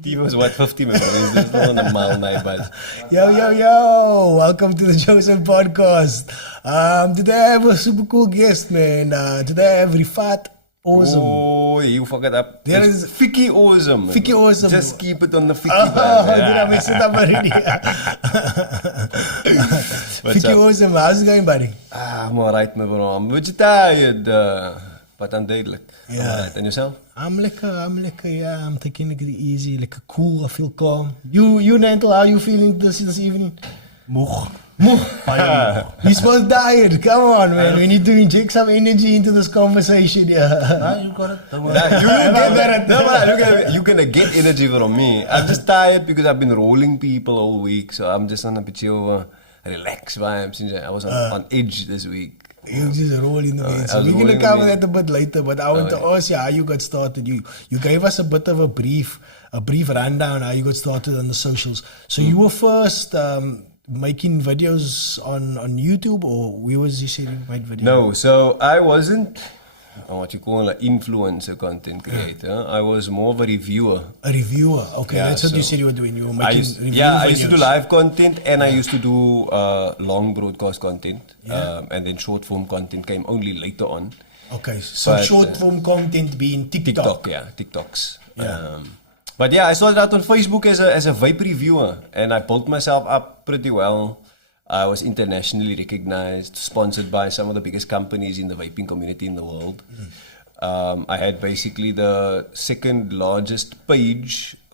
Die was what, 50 minutes? This is on a mile night, but Yo, welcome to the JoeZONE podcast. Today I have a super cool guest, man. Today I have RAFIK. ORZIM. oh, you fuck it up. There It's is- FIKI ORZIM. FIKI ORZIM. Just keep it on the FIKI. Oh, band. did I mess it up already? FIKI up? ORZIM, how's it going, buddy? I'm alright, my bro. I'm a bit tired, but I'm duidelijk. I'm Yeah. alright. And yourself? I'm lekker, yeah. I'm taking it easy, lekker cool, I feel calm. You Nantel, how you feeling this evening? Moeg. You supposed tired, come on, man. We need to inject some energy into this conversation, yeah. Ah, you got it. Don't worry. Nah, you I'm get better. no, man, look at you're gonna get energy from me. I'm just tired because I've been rolling people all week, so I'm just on a bit of relaxed vibes. I was on edge this week. You just roll in the way. I So was we're gonna rolling cover in. that a bit later, but I want to ask you how you got started. You gave us a bit of a brief rundown how you got started on the socials. So you were first making videos on YouTube, or where was you saying you made videos? No, so I wasn't what you call an influencer content creator. I was more of a reviewer. A reviewer. Okay, Yeah, that's what you so said you were doing. You were I making used, review I videos. used to do live content and I used to do long broadcast content. Yeah. And then short form content came only later on. Okay, so But, short form content being TikTok, yeah, TikToks. Yeah. But yeah, I started out on Facebook as a vape reviewer, and I built myself up pretty well. I was internationally recognized, sponsored by some of the biggest companies in the vaping community in the world. I had basically the second largest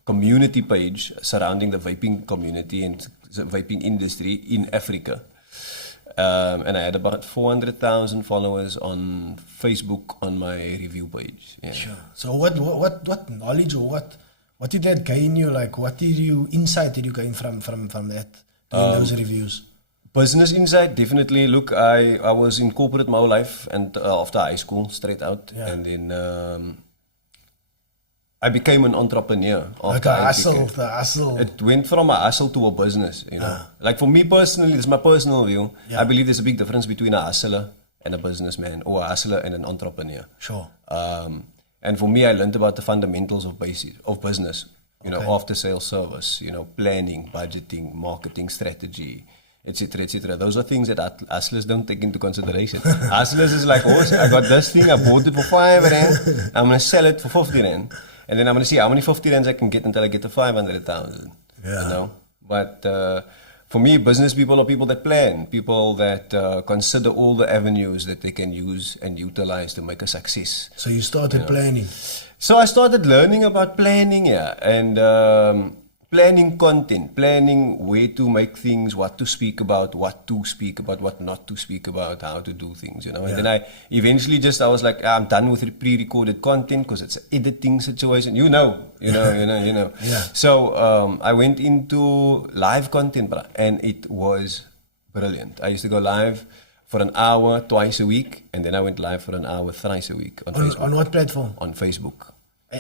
community page surrounding the vaping community and the vaping industry in Africa. And I had about 400,000 followers on Facebook on my review page. Yeah. Sure. So what knowledge or what did that gain you? Like what insight did you gain from that doing those reviews? Business insight, definitely. Look, I was in corporate my whole life and after high school, straight out. Yeah. And then I became an entrepreneur. Like after a I hustle, became- the hustle. It went from a hustle to a business, you know. Like for me personally, this is my personal view. Yeah. I believe there's a big difference between a hustler and a businessman, or a hustler and an entrepreneur. Sure. And for me, I learned about the fundamentals of business, you know, Okay. after sales service, you know, planning, budgeting, marketing strategy, etc., etc. Those are things that hustlers don't take into consideration. Hustlers is like, oh, I got this thing, I bought it for 5 rand, I'm going to sell it for 50 rand. And then I'm going to see how many 50 rands I can get until I get to 500,000, Yeah. you know. But for me, business people are people that plan, people that consider all the avenues that they can use and utilize to make a success. So you started planning. So I started learning about planning, yeah, and planning content, planning where to make things, what to speak about, what not to speak about, how to do things, you know. And then I eventually I was like, I'm done with pre-recorded content because it's an editing situation, you know. Yeah. So I went into live content, bruh, and it was brilliant. I used to go live for an hour twice a week, and then I went live for an hour thrice a week on Facebook. On what platform? On Facebook.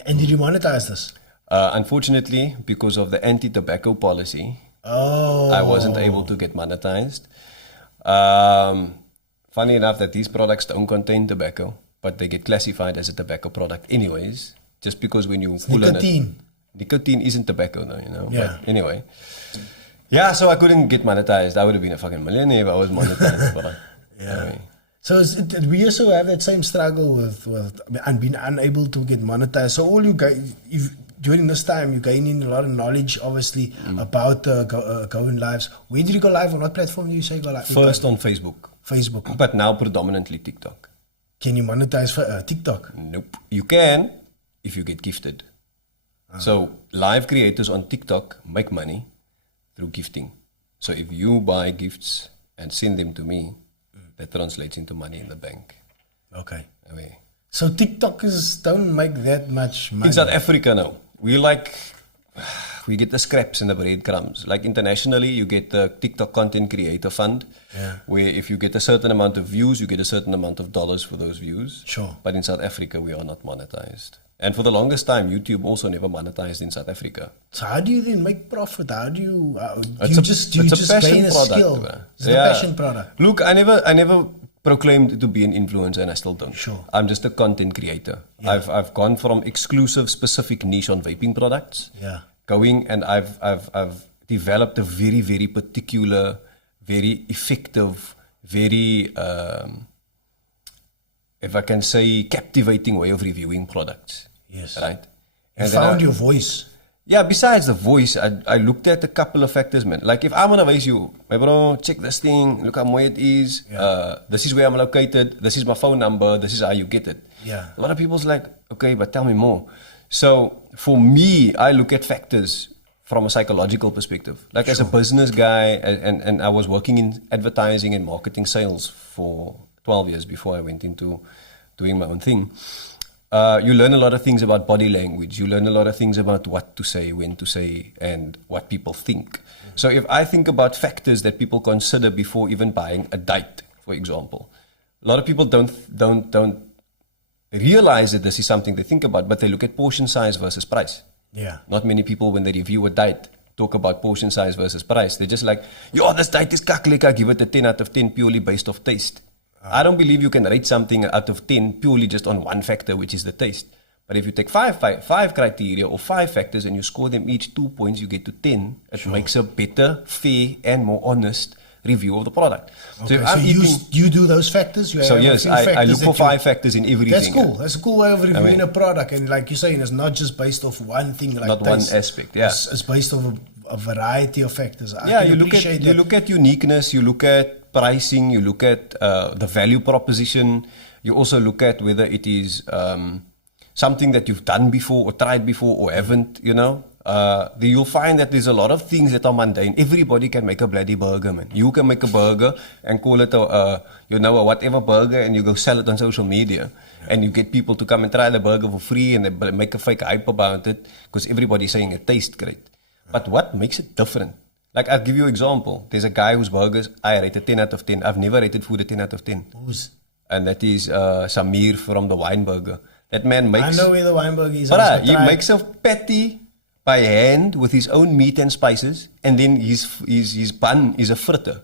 And did you monetize this? Unfortunately, because of the anti-tobacco policy, Oh. I wasn't able to get monetized. Funny enough that these products don't contain tobacco, but they get classified as a tobacco product anyways, just because when you pull on it. Nicotine. Nicotine isn't tobacco though, you know. Yeah. But anyway. Yeah, so I couldn't get monetized. I would have been a fucking millionaire if I was monetized. But anyway. So we also have that same struggle with and being unable to get monetized. So all you guys, during this time, you're gaining a lot of knowledge, obviously, about going lives. Where did you go live? On what platform did you say you go live? First on Facebook, Facebook. but now predominantly TikTok. Can you monetize for TikTok? Nope. You can if you get gifted. So live creators on TikTok make money through gifting. So if you buy gifts and send them to me, that translates into money in the bank. Okay. I mean, So TikTokers don't make that much money. in South Africa now, we get the scraps and the breadcrumbs. Like internationally, you get the TikTok Content Creator Fund, Yeah. where if you get a certain amount of views, you get a certain amount of dollars for those views. Sure. But in South Africa, we are not monetized. And for the longest time, YouTube also never monetized in South Africa. So how do you then make profit? How do you It's you a- just it's a just passion gain a product, skill? bruh. It's Yeah. a passion product. Look, I never proclaimed to be an influencer, and I still don't. Sure. I'm just a content creator. Yeah. I've gone from exclusive, specific niche on vaping products, Yeah. going and I've developed a very, very particular, very effective, very, if I can say, captivating way of reviewing products. Yes. Right? You then found your voice. Yeah, besides the voice, I looked at a couple of factors, man. Like if I'm gonna advise you, my bro, check this thing, look how mooi it is, this is where I'm located, this is my phone number, this is how you get it. Yeah. A lot of people's like, okay, but tell me more. So for me, I look at factors from a psychological perspective. Like as a business guy, and I was working in advertising and marketing sales for 12 years before I went into doing my own thing. You learn a lot of things about body language. You learn a lot of things about what to say, when to say, and what people think. So if I think about factors that people consider before even buying a date, for example, a lot of people don't realize that this is something they think about, but they look at portion size versus price. Yeah. Not many people, when they review a date, talk about portion size versus price. They're just like, yo, this date is kaklik, I give it a 10 out of 10 purely based off taste. I don't believe you can rate something out of 10 purely just on one factor, which is the taste. But if you take five criteria or 5 factors and you score them each 2 points, you get to 10. It makes a better, fair, and more honest review of the product. Okay, so you do those factors? You So have yes, a few I look factors for that 5 factors in everything. That's cool. That's a cool way of reviewing a product. And like you're saying, it's not just based off one thing like Not taste. one aspect, yeah. It's based off a variety of factors. Yeah, you look at uniqueness, you look at pricing, you look at the value proposition. You also look at whether it is something that you've done before or tried before or haven't, you know. You'll find that there's a lot of things that are mundane. Everybody can make a bloody burger, man. You can make a burger and call it a whatever burger, and you go sell it on social media. And you get people to come and try the burger for free, and they make a fake hype about it because everybody's saying it tastes great. But what makes it different? Like, I'll give you an example. There's a guy whose burgers I rated 10 out of 10. I've never rated food a 10 out of 10. Who's? And that is Samir from the Weinburger. That man makes... I know where the Weinberg is. He makes a patty by hand with his own meat and spices, and then his bun is a fritter.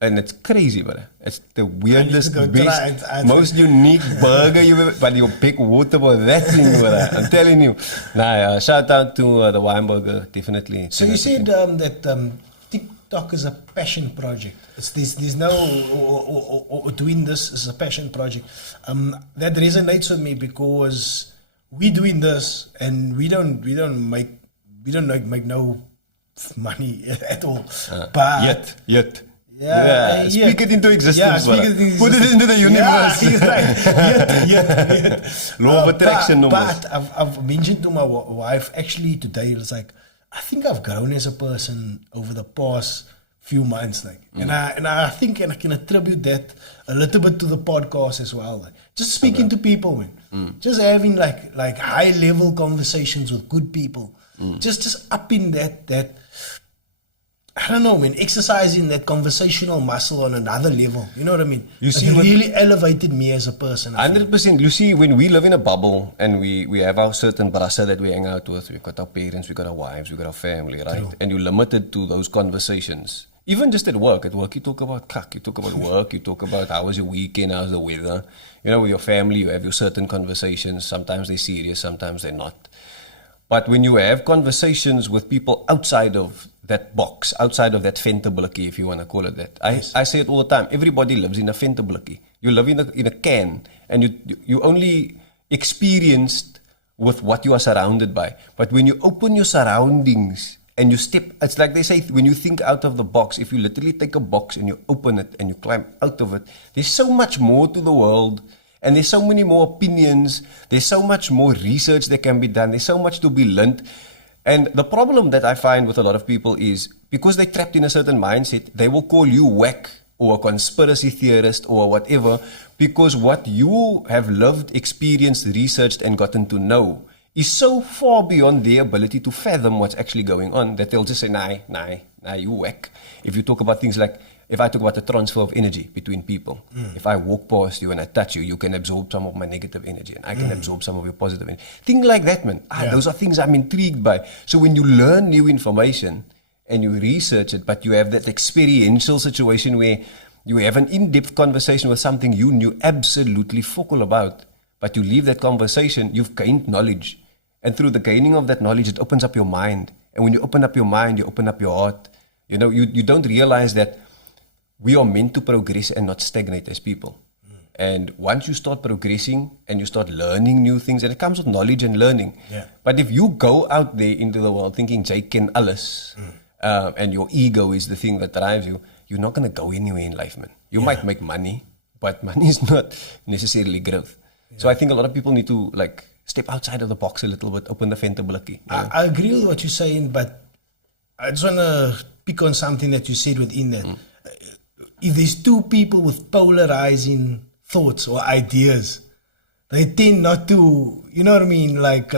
And it's crazy, brother. It's the weirdest, best, most unique burger you've ever... But you big water about that thing, brother. I'm telling you. Shout out to the Weinberger, definitely. So you said that TikTok is a passion project. There's no... Or doing this is a passion project. That resonates with me because we're doing this and we don't make no money at all. But Yet. Yeah, speak it into existence. Yeah, speak it into existence. Put it into the universe. Yeah, right. Law of attraction. But I've mentioned to my wife actually today, it's like, I think I've grown as a person over the past few months. And I think, and I can attribute that a little bit to the podcast as well. Like, just speaking to people, man. Just having like high level conversations with good people. Just upping that I don't know, man, exercising that conversational muscle on another level. You know what I mean? It really elevated me as a person. 100%. You see, when we live in a bubble and we have our certain brasa that we hang out with, we've got our parents, we've got our wives, we've got our family, right? True. And you're limited to those conversations. Even just at work. At work, you talk about you talk about work, you talk about how was your weekend, how's the weather. You know, with your family, you have your certain conversations. Sometimes they're serious, sometimes they're not. But when you have conversations with people outside of that box, outside of that fentabliki, if you want to call it that. I say it all the time. Everybody lives in a fentabliki. You live in a can, and you only experienced with what you are surrounded by. But when you open your surroundings and you step, it's like they say, when you think out of the box, if you literally take a box and you open it and you climb out of it, there's so much more to the world. And there's so many more opinions. There's so much more research that can be done. There's so much to be learned. And the problem that I find with a lot of people is because they're trapped in a certain mindset, they will call you whack or a conspiracy theorist or whatever, because what you have lived, experienced, researched, and gotten to know is so far beyond their ability to fathom what's actually going on that they'll just say, nah, you whack. If you talk about things like, if I talk about the transfer of energy between people, if I walk past you and I touch you, you can absorb some of my negative energy and I can absorb some of your positive energy. Things like that, man. Those are things I'm intrigued by. So when you learn new information and you research it, but you have that experiential situation where you have an in-depth conversation with something you knew absolutely fuck all about, but you leave that conversation, you've gained knowledge. And through the gaining of that knowledge, it opens up your mind. And when you open up your mind, you open up your heart. You know, you don't realize that we are meant to progress and not stagnate as people. And once you start progressing and you start learning new things, and it comes with knowledge and learning. Yeah. But if you go out there into the world thinking Jake can alles, and your ego is the thing that drives you, you're not going to go anywhere in life, man. You might make money, but money is not necessarily growth. So I think a lot of people need to like step outside of the box a little bit, open the ventilability. I agree with what you're saying, but I just want to pick on something that you said within that. If there's two people with polarizing thoughts or ideas, they tend not to, you know what I mean, like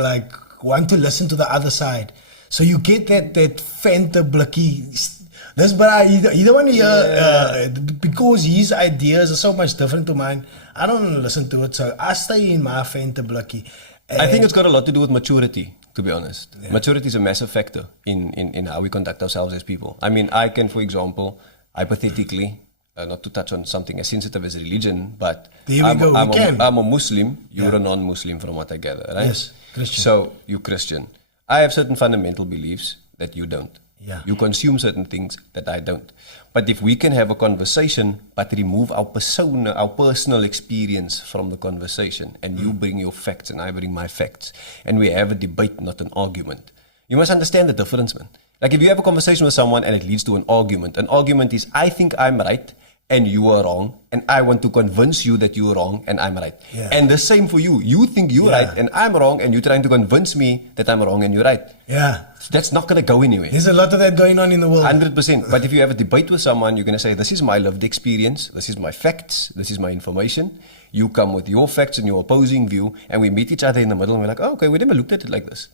want to listen to the other side. So you get that fantablikkie. This but you don't want to hear because his ideas are so much different to mine. I don't listen to it, so I stay in my fantablikkie. I think it's got a lot to do with maturity, to be honest. Yeah. Maturity is a massive factor in how we conduct ourselves as people. I mean, I can, for example, hypothetically, not to touch on something as sensitive as religion, but I'm a Muslim, you're a non-Muslim from what I gather, right? Yes, Christian. So, you're Christian. I have certain fundamental beliefs that you don't. Yeah. You consume certain things that I don't. But if we can have a conversation, but remove our persona, our personal experience from the conversation, and you bring your facts and I bring my facts, and we have a debate, not an argument. You must understand the difference, man. Like if you have a conversation with someone and it leads to an argument is, I think I'm right and you are wrong, and I want to convince you that you are wrong and I'm right. Yeah. And the same for you. You think you're right and I'm wrong, and you're trying to convince me that I'm wrong and you're right. Yeah. That's not going to go anywhere. There's a lot of that going on in the world. 100%. But if you have a debate with someone, you're going to say, this is my lived experience, this is my facts, this is my information. You come with your facts and your opposing view, and we meet each other in the middle, and we're like, oh, okay, we never looked at it like this.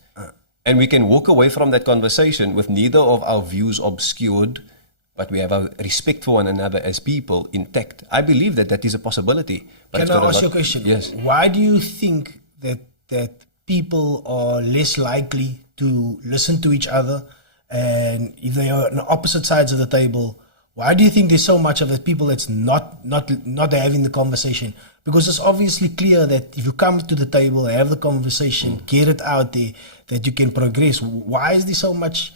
And we can walk away from that conversation with neither of our views obscured, but we have our respect for one another as people intact. I believe that is a possibility. But can I ask you a question? Yes. Why do you think that people are less likely to listen to each other, and if they are on opposite sides of the table, why do you think there's so much of the people that's not having the conversation? Because it's obviously clear that if you come to the table, have the conversation, get it out there, that you can progress. Why is there so much?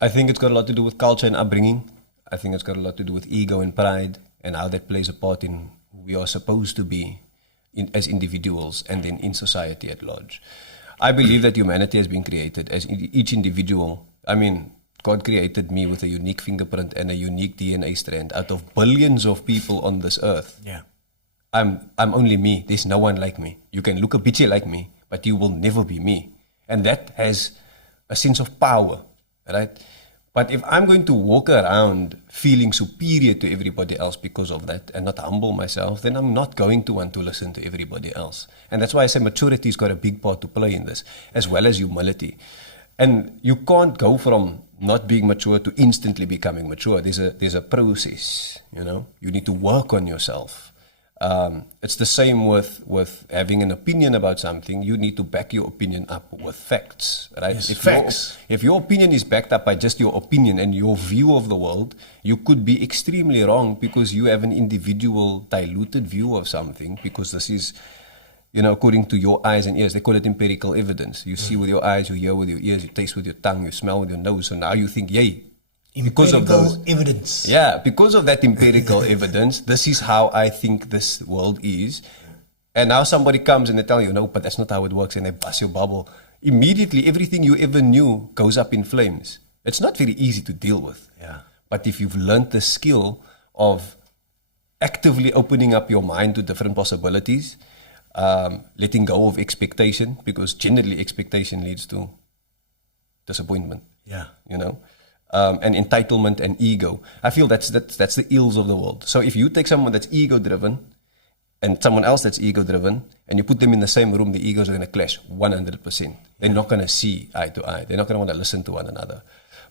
I think it's got a lot to do with culture and upbringing. I think it's got a lot to do with ego and pride, and how that plays a part in who we are supposed to be as individuals and then in society at large. I believe that humanity has been created as each individual. I mean, God created me with a unique fingerprint and a unique DNA strand out of billions of people on this earth. Yeah. I'm only me. There's no one like me. You can look a bitchy like me, but you will never be me. And that has a sense of power, right? But if I'm going to walk around feeling superior to everybody else because of that and not humble myself, then I'm not going to want to listen to everybody else. And that's why I say maturity's got a big part to play in this, as well as humility. And you can't go from not being mature to instantly becoming mature. There's a process, you know. You need to work on yourself. It's the same with having an opinion about something. You need to back your opinion up with facts, right? Yes, If your opinion is backed up by just your opinion and your view of the world, you could be extremely wrong because you have an individual diluted view of something, because this is, you know, according to your eyes and ears. They call it empirical evidence. You see with your eyes, you hear with your ears, you taste with your tongue, you smell with your nose. So now you think, yay. Because of those evidence. Yeah, because of that empirical evidence, this is how I think this world is. And now somebody comes and they tell you, no, but that's not how it works, and they bust your bubble. Immediately, everything you ever knew goes up in flames. It's not very easy to deal with. Yeah. But if you've learned the skill of actively opening up your mind to different possibilities, letting go of expectation, because generally expectation leads to disappointment. Yeah. You know? And entitlement and ego. I feel that's the ills of the world. So if you take someone that's ego-driven and someone else that's ego-driven, and you put them in the same room, the egos are going to clash 100%. They're not going to see eye to eye. They're not going to want to listen to one another.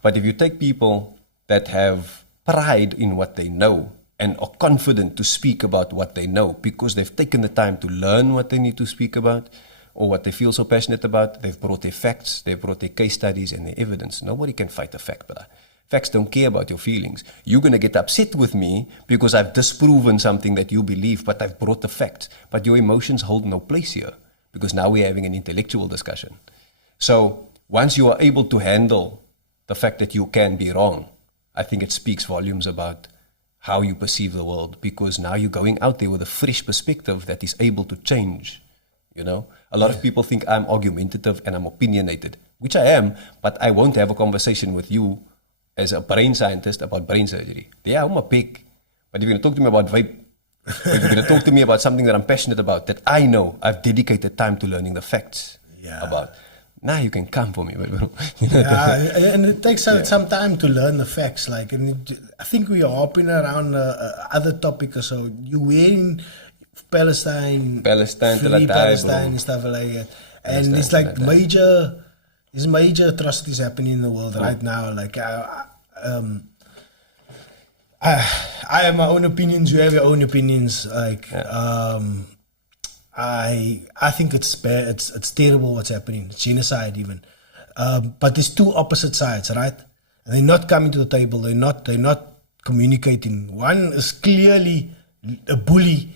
But if you take people that have pride in what they know and are confident to speak about what they know because they've taken the time to learn what they need to speak about, or what they feel so passionate about, they've brought their facts, they've brought their case studies and their evidence. Nobody can fight a fact, brother. Facts don't care about your feelings. You're going to get upset with me because I've disproven something that you believe, but I've brought the facts. But your emotions hold no place here, because now we're having an intellectual discussion. So once you are able to handle the fact that you can be wrong, I think it speaks volumes about how you perceive the world, because now you're going out there with a fresh perspective that is able to change. You know, a lot of people think I'm argumentative and I'm opinionated, which I am, but I won't have a conversation with you as a brain scientist about brain surgery. Yeah, I'm a pig. But if you're going to talk to me about vape, or if you're going to talk to me about something that I'm passionate about, that I know I've dedicated time to learning the facts about, now you can come for me. You know, and it takes some time to learn the facts. Like, and I think we are hopping around other topics or so. You in Palestine, free Palestine and stuff like that. And it's like major atrocities happening in the world right now. Like, I have my own opinions. You have your own opinions. Like, I think it's bad. It's terrible what's happening. It's genocide even. But there's two opposite sides, right? And they're not coming to the table. They're not communicating. One is clearly a bullying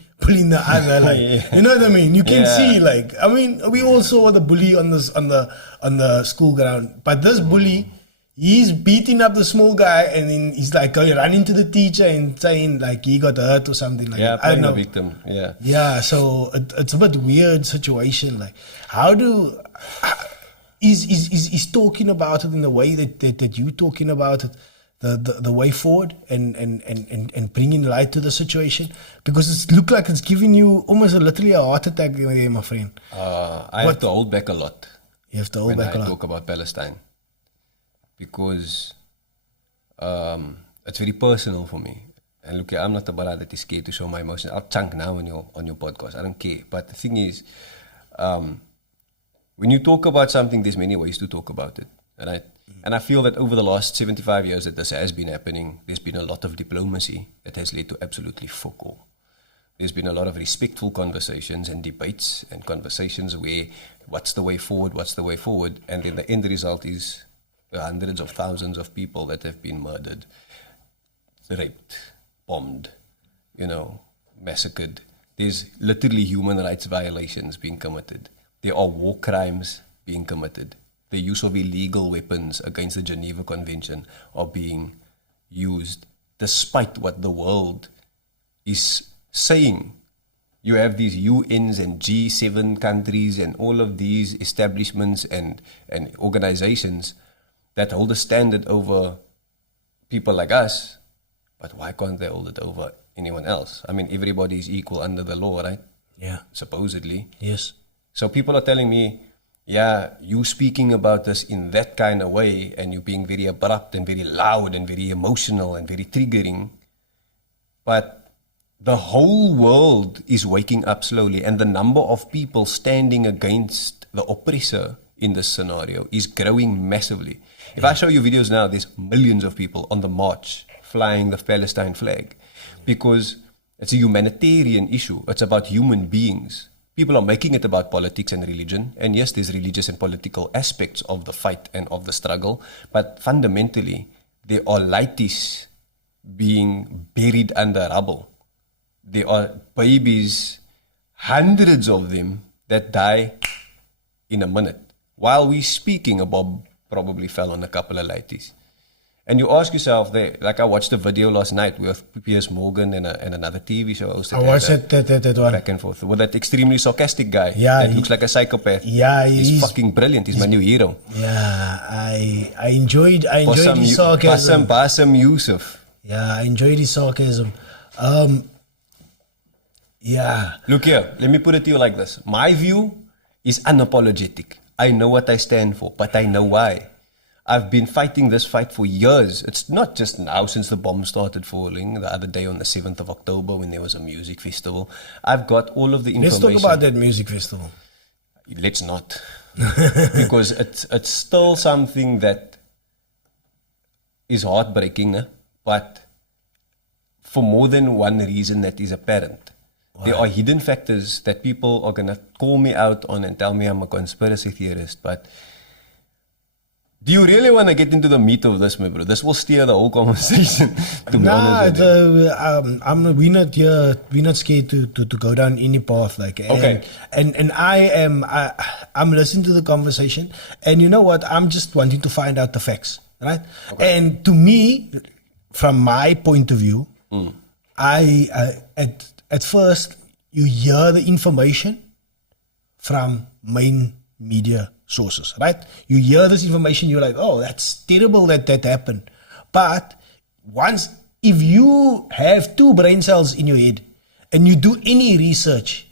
the other. Like, you know what I mean? You can see, like, I mean, we all saw the bully on the school ground. But this bully, he's beating up the small guy, and then he's like going running to the teacher and saying like he got hurt or something like that. Playing the victim. Yeah, so it's a bit weird situation. Like, is talking about it in the way that you talking about it the way forward and bringing light to the situation? Because it looks like it's giving you almost literally a heart attack there, my friend. I have to hold back a lot. You have to hold back a lot when I talk about Palestine. Because it's very personal for me. And look, I'm not a brother that is scared to show my emotions. I'll chunk now on your podcast. I don't care. But the thing is, when you talk about something, there's many ways to talk about it, right? And I feel that over the last 75 years that this has been happening, there's been a lot of diplomacy that has led to absolutely fuck all. There's been a lot of respectful conversations and debates and conversations where what's the way forward, and then the end result is hundreds of thousands of people that have been murdered, raped, bombed, massacred. There's literally human rights violations being committed. There are war crimes being committed. The use of illegal weapons against the Geneva Convention are being used, despite what the world is saying. You have these UNs and G7 countries and all of these establishments and organizations that hold a standard over people like us, but why can't they hold it over anyone else? I mean, everybody is equal under the law, right? Yeah. Supposedly. Yes. So people are telling me, you speaking about this in that kind of way, and you being very abrupt and very loud and very emotional and very triggering, but the whole world is waking up slowly, and the number of people standing against the oppressor in this scenario is growing massively. If I show you videos now, there's millions of people on the march flying the Palestine flag, because it's a humanitarian issue. It's about human beings. People are making it about politics and religion. And yes, there's religious and political aspects of the fight and of the struggle. But fundamentally, there are lighties being buried under rubble. There are babies, hundreds of them, that die in a minute. While we're speaking, a bomb probably fell on a couple of lighties. And you ask yourself, like I watched a video last night with Piers Morgan and another TV show host. I watched that one. Back and forth. With that extremely sarcastic guy. Yeah. That looks like a psychopath. Yeah. He's fucking brilliant. He's my new hero. Yeah. I enjoyed his sarcasm. Bassem Youssef. Yeah, I enjoyed his sarcasm. Yeah. Look here, let me put it to you like this. My view is unapologetic. I know what I stand for, but I know why. I've been fighting this fight for years. It's not just now since the bomb started falling the other day on the 7th of October when there was a music festival. I've got all of the information. Let's talk about that music festival. Let's not. Because it's still something that is heartbreaking, but for more than one reason that is apparent. Wow. There are hidden factors that people are going to call me out on and tell me I'm a conspiracy theorist, but Do you really want to get into the meat of this, my bro? This will steer the whole conversation. To be honest with you. we're not here. We're not scared to go down any path. Like, Okay. And I'm listening to the conversation, and you know what? I'm just wanting to find out the facts, right? Okay. And to me, from my point of view, I at first you hear the information from main media sources, right? You hear this information, you're like, oh, that's terrible that happened. But if you have 2 brain cells in your head and you do any research,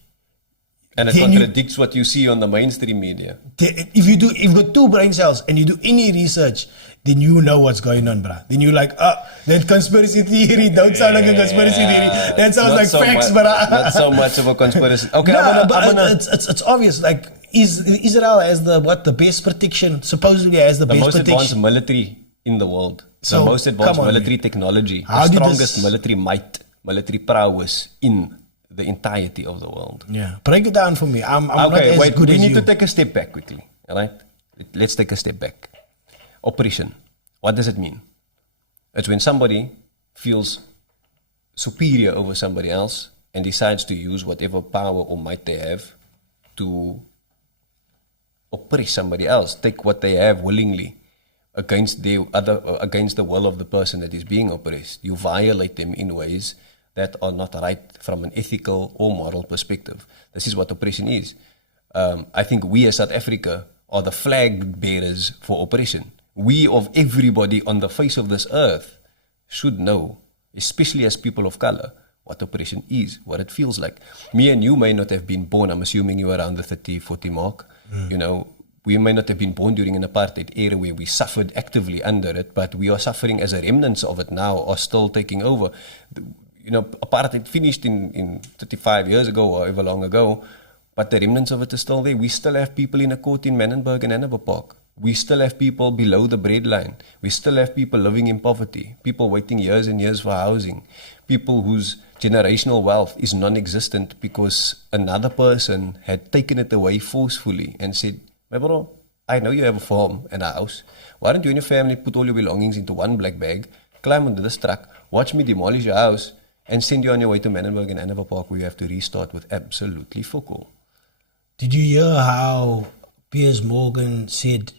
And it contradicts what you see on the mainstream media. if you've got 2 brain cells and you do any research, then you know what's going on, bruh. Then you're like, that conspiracy theory don't sound like a conspiracy theory. That sounds like facts, bruh. Not so much of a conspiracy. Okay, it's obvious. Like, Israel has the best protection, supposedly has the best most protection. advanced military in the world. So, the most advanced come on, military man. technology. How the did strongest this- military might, military prowess in the entirety of the world. Yeah, break it down for me. I'm not as wait, good we as need you. to take a step back quickly. All right? Let's take a step back. Oppression. What does it mean? It's when somebody feels superior over somebody else and decides to use whatever power or might they have to oppress somebody else, take what they have willingly against against the will of the person that is being oppressed. You violate them in ways that are not right from an ethical or moral perspective. This is what oppression is. I think we as South Africa are the flag bearers for oppression. We of everybody on the face of this earth should know, especially as people of color, what oppression is, what it feels like. Me and you may not have been born, I'm assuming you were around the 30, 40 mark. You know, we may not have been born during an apartheid era where we suffered actively under it, but we are suffering as a remnants of it now, or still taking over. You know, apartheid finished in 35 years ago or however long ago, but the remnants of it is still there. We still have people in a court in Menenberg and Hanover Park. We still have people below the breadline. We still have people living in poverty, people waiting years and years for housing, people whose generational wealth is non-existent because another person had taken it away forcefully and said, my bro, I know you have a farm and a house. Why don't you and your family put all your belongings into one black bag, climb onto this truck, watch me demolish your house, and send you on your way to Menenberg and Hanover Park where you have to restart with absolutely fuck all. Did you hear how Piers Morgan said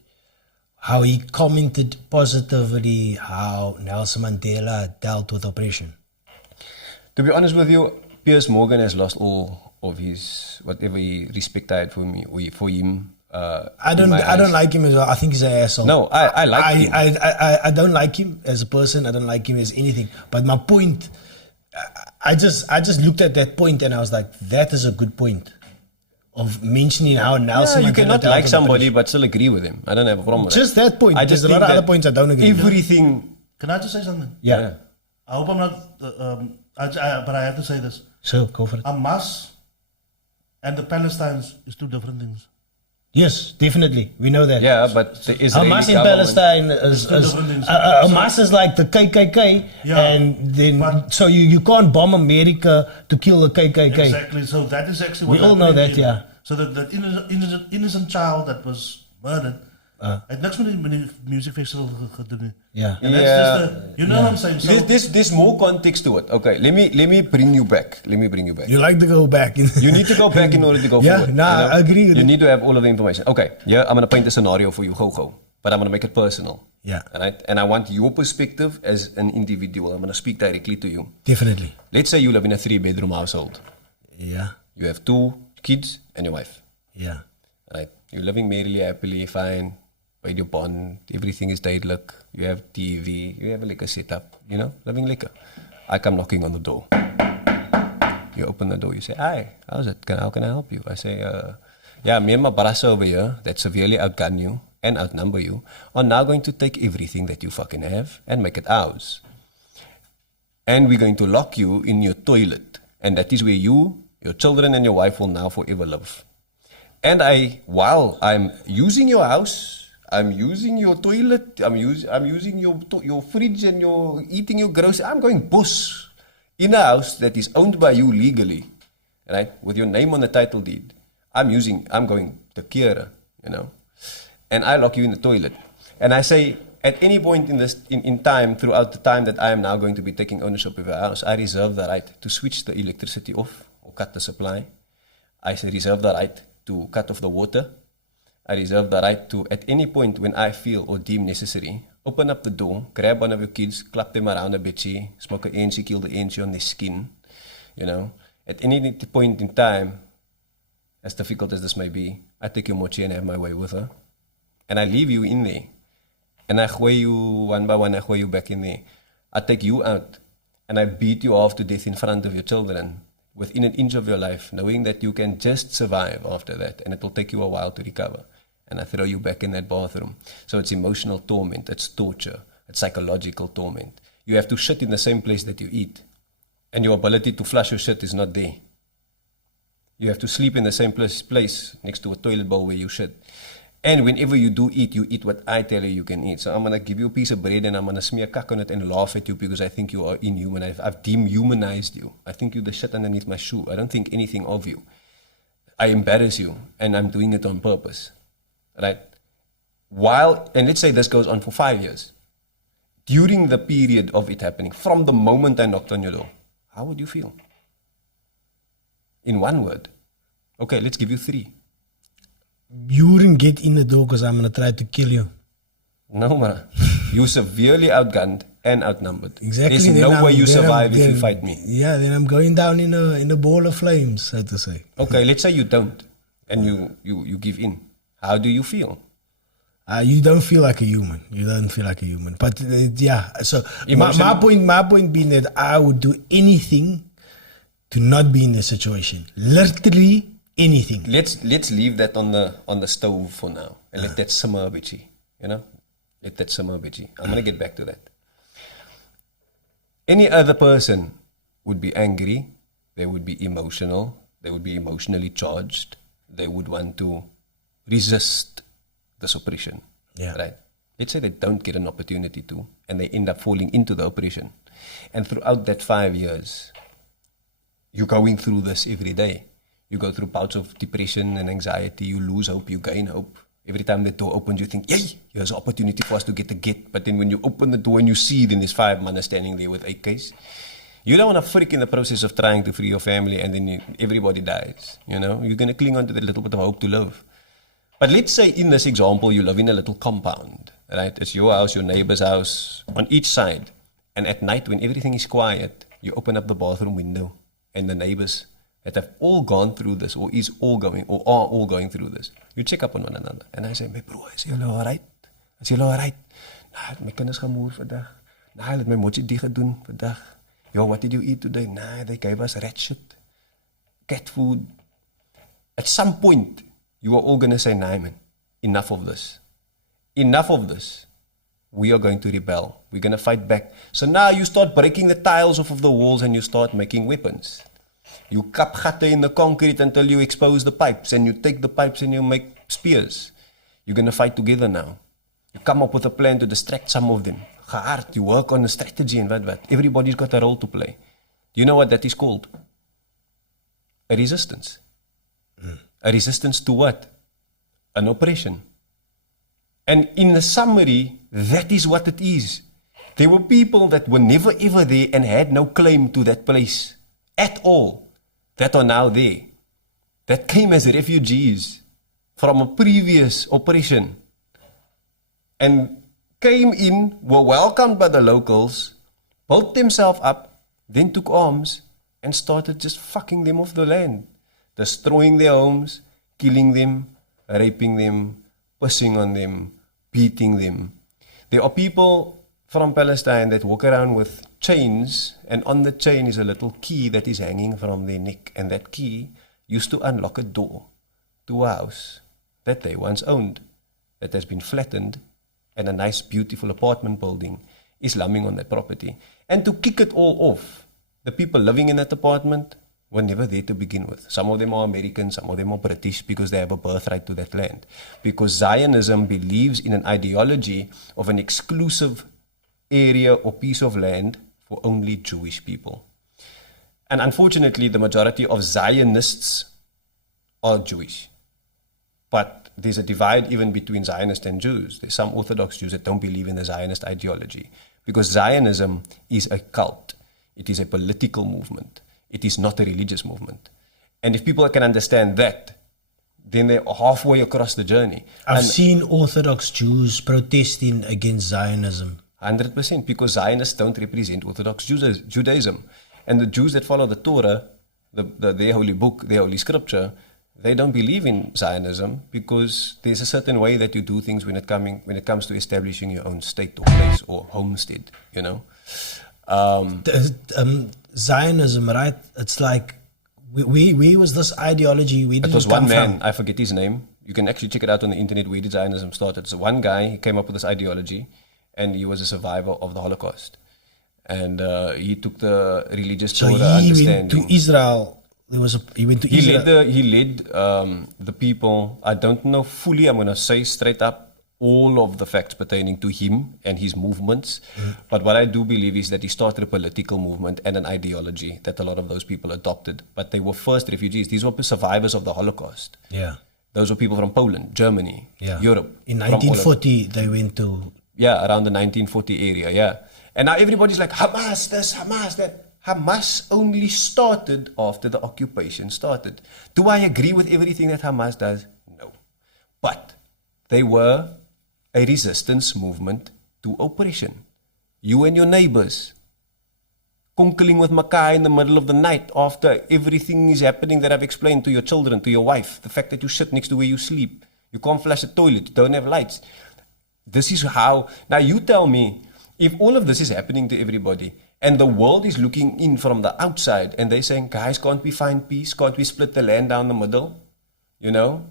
how he commented positively how Nelson Mandela dealt with oppression? To be honest with you, Piers Morgan has lost all of his, whatever he respect I had for him. I don't like him as well. I think he's an asshole. No, I like him. I don't like him as a person. I don't like him as anything. But my point, I just looked at that point and I was like, that is a good point of mentioning how Nelson Mandela You cannot dealt like with somebody oppression. but still agree with him. I don't have a problem with Just that point. I just There's a lot think of other that points I don't agree with. Everything. Can I just say something? Yeah. I hope I'm not, but I have to say this. So go for it. Hamas and the Palestinians is 2 different things. Yes, definitely. We know that. Yeah, but the Israeli Hamas in government- Palestine is different things. Hamas is like the KKK, Yeah, and then but- so you can't bomb America to kill the KKK. Exactly. So that is actually We what all know happened that, yeah. So the innocent child that was murdered, het niks met die music festival gedoen. Yeah. And that's just the, you know what I'm saying? So, There's more context to it. Okay, let me bring you back. You like to go back. You need to go back in order to go Yeah, forward. nah, you know? I agree with You it. need to have all of the information. Okay, yeah, I'm going to paint a scenario for you, go. But I'm going to make it personal. Yeah. Right? And I want your perspective as an individual. I'm going to speak directly to you. Definitely. Let's say you live in a 3-bedroom household. Yeah. You have 2 kids and your wife. Yeah. Right? You're living merrily, happily, fine. Paid your bond, everything is duidelijk. You have TV, you have a liquor setup, you know, living liquor. I come knocking on the door. You open the door, you say, hi, how's it? How can I help you? I say, yeah, me and my brother over here that severely outgun you and outnumber you are now going to take everything that you fucking have and make it ours. And we're going to lock you in your toilet. And that is where you, your children and your wife will now forever live. And while I'm using your house, I'm using your toilet, I'm using your fridge and you're eating your groceries, I'm going bos in a house that is owned by you legally, right? With your name on the title deed. I'm going the kera, you know, and I lock you in the toilet. And I say, at any point in time, throughout the time that I am now going to be taking ownership of a house, I reserve the right to switch the electricity off or cut the supply. I reserve the right to cut off the water. I reserve the right to, at any point when I feel or deem necessary, open up the door, grab one of your kids, clap them around a bitchy, smoke an ANC, kill the ANC on their skin. You know, at any point in time, as difficult as this may be, I take your mochi and have my way with her. And I leave you in there. And I gooi you one by one, I gooi you back in there. I take you out and I beat you half to death in front of your children within an inch of your life, knowing that you can just survive after that and it will take you a while to recover. And I throw you back in that bathroom. So it's emotional torment, it's torture, it's psychological torment. You have to shit in the same place that you eat. And your ability to flush your shit is not there. You have to sleep in the same place next to a toilet bowl where you shit. And whenever you do eat, you eat what I tell you can eat. So I'm going to give you a piece of bread and I'm going to smear kak on it and laugh at you because I think you are inhuman. I've dehumanized you. I think you're the shit underneath my shoe. I don't think anything of you. I embarrass you and I'm doing it on purpose. Right? And let's say this goes on for 5 years. During the period of it happening, from the moment I knocked on your door, how would you feel? In one word. Okay, let's give you 3. You wouldn't get in the door because I'm going to try to kill you. No, man. You're severely outgunned and outnumbered. Exactly. There's no way you survive if you fight me. Yeah, then I'm going down in a ball of flames, so to say. Okay, let's say you don't and you give in. How do you feel? You don't feel like a human. You don't feel like a human. But yeah, so my point being that I would do anything to not be in this situation. Literally anything. Let's leave that on the stove for now and let that simmer a bitchy. You know? Let that simmer a bitchy. I'm gonna get back to that. Any other person would be angry, they would be emotional, they would be emotionally charged, they would want to resist this oppression. Yeah. Right? Let's say they don't get an opportunity to and they end up falling into the oppression. And throughout that 5 years, you're going through this every day. You go through bouts of depression and anxiety, you lose hope, you gain hope. Every time the door opens, you think, yay, here's an opportunity for us to get a get. But then when you open the door and you see then there's 5 men standing there with AKs, you don't want to freak in the process of trying to free your family and then everybody dies. You know, you're going to cling on to that little bit of hope to live. But let's say in this example, you live in a little compound, right? It's your house, your neighbor's house, on each side. And at night when everything is quiet, you open up the bathroom window and the neighbors that have all gone through this or are all going through this, you check up on one another. And I say, my bro, is julle alright? Is julle alright? Nah, my kinders gemoer vandag. Nah, let my mochi die gedoen vandag. Yo, what did you eat today? Nah, they gave us rat shit, cat food. At some point, you are all going to say, nah, man, enough of this. Enough of this. We are going to rebel. We're going to fight back. So now you start breaking the tiles off of the walls and you start making weapons. You kap gatte in the concrete until you expose the pipes and you take the pipes and you make spears. You're going to fight together now. You come up with a plan to distract some of them. Gehard, you work on a strategy and what. Everybody's got a role to play. Do you know what that is called? A resistance. A resistance to what? An oppression. And in the summary, that is what it is. There were people that were never ever there and had no claim to that place at all, that are now there, that came as refugees from a previous oppression and came in, were welcomed by the locals, built themselves up, then took arms and started just fucking them off the land, destroying their homes, killing them, raping them, pissing on them, beating them. There are people from Palestine that walk around with chains, and on the chain is a little key that is hanging from their neck, and that key used to unlock a door to a house that they once owned, that has been flattened, and a nice beautiful apartment building is lumbering on that property. And to kick it all off, the people living in that apartment were never there to begin with. Some of them are American, some of them are British because they have a birthright to that land. Because Zionism believes in an ideology of an exclusive area or piece of land for only Jewish people. And unfortunately, the majority of Zionists are Jewish. But there's a divide even between Zionists and Jews. There's some Orthodox Jews that don't believe in the Zionist ideology because Zionism is a cult. It is a political movement. It is not a religious movement. And if people can understand that, then they're halfway across the journey. I've seen Orthodox Jews protesting against Zionism. 100%, because Zionists don't represent Orthodox Judaism. And the Jews that follow the Torah, their holy book, their holy scripture, they don't believe in Zionism because there's a certain way that you do things when it comes to establishing your own state or place or homestead, you know. Zionism, right? It's like, where was this ideology? It was one man, I forget his name. You can actually check it out on the internet where did Zionism started. So one guy, he came up with this ideology and he was a survivor of the Holocaust. And he took the religious Torah understanding. He went to Israel. He went to Israel. He led the people. I don't know fully, I'm going to say straight up, all of the facts pertaining to him and his movements. But what I do believe is that he started a political movement and an ideology that a lot of those people adopted. But they were first refugees. These were survivors of the Holocaust. Yeah. Those were people from Poland, Germany, Europe. In 1940, they went to... Yeah, around the 1940 area, yeah. And now everybody's like, Hamas this, Hamas that. Hamas only started after the occupation started. Do I agree with everything that Hamas does? No. But they were a resistance movement to oppression. You and your neighbors kunkeling with makai in the middle of the night after everything is happening that I've explained to your children, to your wife, the fact that you sit next to where you sleep, you can't flush the toilet, you don't have lights. This is how, now you tell me, if all of this is happening to everybody and the world is looking in from the outside and they're saying, guys, can't we find peace? Can't we split the land down the middle? You know?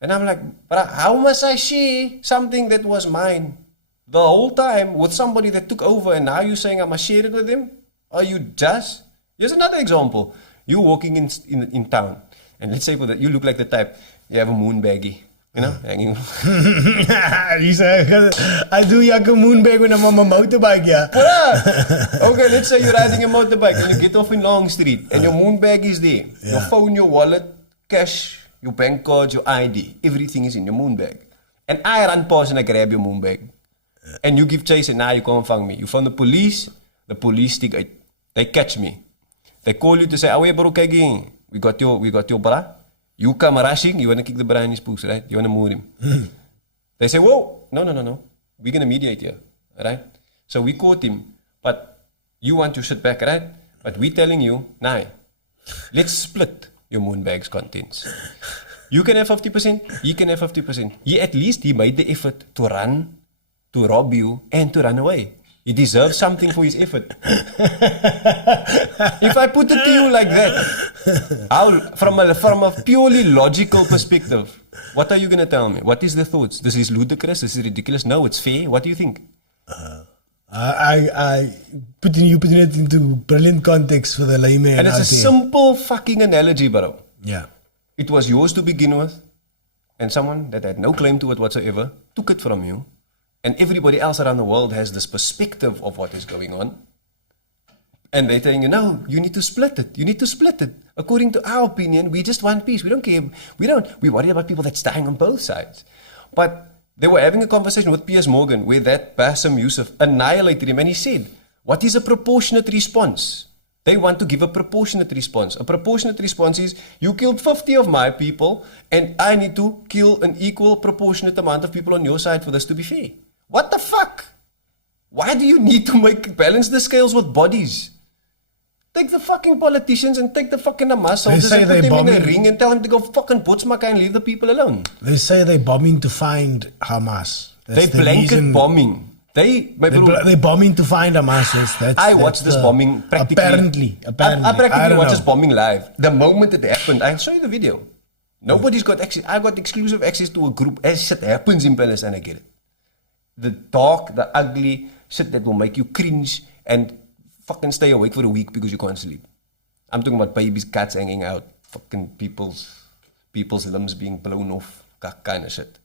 And I'm like, but how must I share something that was mine the whole time with somebody that took over and now you're saying I must share it with him? Are you just? Here's another example. You're walking in town and let's say you look like the type, you have a moon baggie. You know, hanging. You say, I do like a moon bag when I'm on my motorbike, yeah. Okay, let's say you're riding a motorbike and you get off in Long Street and your moon bag is there. Yeah. Your phone, your wallet, cash, your bank cards, your ID, everything is in your moon bag. And I run past and I grab your moon bag. And you give chase and now you can't find me. You found the police stick out. They catch me. They call you to say, "Away bro, kagi. We got your bra. You come rushing, you want to kick the bra in his poops, right? You want to move him." They say, "Whoa, no. We're going to mediate here, right? So we caught him, but you want to sit back, right? But we're telling you, nah, let's split your moon bag's contents. You can have 50%, he can have 50%. He made the effort to run, to rob you, and to run away. He deserves something for his effort. If I put it to you like that, from a purely logical perspective, what are you going to tell me? What is the thoughts? This is ludicrous, this is ridiculous. No, it's fair. What do you think? I putting it into brilliant context for the layman. And it's a simple fucking analogy, bro. Yeah. It was yours to begin with, and someone that had no claim to it whatsoever took it from you. And everybody else around the world has this perspective of what is going on. And they're telling you, no, you need to split it. You need to split it. According to our opinion, we just want peace. We don't care. We worry about people that's dying on both sides. But they were having a conversation with Piers Morgan where that Bassem Youssef annihilated him. And he said, what is a proportionate response? They want to give a proportionate response. A proportionate response is, you killed 50 of my people, and I need to kill an equal proportionate amount of people on your side for this to be fair. What the fuck? Why do you need to balance the scales with bodies? Take the fucking politicians and take the fucking Hamas soldiers and put them in a ring and tell them to go fucking botsmaka and leave the people alone. They say they're bombing to find Hamas. They blanket bombing. They're bombing to find Hamas. I watched this bombing practically. Apparently. I practically watched this bombing live. The moment it happened, I'll show you the video. Nobody's got access. I got exclusive access to a group. As shit happens in Palestine, I get it. The dark, the ugly shit that will make you cringe and fucking stay awake for a week because you can't sleep. I'm talking about babies, cats hanging out, fucking people's limbs being blown off, that kind of shit.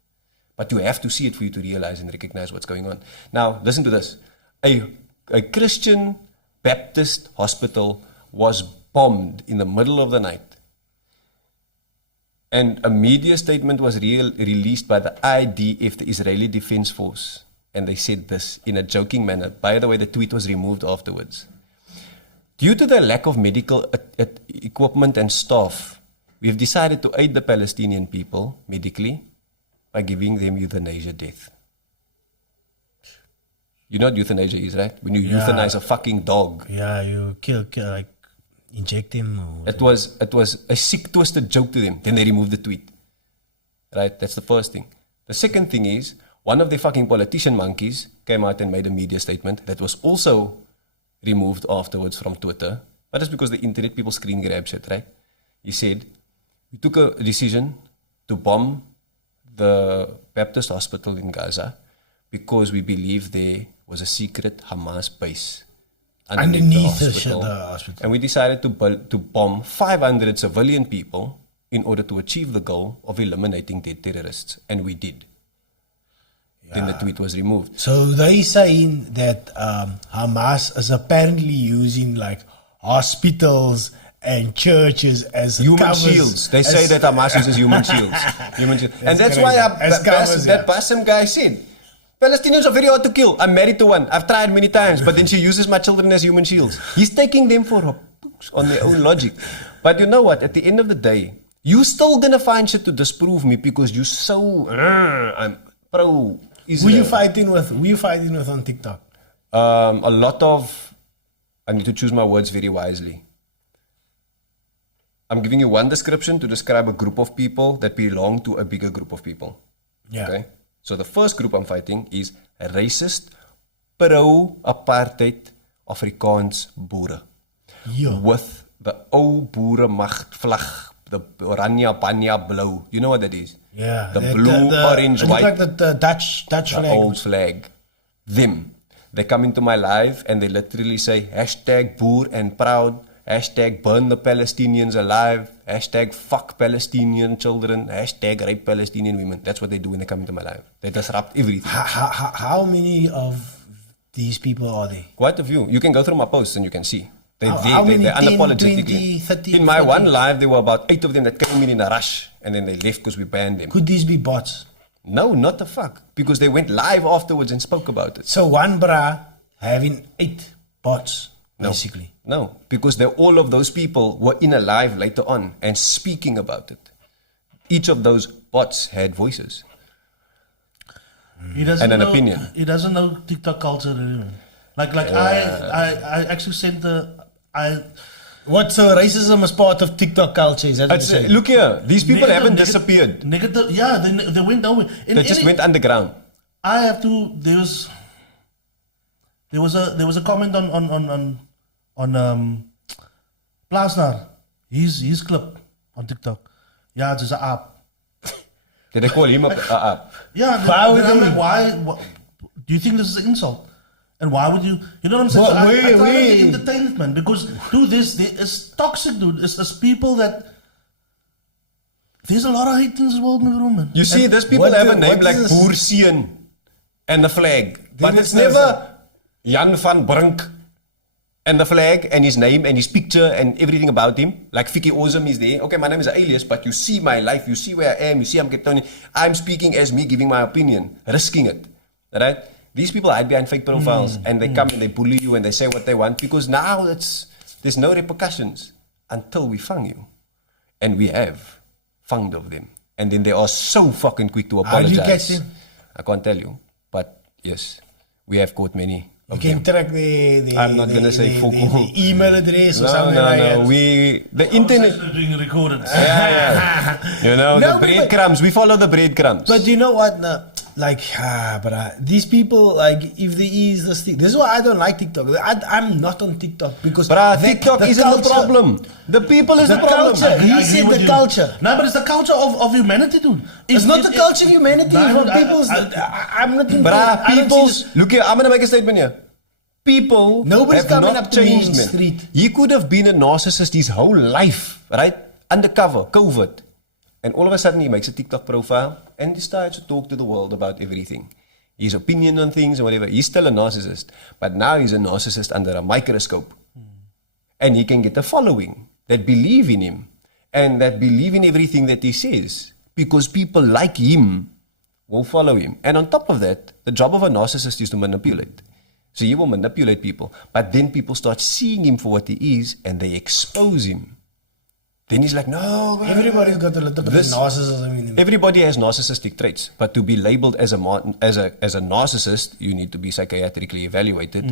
But you have to see it for you to realize and recognize what's going on. Now, listen to this. A Christian Baptist hospital was bombed in the middle of the night. And a media statement was released by the IDF, the Israeli Defense Force. And they said this in a joking manner. By the way, the tweet was removed afterwards. Due to the lack of medical equipment and staff, we've decided to aid the Palestinian people medically by giving them euthanasia death. You know what euthanasia is, right? When you euthanize a fucking dog. Yeah, you kill like inject him. Or It was a sick, twisted joke to them. Then they removed the tweet. Right? That's the first thing. The second thing is, one of the fucking politician monkeys came out and made a media statement that was also removed afterwards from Twitter. But that's because the internet people screen grab shit, right? He said, we took a decision to bomb the Baptist hospital in Gaza because we believe there was a secret Hamas base underneath the hospital. And we decided to bomb 500 civilian people in order to achieve the goal of eliminating dead terrorists. And we did. Then the tweet was removed. So they saying that Hamas is apparently using like hospitals and churches as human covers, shields. They say that Hamas uses human shields. And that's why that Bassem guy said, Palestinians are very hard to kill. I'm married to one. I've tried many times, but then she uses my children as human shields. He's taking them for her pooks on their own logic. But you know what? At the end of the day, you still gonna find shit to disprove me because you so I'm pro Israel. Who you fighting with? Who you fighting with on TikTok? A lot of, I need to choose my words very wisely. I'm giving you one description to describe a group of people that belong to a bigger group of people. Yeah. Okay? So the first group I'm fighting is racist, pro-apartheid Afrikaans boere. Yeah. With the ou boeremacht vlag, the oranje, banya, blue. You know what that is? Yeah. The blue, orange, white. It's like the Dutch flag. The old flag. Them. They come into my live and they literally say hashtag boer and proud, hashtag burn the Palestinians alive, hashtag fuck Palestinian children, hashtag rape Palestinian women. That's what they do when they come into my life. They disrupt everything. How many of these people are there? Quite a few. You can go through my posts and you can see. They're unapologetically. 10, 20, 30, in my 30? one live, there were about 8 of them that came in a rush and then they left because we banned them. Could these be bots? No, not the fuck. Because they went live afterwards and spoke about it. So one bra having 8 bots, basically. No, because all of those people were in a live later on and speaking about it. Each of those bots had voices. And an opinion. He doesn't know TikTok culture anyway. I actually sent What, so racism is part of TikTok culture? Is that what you're saying? Look here, these people haven't disappeared. Negative, yeah, they went nowhere. They just went underground. I have to. There was a comment on Plasnar, his clip on TikTok. Yeah, it's an app. Did they call him a app? Yeah. Why? Do you think this is an insult? And why would you? You know what I'm saying? Well, I try to be entertainment because do this. It's toxic, dude. It's people that. There's a lot of hate in this world, man. You see, these people have a name like Boer Seun and the flag, but it's never Jan van Brink and the flag and his name and his picture and everything about him. Like FIKI ORZIM is there. Okay, my name is an alias, but you see my life, you see where I am, you see I'm speaking as me, giving my opinion, risking it. Right? These people hide behind fake profiles and they come and they bully you and they say what they want because now there's no repercussions until we fang you. And we have fanged of them. And then they are so fucking quick to apologize. How did you catch them? I can't tell you. But yes, we have caught many. You can track the I'm not going to say the email address or something like that. No, the internet. Doing recordings. Yeah. You know, the breadcrumbs. We follow the breadcrumbs. But you know what? These people, like, if there is this thing, this is why I don't like TikTok. I'm not on TikTok because TikTok isn't the problem. The people is the problem. Culture. He said the culture. No, but it's the culture of humanity, dude. It's not the culture of humanity. I'm not. Look here, I'm gonna make a statement here. People Nobody's have coming not up to me in changed, the man. street. He could have been a narcissist his whole life, right? Undercover, COVID. And all of a sudden he makes a TikTok profile and decides to talk to the world about everything. His opinion on things and whatever. He's still a narcissist. But now he's a narcissist under a microscope. And he can get a following that believe in him. and that believe in everything that he says because people like him will follow him. And on top of that, the job of a narcissist is to manipulate. So he will manipulate people, but then people start seeing him for what he is and they expose him. Then he's like, no, Everybody's got a little bit of narcissism in him. everybody has narcissistic traits, but to be labeled as a narcissist, you need to be psychiatrically evaluated.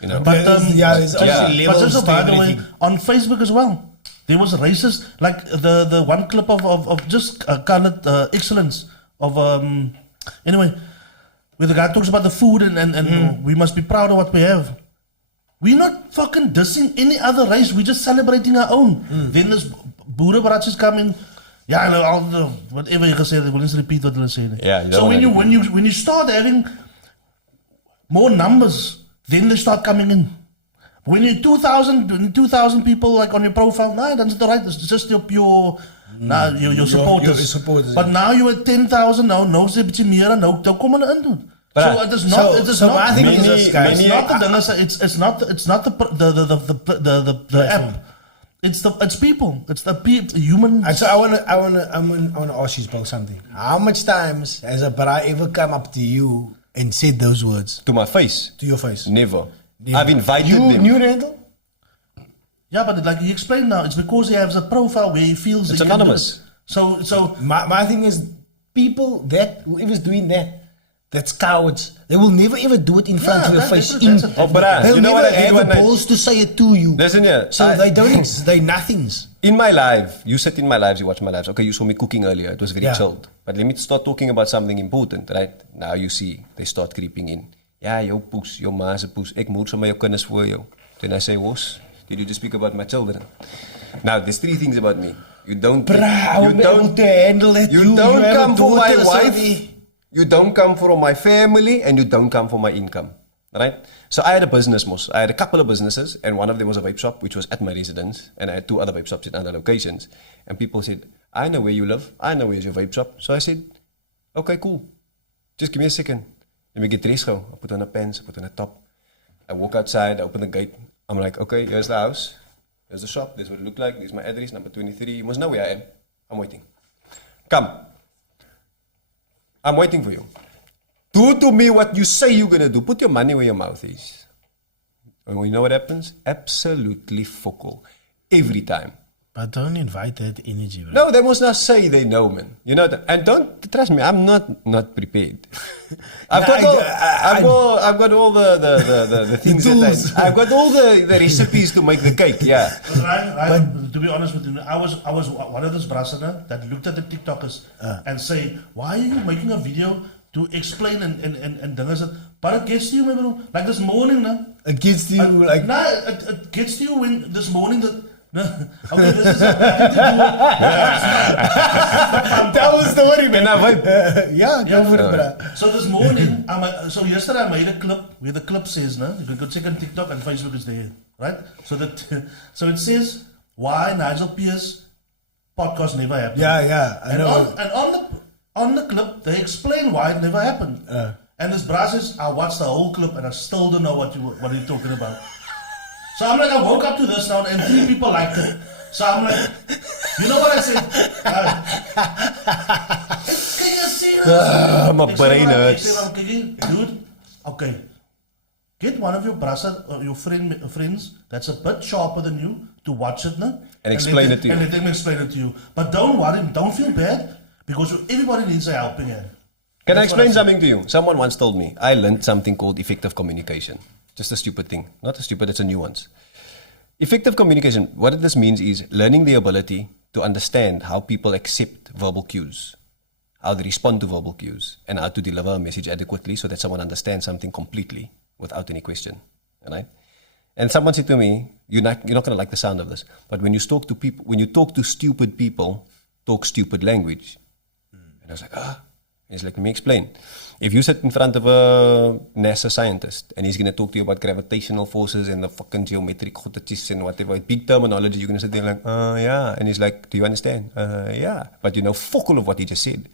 You know, But there's obviously but levels also, to by the way, everything. on Facebook as well, there was racist, like the one clip of just colored excellence of anyway, where the guy talks about the food and we must be proud of what we have. We're not fucking dissing any other race. We're just celebrating our own. Then this boerenbratjes coming. Yeah, all the whatever you say, they will just repeat what they say. Yeah, you so don't when you start having more numbers, then they start coming in. When you're 2,000 people like on your profile, nah, that's not right. It's just your your supporters. Your supporters, But yeah. now you're at 10,000 now. Nou is 'n bietjie meer nou kom hulle in doen. But So it is not. It is so not. my thing is this, guys. It's not the ding is, it's not the app. It's people. It's the human. And so I wanna ask you both something. How much times has a bra ever come up to you and said those words to my face, to your face? never. I've invited them. You Randall? Yeah, but like you explained now, it's because he has a profile where he feels It's he can do anonymous. it. So My thing is, people that whoever's doing that, that's cowards. They will never ever do it in front Yeah, of your that- face. that's it. Oh, but They'll you know never what I did have one the night? balls to say it to you. Listen here. So they don't. They nothings. In my live, you sit in my lives, you watch my lives. Okay, you saw me cooking earlier. It was very Yeah. chilled. But let me start talking about something important, right? Now you see, they start creeping in. Ja, jou poes, jou ma se poes. Ek moer sommer jou kinders voor jou. Then I say, "Wos, did you just speak about my children?" Now, there's three things about me. You don't Bruh, you I'm able to handle it. you don't have a come for my daughter, so wife. they- You don't come for my family, and you don't come for my income, right? So I had a business, Mos. I had a couple of businesses, and one of them was a vape shop, which was at my residence, and I had two other vape shops in other locations. And people said, "I know where you live. I know where's your vape shop." So I said, "Okay, cool. Just give me a second. Let me get dressed. I put on a pants, I put on a top. I walk outside. I open the gate. I'm like, okay, here's the house. Here's the shop. This is what it looked like. This is my address, number 23. You must know where I am. I'm waiting. Come. I'm waiting for you. Do to me what you say you're going to do. Put your money where your mouth is." And you know what happens? Absolutely fuck all. Every time. But don't invite that energy, bro. No, they must not say they know, man. You know that, and don't trust me. I'm not prepared. I've got all the things The that tools. I've got all the recipes to make the cake. Yeah. Right, to be honest with you, I was one of those brasana that looked at the TikTokers and say, "Why are you making a video to explain and then I said, but it gets to you, bro. Like this morning, no? Against you, like No, it gets to you when this morning that. Okay, this is nothing to do with. that was the worry, man. Can I vibe? Yeah, go for it, bro. So this morning, so yesterday I made a clip where the clip says, no, you can go check on TikTok and Facebook is there, right? So it says why Nigel Pierce podcast never happened. Yeah, I know. On the clip they explain why it never happened. And this bra says, I watched the whole clip and I still don't know what you're talking about. So I'm like, I woke up to this now and 3 people liked it. So I'm like, you know what I said? Can you see this? My brain hurts. Dude, okay. Get one of your brasa, your friends that's a bit sharper than you to watch it now. And explain it to you. And let them explain it to you. But don't worry, don't feel bad because everybody needs a helping hand. Can I That's what explain said. something to you? Someone once told me I learned something called effective communication. Just a stupid thing. Not a stupid, it's a nuance. Effective communication, what this means is learning the ability to understand how people accept verbal cues, how they respond to verbal cues, and how to deliver a message adequately so that someone understands something completely without any question. Right? And someone said to me, you're not going to like the sound of this, but when you talk to people, when you talk to stupid people, talk stupid language. And I was like, He's like, let me explain. If you sit in front of a NASA scientist and he's going to talk to you about gravitational forces and the fucking geometric goetetjies and whatever, big terminology, you're going to sit there like, yeah. And he's like, do you understand? Yeah. But you know fuck all of what he just said.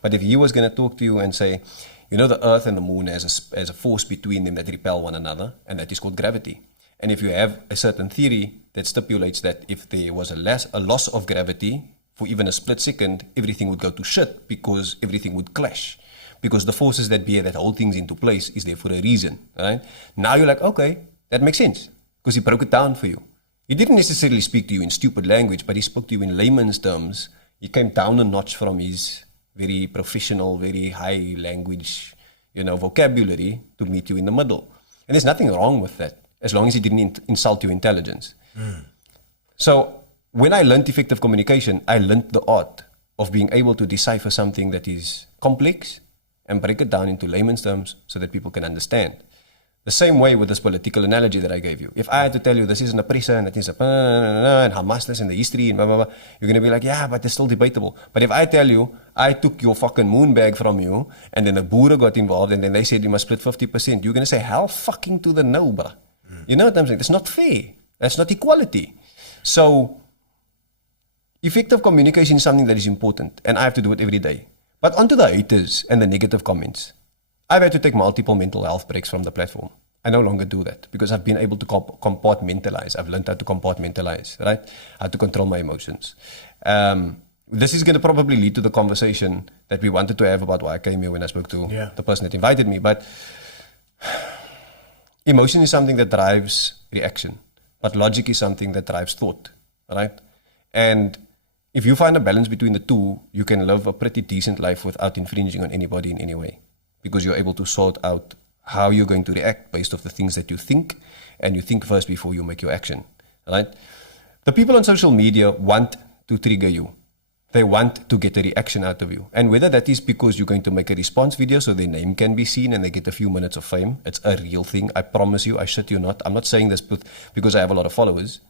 But if he was going to talk to you and say, you know, the earth and the moon has a force between them that repel one another, and that is called gravity. And if you have a certain theory that stipulates that if there was a loss of gravity for even a split second, everything would go to shit because everything would clash. Because the forces that bear that hold things into place is there for a reason, right? Now you're like, okay, that makes sense because he broke it down for you. He didn't necessarily speak to you in stupid language, but he spoke to you in layman's terms. He came down a notch from his very professional, very high language, vocabulary to meet you in the middle. And there's nothing wrong with that, as long as he didn't insult your intelligence. So when I learned effective communication, I learned the art of being able to decipher something that is complex and break it down into layman's terms so that people can understand. The same way with this political analogy that I gave you. If I had to tell you this is an oppressor and it is a and Hamas this and the history and blah, blah, blah, you're going to be like, yeah, but it's still debatable. But if I tell you, I took your fucking moon bag from you and then the Boere got involved and then they said you must split 50%, you're going to say, hell fucking to the no, bruh. You know what I'm saying? That's not fair. That's not equality. So, effective communication is something that is important and I have to do it every day. But onto the haters and the negative comments. I've had to take multiple mental health breaks from the platform. I no longer do that because I've been able to compartmentalize. I've learned how to compartmentalize, right? How to control my emotions. This is going to probably lead to the conversation that we wanted to have about why I came here when I spoke to the person that invited me. But emotion is something that drives reaction. But logic is something that drives thought, right? And if you find a balance between the two, you can live a pretty decent life without infringing on anybody in any way. Because you're able to sort out how you're going to react based off the things that you think, and you think first before you make your action, right? The people on social media want to trigger you. They want to get a reaction out of you. And whether that is because you're going to make a response video so their name can be seen and they get a few minutes of fame, it's a real thing. I promise you, I shit you not. I'm not saying this because I have a lot of followers.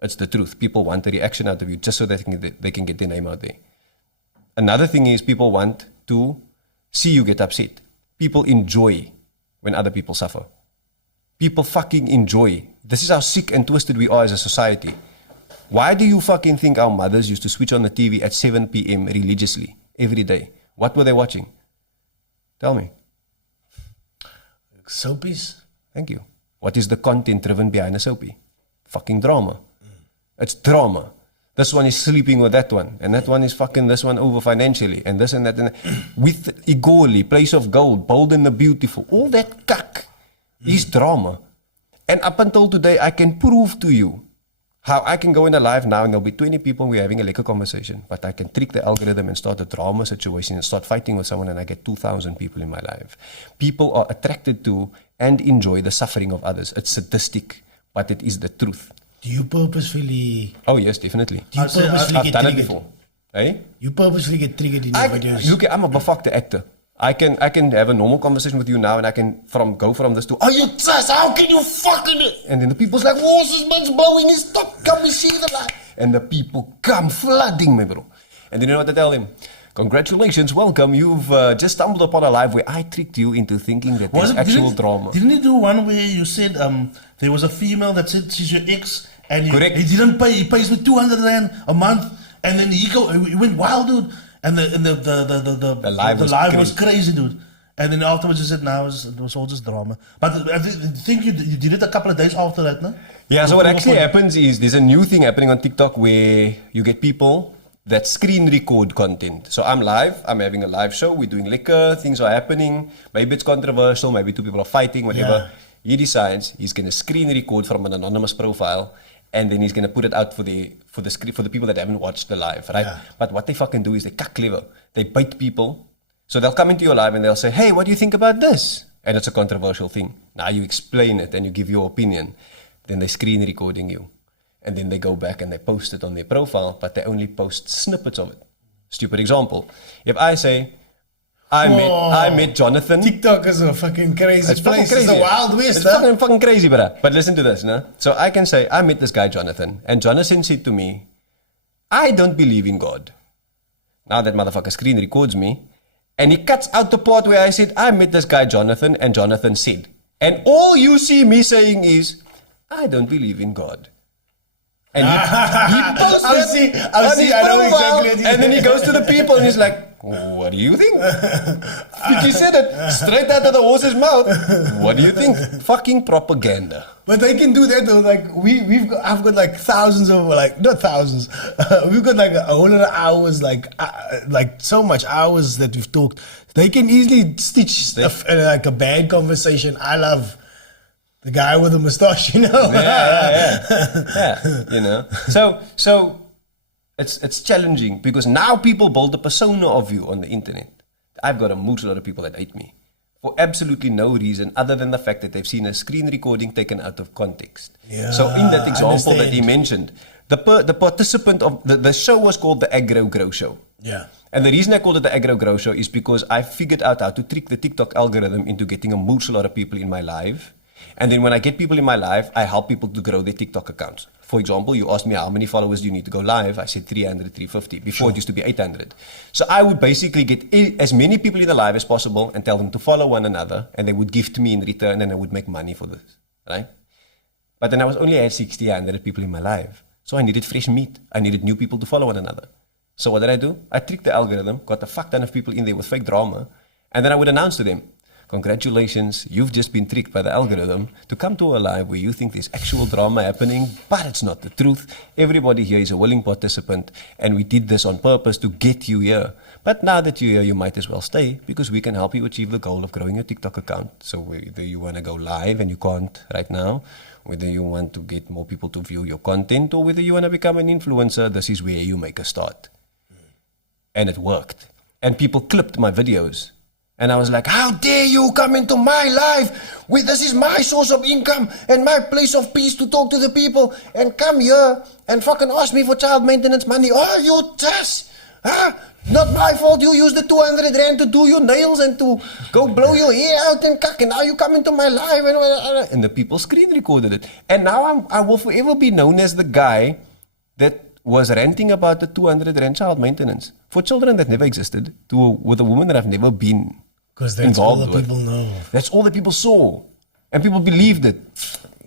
It's the truth. People want a reaction out of you just so that they can get their name out there. Another thing is people want to see you get upset. People enjoy when other people suffer. People fucking enjoy. This is how sick and twisted we are as a society. Why do you fucking think our mothers used to switch on the TV at 7 p.m. religiously every day? What were they watching? Tell me. Soapies? Thank you. What is the content driven behind a soapy? Fucking drama. It's drama. This one is sleeping with that one, and that one is fucking this one over financially, and this and that, and that. With Igoli, Place of Gold, Bold and the Beautiful, all that cuck is drama. And up until today, I can prove to you how I can go in a live now and there'll be 20 people and we're having a lekker conversation, but I can trick the algorithm and start a drama situation and start fighting with someone and I get 2,000 people in my life. People are attracted to and enjoy the suffering of others. It's sadistic, but it is the truth. Do you purposefully... Oh yes, definitely. Do you purposely I've get done triggered? it before. Hey? You purposely get triggered in your videos? Look, I'm a befucked actor. I can have a normal conversation with you now and I can go from this to, oh you sus, how can you fucking... And then the people's like, oh, this man's blowing his top, come we see the light. And the people come flooding me, bro. And then you know what I tell them? Congratulations, welcome. You've just stumbled upon a life where I tricked you into thinking that there's actual drama. Didn't you do one where you said there was a female that said she's your ex and Correct. he didn't pay, he pays me 200 rand a month and then he went wild, dude. And the live was crazy, dude. And then afterwards you said, no, it was all just drama. But I think you did it a couple of days after that, no? Yeah, so what actually happens is there's a new thing happening on TikTok where you get people that screen record content. So I'm live, I'm having a live show, we're doing liquor, things are happening, maybe it's controversial, maybe two people are fighting, whatever. Yeah. He decides he's going to screen record from an anonymous profile and then he's going to put it out for the people that haven't watched the live, right? Yeah. But what they fucking do is they cut clever. They bait people. So they'll come into your live and they'll say, hey, what do you think about this? And it's a controversial thing. Now you explain it and you give your opinion. Then they screen recording you. And then they go back and they post it on their profile, but they only post snippets of it. Stupid example. If I say, I met Jonathan. TikTok is a fucking crazy place. Crazy. It's the Wild West. It's fucking crazy, brother. But listen to this, no? So I can say, I met this guy, Jonathan. And Jonathan said to me, I don't believe in God. Now that motherfucker screen records me. And he cuts out the part where I said, I met this guy, Jonathan. And Jonathan said. And all you see me saying is, I don't believe in God. And he posts I know exactly what you and then he goes to the people and he's like, What do you think? Fiki said it straight out of the horse's mouth. What do you think? Fucking propaganda. But they can do that though. Like I've got like thousands of not thousands. We've got like a whole lot of hours, like so much hours that we've talked. They can easily stitch like a bad conversation. I love the guy with the mustache, you know. Yeah. You know. So it's challenging because now people build a persona of you on the internet. I've got a lot of people that hate me for absolutely no reason other than the fact that they've seen a screen recording taken out of context. Yeah, so in that example that he understand. mentioned, the participant of the show was called the Aggro Grow Show. Yeah. And the reason I called it the Aggro Grow Show is because I figured out how to trick the TikTok algorithm into getting a lot of people in my live. And then when I get people in my live, I help people to grow their TikTok accounts. For example, you asked me how many followers do you need to go live. I said 300, 350. Before it used to be 800. So I would basically get as many people in the live as possible and tell them to follow one another. And they would gift me in return and I would make money for this. Right? But then I was only at 60, 100 people in my live. So I needed fresh meat. I needed new people to follow one another. So what did I do? I tricked the algorithm, got a fuck ton of people in there with fake drama. And then I would announce to them, congratulations, you've just been tricked by the algorithm to come to a live where you think there's actual drama happening, but it's not the truth. Everybody here is a willing participant, and we did this on purpose to get you here. But now that you're here, you might as well stay, because we can help you achieve the goal of growing your TikTok account. So whether you want to go live and you can't right now, whether you want to get more people to view your content, or whether you want to become an influencer, this is where you make a start. And it worked. And people clipped my videos. And I was like, how dare you come into my life where this is my source of income and my place of peace to talk to the people and come here and fucking ask me for child maintenance money. Oh, you trash. Huh? Not my fault. You used the 200 rand to do your nails and to go blow your hair out and cuck. And now you come into my life. And the people screen recorded it. And now I will forever be known as the guy that was ranting about the 200 rand child maintenance for children that never existed with a woman that I've never been. Because that's all the people know. That's all the people saw. And people believed it.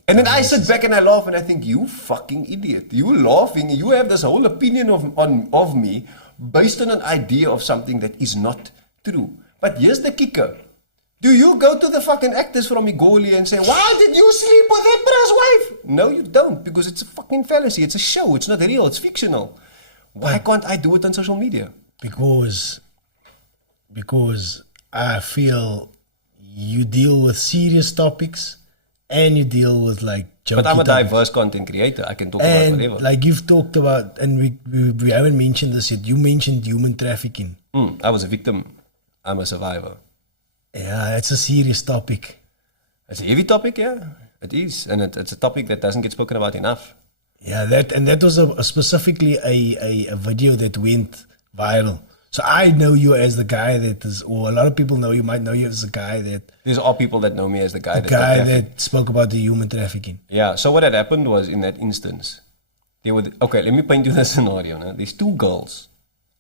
And then I sit back and I laugh and I think, you fucking idiot. You laughing, you have this whole opinion of me based on an idea of something that is not true. But here's the kicker. Do you go to the fucking actors from Igoli and say, why did you sleep with that bra's wife? No, you don't, because it's a fucking fallacy. It's a show. It's not real. It's fictional. Why can't I do it on social media? Because I feel you deal with serious topics and you deal with like jokey But I'm a topics. diverse content creator. I can talk about And whatever. like you've talked about, and we haven't mentioned this yet, you mentioned human trafficking. I was a victim. I'm a survivor. Yeah, it's a serious topic. It's a heavy topic, yeah. It is. And it's a topic that doesn't get spoken about enough. Yeah, that was specifically a video that went viral. So I know you as the guy that is, or a lot of people know you, might know you as the guy that There's all people that know me as the guy that spoke about the human trafficking. Yeah, so what had happened was in that instance, okay, let me paint you the scenario. Now. There's two girls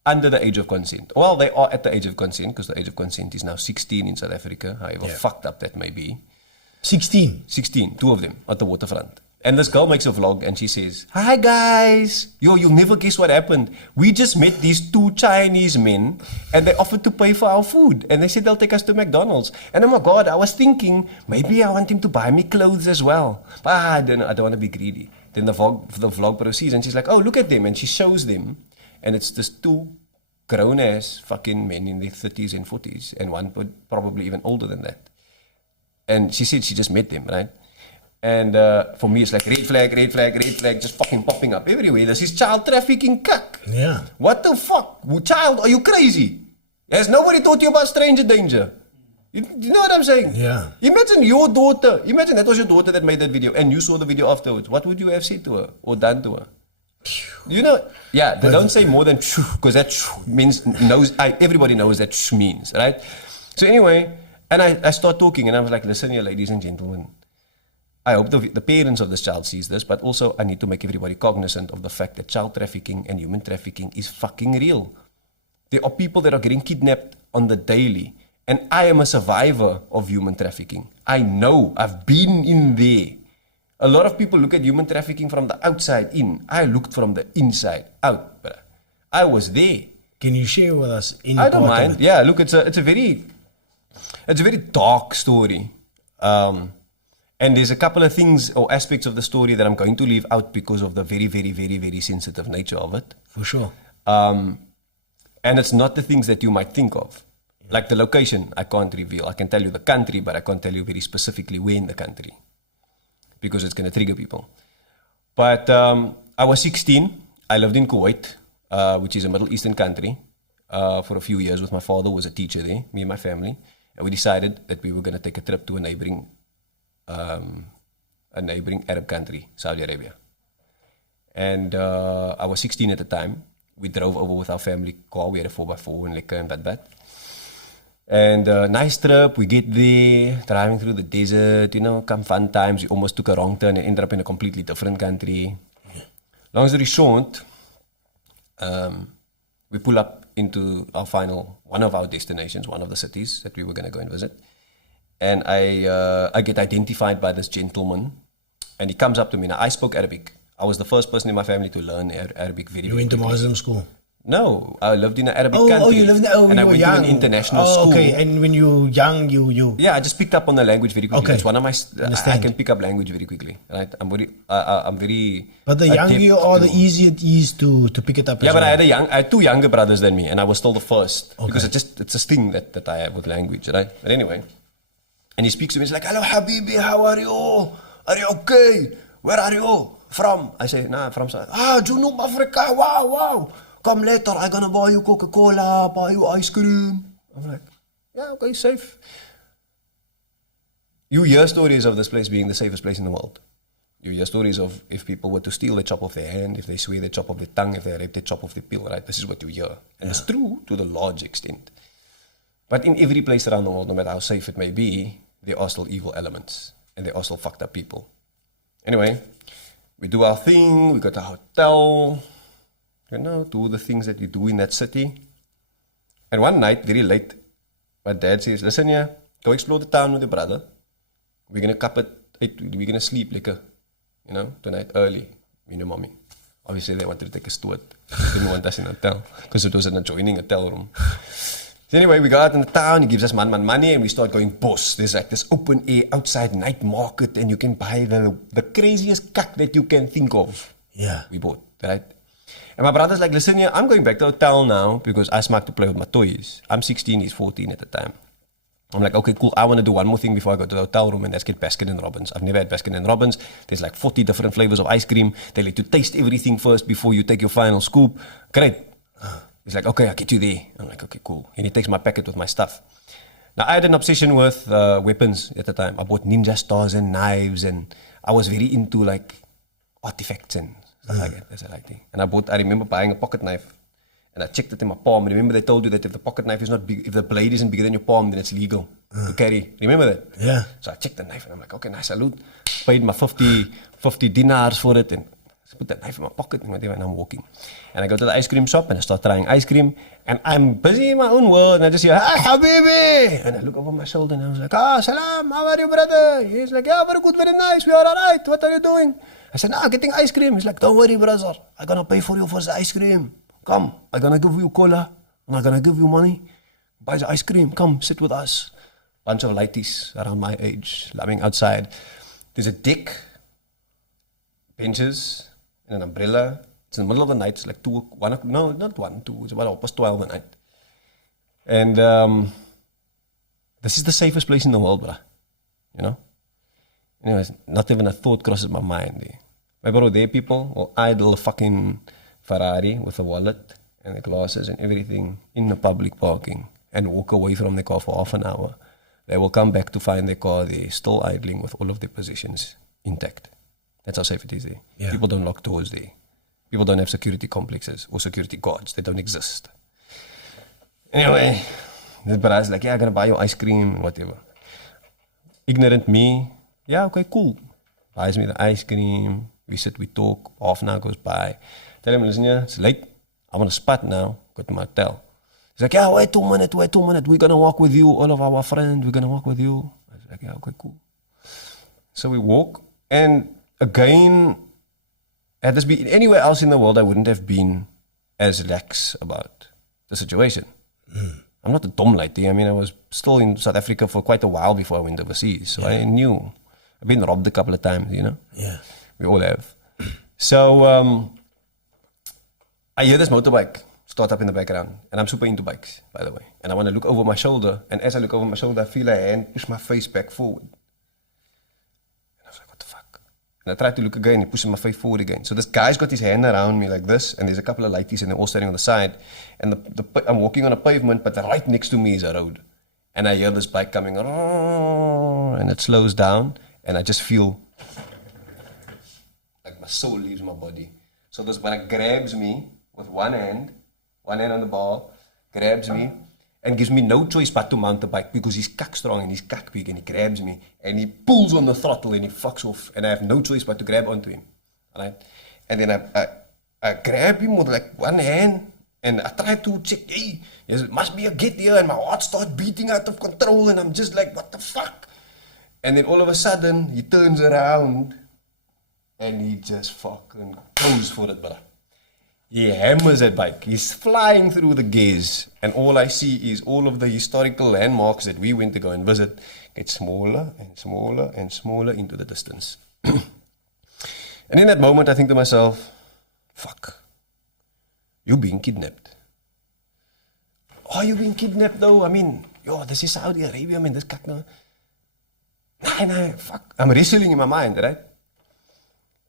under the age of consent. Well, they are at the age of consent because the age of consent is now 16 in South Africa, however fucked up that may be. 16? 16, two of them at the waterfront. And this girl makes a vlog and she says, hi guys, you'll never guess what happened. We just met these two Chinese men and they offered to pay for our food. And they said they'll take us to McDonald's. And oh my God, I was thinking, maybe I want him to buy me clothes as well. But I don't want to be greedy. Then the vlog proceeds and she's like, oh, look at them. And she shows them. And it's just two grown-ass fucking men in their 30s and 40s. And one probably even older than that. And she said she just met them, right? And for me, it's like red flag, just fucking popping up everywhere. This is child trafficking cuck. Yeah. What the fuck? Child, are you crazy? Has nobody taught you about stranger danger? You know what I'm saying? Yeah. Imagine your daughter. Imagine that was your daughter that made that video and you saw the video afterwards. What would you have said to her or done to her? You know, yeah, they don't say more than because that means everybody knows that means, right? So anyway, and I start talking and I was like, listen here, ladies and gentlemen. I hope the parents of this child sees this, but also I need to make everybody cognizant of the fact that child trafficking and human trafficking is fucking real. There are people that are getting kidnapped on the daily, and I am a survivor of human trafficking. I know, I've been in there. A lot of people look at human trafficking from the outside in. I looked from the inside out, bruh. I was there. Can you share with us any I don't part of mind. it? Yeah, look, it's a very dark story. And there's a couple of things or aspects of the story that I'm going to leave out because of the very, very, very, very sensitive nature of it. For sure. And it's not the things that you might think of. Like the location, I can't reveal. I can tell you the country, but I can't tell you very specifically where in the country because it's going to trigger people. But I was 16. I lived in Kuwait, which is a Middle Eastern country, for a few years with my father, who was a teacher there, me and my family. And we decided that we were going to take a trip to a neighboring Arab country, Saudi Arabia. And I was 16 at the time. We drove over with our family car. We had a 4x4 and lekker and that. And nice trip. We get there, driving through the desert, come fun times. We almost took a wrong turn and ended up in a completely different country. Long story short, we pull up into one of our destinations, one of the cities that we were going to go and visit. And I get identified by this gentleman, and he comes up to me. Now, I spoke Arabic. I was the first person in my family to learn Arabic very, You very went to quickly. Muslim school? No, I lived in an Arabic country. Oh, you lived in, and when I you were went young. to an international school. Okay, and when you were young, you... Yeah, I just picked up on the language very quickly. Okay. It's one of my... I Understand. can pick up language very quickly. Right? I'm very... But the younger adept you are, the to- easier it is to pick it up Yeah, as but well. I had two younger brothers than me, and I was still the first. Okay. Because it's a thing that I have with language, right? But anyway, and he speaks to me, he's like, "Hello, Habibi, how are you? Are you okay? Where are you from?" I say, "Nah, from South." Junub Africa, wow. Come later, I'm gonna buy you Coca-Cola, buy you ice cream. I'm like, yeah, okay, safe. You hear stories of this place being the safest place in the world. You hear stories of if people were to steal, they chop off their hand. If they swear, they chop off their tongue. If they rape, they chop off their pill, right? This is what you hear. And it's true to the large extent. But in every place around the world, no matter how safe it may be, there are still evil elements. And there are still fucked up people. Anyway, we do our thing. We go to a hotel. Do the things that you do in that city. And one night, very late, my dad says, "Listen, go explore the town with your brother. We're going to cup it. We're going to sleep tonight early, me and your mommy." Obviously, they wanted to take a steward. They didn't want us in a hotel because it was an adjoining hotel room. So anyway, we go out in the town. He gives us money, and we start going boss. There's like this open air outside night market, and you can buy the craziest kak that you can think of. Yeah. We bought, right? And my brother's like, "Listen, I'm going back to the hotel now because I smart to play with my toys." I'm 16, he's 14 at the time. I'm like, "Okay, cool. I want to do one more thing before I go to the hotel room, and that's get Baskin and Robbins. I've never had Baskin and Robbins. There's like 40 different flavors of ice cream. They let you taste everything first before you take your final scoop. Great." He's like, "Okay, I'll get you there." I'm like, "Okay, cool." And he takes my packet with my stuff. Now, I had an obsession with weapons at the time. I bought ninja stars and knives, and I was very into like artifacts and stuff like that. That's a like thing. And I remember buying a pocket knife, and I checked it in my palm. And remember, they told you that if the pocket knife is not big, if the blade isn't bigger than your palm, then it's legal to carry. Remember that? Yeah. So I checked the knife, and I'm like, "Okay, nice, salute." Paid my 50 dinars for it, and I put that knife in my pocket and whatever, and I'm walking. And I go to the ice cream shop, and I start trying ice cream, and I'm busy in my own world, and I just hear, "Hi, Habibi!" And I look over my shoulder, and I was like, "Salam, how are you, brother?" He's like, "Yeah, very good, very nice, we are all right. What are you doing?" I said, "Nah, getting ice cream." He's like, "Don't worry, brother. I'm going to pay for you for the ice cream. Come, I'm going to give you cola, and I'm going to give you money. Buy the ice cream. Come, sit with us." Bunch of lighties around my age, loving outside. There's a deck, benches, and an umbrella. It's in the middle of the night. It's like 2, 1, no, not 1, 2. It's about past 12 at night. And this is the safest place in the world, bruh. Anyways, not even a thought crosses my mind. My bro, there people will idle a fucking Ferrari with a wallet and the glasses and everything in the public parking and walk away from the car for half an hour. They will come back to find their car there, still idling with all of their possessions intact. That's how safe it is there. Yeah. People don't lock doors there. People don't have security complexes or security guards. They don't exist. Anyway, this brother's like, "Yeah, I'm going to buy you ice cream, whatever." Ignorant me, "Yeah, okay, cool." Buys me the ice cream. We sit, we talk. Half an hour goes by. Tell him, "Listen, it's late. I'm on a spot now. Go to my hotel." He's like, "Yeah, wait 2 minutes. We're going to walk with you. All of our friends, we're going to walk with you." I was like, "Yeah, okay, cool." So we walk. And again, had this been anywhere else in the world, I wouldn't have been as lax about the situation. I'm not a dumb lady. I mean, I was still in South Africa for quite a while before I went overseas. So I knew. I've been robbed a couple of times, you know? Yeah. We all have. So I hear this motorbike start up in the background. And I'm super into bikes, by the way. And I want to look over my shoulder. And as I look over my shoulder, I feel a hand push my face back forward. And I was like, what the fuck? And I tried to look again. He pushes my face forward again. So this guy's got his hand around me like this. And there's a couple of lighties and they're all standing on the side. And I'm walking on a pavement, but right next to me is a road. And I hear this bike coming, and it slows down. And I just feel like my soul leaves my body. So this brother grabs me with one hand on the bar, grabs me, and gives me no choice but to mount the bike because he's cock strong and he's cock big, and he grabs me and he pulls on the throttle and he fucks off, and I have no choice but to grab onto him, right? And then I grab him with like one hand and I try to check, hey, there must be a gate here, and my heart starts beating out of control, and I'm just like, what the fuck? And then all of a sudden, he turns around and he just fucking goes for it, brother. He hammers that bike. He's flying through the gears. And all I see is all of the historical landmarks that we went to go and visit get smaller and smaller and smaller into the distance. And in that moment, I think to myself, fuck, you're being kidnapped. Are you being kidnapped though? I mean, this is Saudi Arabia, I mean, this kakna. Nah, fuck. I'm wrestling in my mind, right?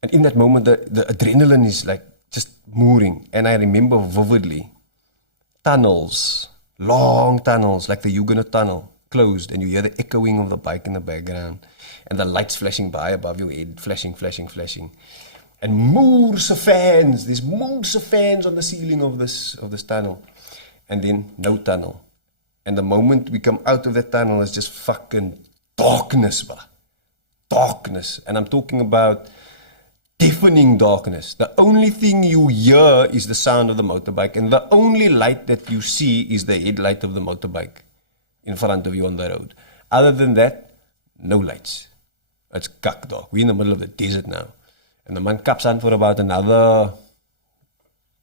And in that moment, the adrenaline is like just moving. And I remember vividly tunnels, long tunnels, like the Huguenot tunnel, closed. And you hear the echoing of the bike in the background. And the lights flashing by above your head, flashing. And moors of fans. There's moors of fans on the ceiling of this tunnel. And then no tunnel. And the moment we come out of that tunnel, it's just fucking darkness, bro. Darkness. And I'm talking about deafening darkness. The only thing you hear is the sound of the motorbike, and the only light that you see is the headlight of the motorbike in front of you on the road. Other than that, no lights. It's kak dark. We're in the middle of the desert now. And the man caps on for about another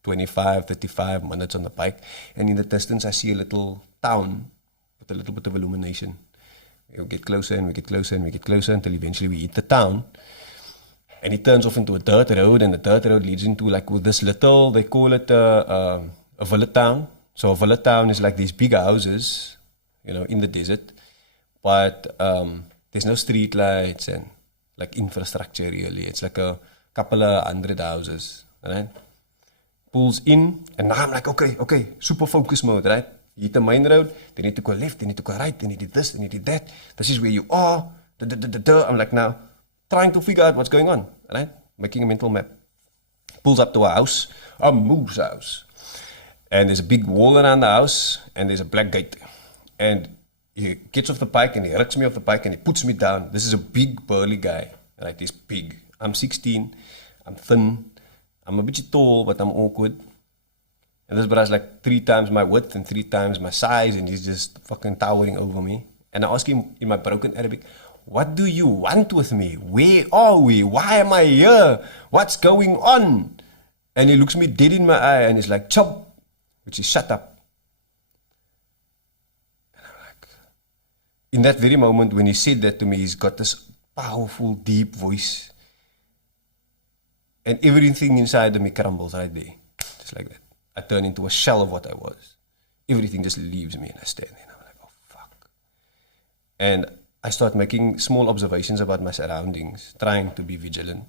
25, 35 minutes on the bike. And in the distance, I see a little town with a little bit of illumination. We get closer and we get closer and we get closer until eventually we hit the town. And it turns off into a dirt road, and the dirt road leads into like with this little, they call it a villa town. So a villa town is like these big houses, in the desert. But there's no street lights and like infrastructure really. It's like a couple of 100 houses, right? Pulls in, and now I'm like, okay, super focus mode, right? You hit the main road, they need to go left, they need to go right, they need to do this, they need to do that. This is where you are. I'm like now trying to figure out what's going on, right? Making a mental map. Pulls up to a house, a moose house. And there's a big wall around the house, and there's a black gate. And he gets off the bike, and he ricks me off the bike, and he puts me down. This is a big, burly guy, right? He's big. I'm 16, I'm thin, I'm a bit tall, but I'm awkward. And this brother's like 3 times my width and 3 times my size, and he's just fucking towering over me. And I ask him in my broken Arabic, what do you want with me? Where are we? Why am I here? What's going on? And he looks me dead in my eye and he's like, chop, which is shut up. And I'm like, in that very moment when he said that to me, he's got this powerful, deep voice. And everything inside of me crumbles right there. Just like that. I turn into a shell of what I was. Everything just leaves me and I stand there and I'm like, oh fuck. And I start making small observations about my surroundings, trying to be vigilant.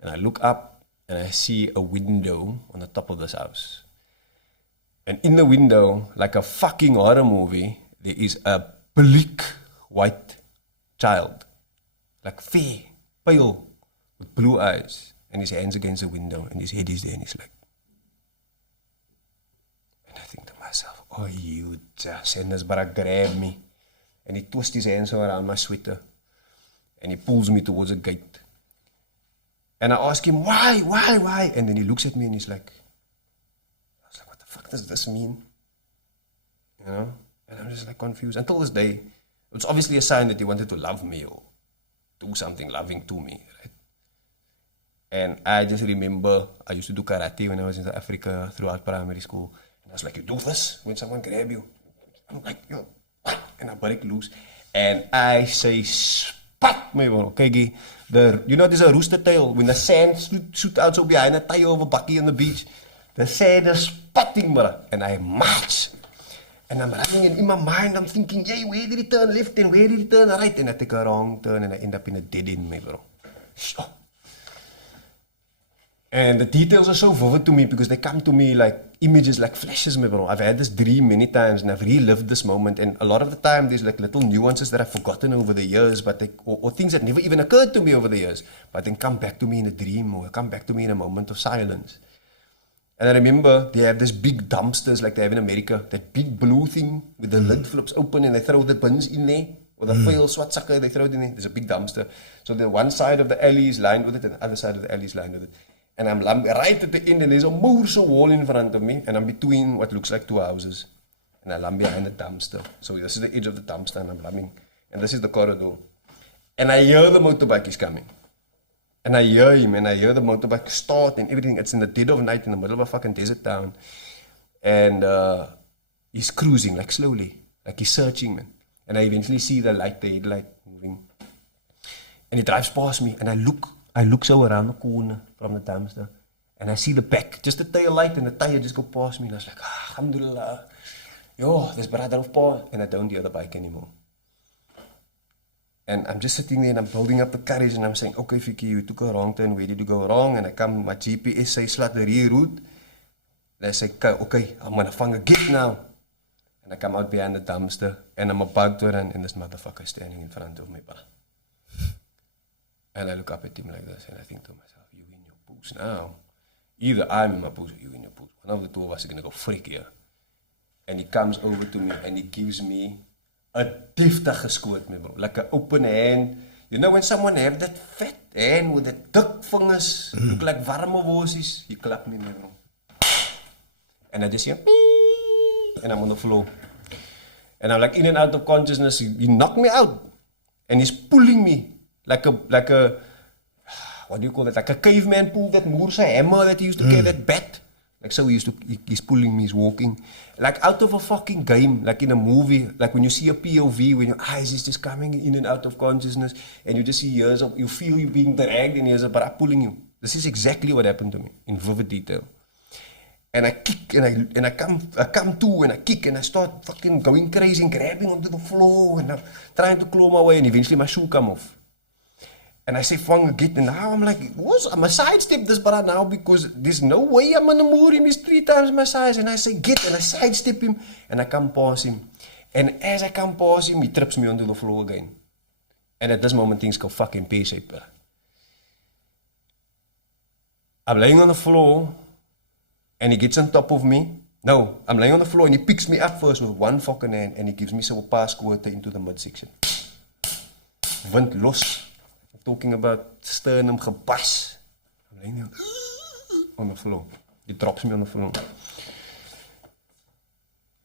And I look up and I see a window on the top of this house. And in the window, like a fucking horror movie, there is a bleak white child. Like fair, pale, with blue eyes. And his hands against the window and his head is there and he's like. And I think to myself, oh you just, and this brother grabbed me. And he twists his hands around my sweater. And he pulls me towards a gate. And I ask him, why? And then he looks at me and he's like, I was like, what the fuck does this mean? And I'm just like confused. Until this day, it's obviously a sign that he wanted to love me or do something loving to me, right? And I just remember I used to do karate when I was in South Africa throughout primary school. And was like, you do this when someone grab you. I'm like, yo, what? And I break loose. And I say, spat me, bro. Kykie, you know there's a rooster tail. When the sand shoot out so behind a tie over Bucky on the beach, the sand is spatting, bro. And I march. And I'm running, and in my mind, I'm thinking, yay, where did he turn left and where did he turn right? And I take a wrong turn and I end up in a dead end, me, bro. Stop. And the details are so vivid to me because they come to me like images, like flashes, me, bro. I've had this dream many times and I've relived this moment. And a lot of the time, there's like little nuances that I've forgotten over the years, but or things that never even occurred to me over the years, but then come back to me in a dream or come back to me in a moment of silence. And I remember they have this big dumpsters like they have in America, that big blue thing with the lid flips open and they throw the bins in there, or the foil swat sucker, they throw it in there. There's a big dumpster. So the one side of the alley is lined with it and the other side of the alley is lined with it. And I'm right at the end and there's a moorse wall in front of me and I'm between what looks like two houses. And I lamb behind the dumpster. So this is the edge of the dumpster and I'm lambing. And this is the corridor. And I hear the motorbike is coming. And I hear him and I hear the motorbike start and everything. It's in the dead of night in the middle of a fucking desert town. And he's cruising like slowly, like he's searching, man. And I eventually see the headlight moving. And he drives past me and I look so around the corner from the dumpster. And I see the back, just the tail light and the tire just go past me. And I was like, alhamdulillah. Yo, this brother of Paul. And I don't hear the bike anymore. And I'm just sitting there and I'm building up the courage and I'm saying, okay, FIKI, you took a wrong turn. Where did you go wrong? And I come, my GPS says, slot the rear route. And I say, okay, I'm going to find a gate now. And I come out behind the dumpster and I'm about to run and this motherfucker standing in front of me, bro. And I look up at him like this and I think to myself, you in your pools now. Either I'm in my pools or you in your pools. One of the two of us are going to go freak here. And he comes over to me and he gives me a deftige skoot, me bro. Like an open hand. You know when someone have that fat hand with the thick fingers, look like warme worsies, he clap me, bro. And I just hear, and I'm on the floor. And I'm like in and out of consciousness. He knocked me out. And he's pulling me like a, what do you call it? Like a caveman pulled that Moorse hammer that he used to carry, that bat. Like so he's pulling me, he's walking. Like out of a fucking game, like in a movie, like when you see a POV, when your eyes is just coming in and out of consciousness, and you just see years of, you feel you being dragged and years of bra pulling you. This is exactly what happened to me, in vivid detail. And I kick, and I come to, and I kick, and I start fucking going crazy and grabbing onto the floor, and I'm trying to claw my way, and eventually my shoe come off. And I say, "Fang get," and now I'm like, I'm a sidestep this bra now because there's no way I'm gonna move him. He's 3 times my size. And I say, "Get," and I sidestep him, and I come past him. And as I come past him, he trips me onto the floor again. And at this moment, things go fucking pear-shaped. I'm laying on the floor, and he gets on top of me. No, I'm laying on the floor, and he picks me up first with one fucking hand, and he gives me so a pass quarter into the midsection. Wind los. Talking about sternum gebas. I'm laying on the floor. He drops me on the floor.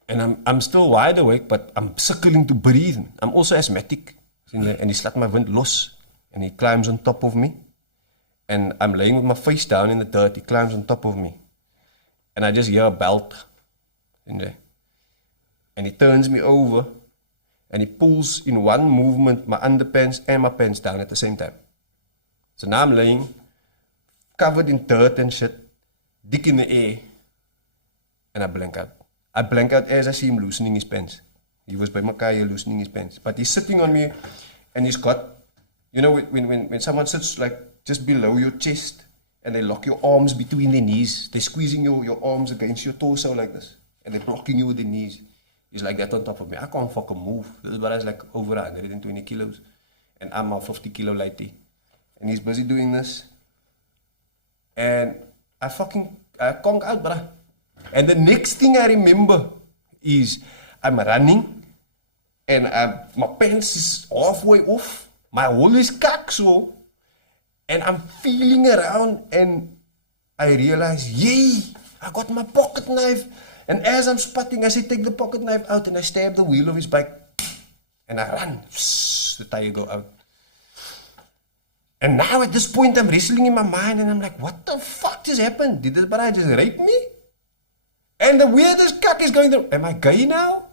And I'm still wide awake, but I'm suckling to breathe. I'm also asthmatic. And he slaat my wind los. And he climbs on top of me. And I'm laying with my face down in the dirt. He climbs on top of me. And I just hear a belt in there. And he turns me over. And he pulls in one movement my underpants and my pants down at the same time. So now I'm laying, covered in dirt and shit, dick in the air, and I blank out. I blank out as I see him loosening his pants. He was by my car loosening his pants. But he's sitting on me, and he's got, you know, when someone sits like just below your chest, and they lock your arms between their knees, they're squeezing your arms against your torso like this, and they're blocking you with their knees. He's like that on top of me. I can't fucking move. This brother's like over 120 kilos. And I'm a 50 kilo lighty. And he's busy doing this. And I conk out, bruh. And the next thing I remember is I'm running. And my pants is halfway off. My hole is cocked so. And I'm feeling around. And I realize, yay, I got my pocket knife. And as I'm sputting, I say, take the pocket knife out, and I stab the wheel of his bike. And I run. The tire go out. And now at this point, I'm wrestling in my mind, and I'm like, what the fuck just happened? Did this brother just rape me? And the weirdest cuck is going there, am I gay now?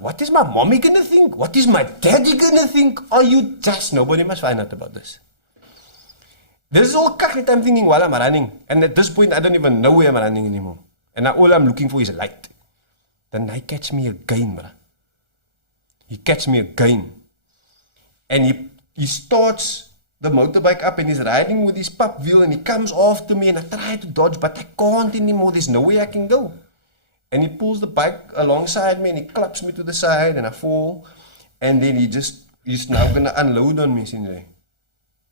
What is my mommy gonna think? What is my daddy gonna think? Are you just, nobody must find out about this. This is all cuck that I'm thinking while I'm running. And at this point, I don't even know where I'm running anymore. And now all I'm looking for is a light. Then he catch me again, bruh. He catch me again. And he starts the motorbike up and he's riding with his pup wheel and he comes after me and I try to dodge, but I can't anymore. There's no way I can go. And he pulls the bike alongside me and he claps me to the side and I fall. And then he's now gonna unload on me, Sinjay.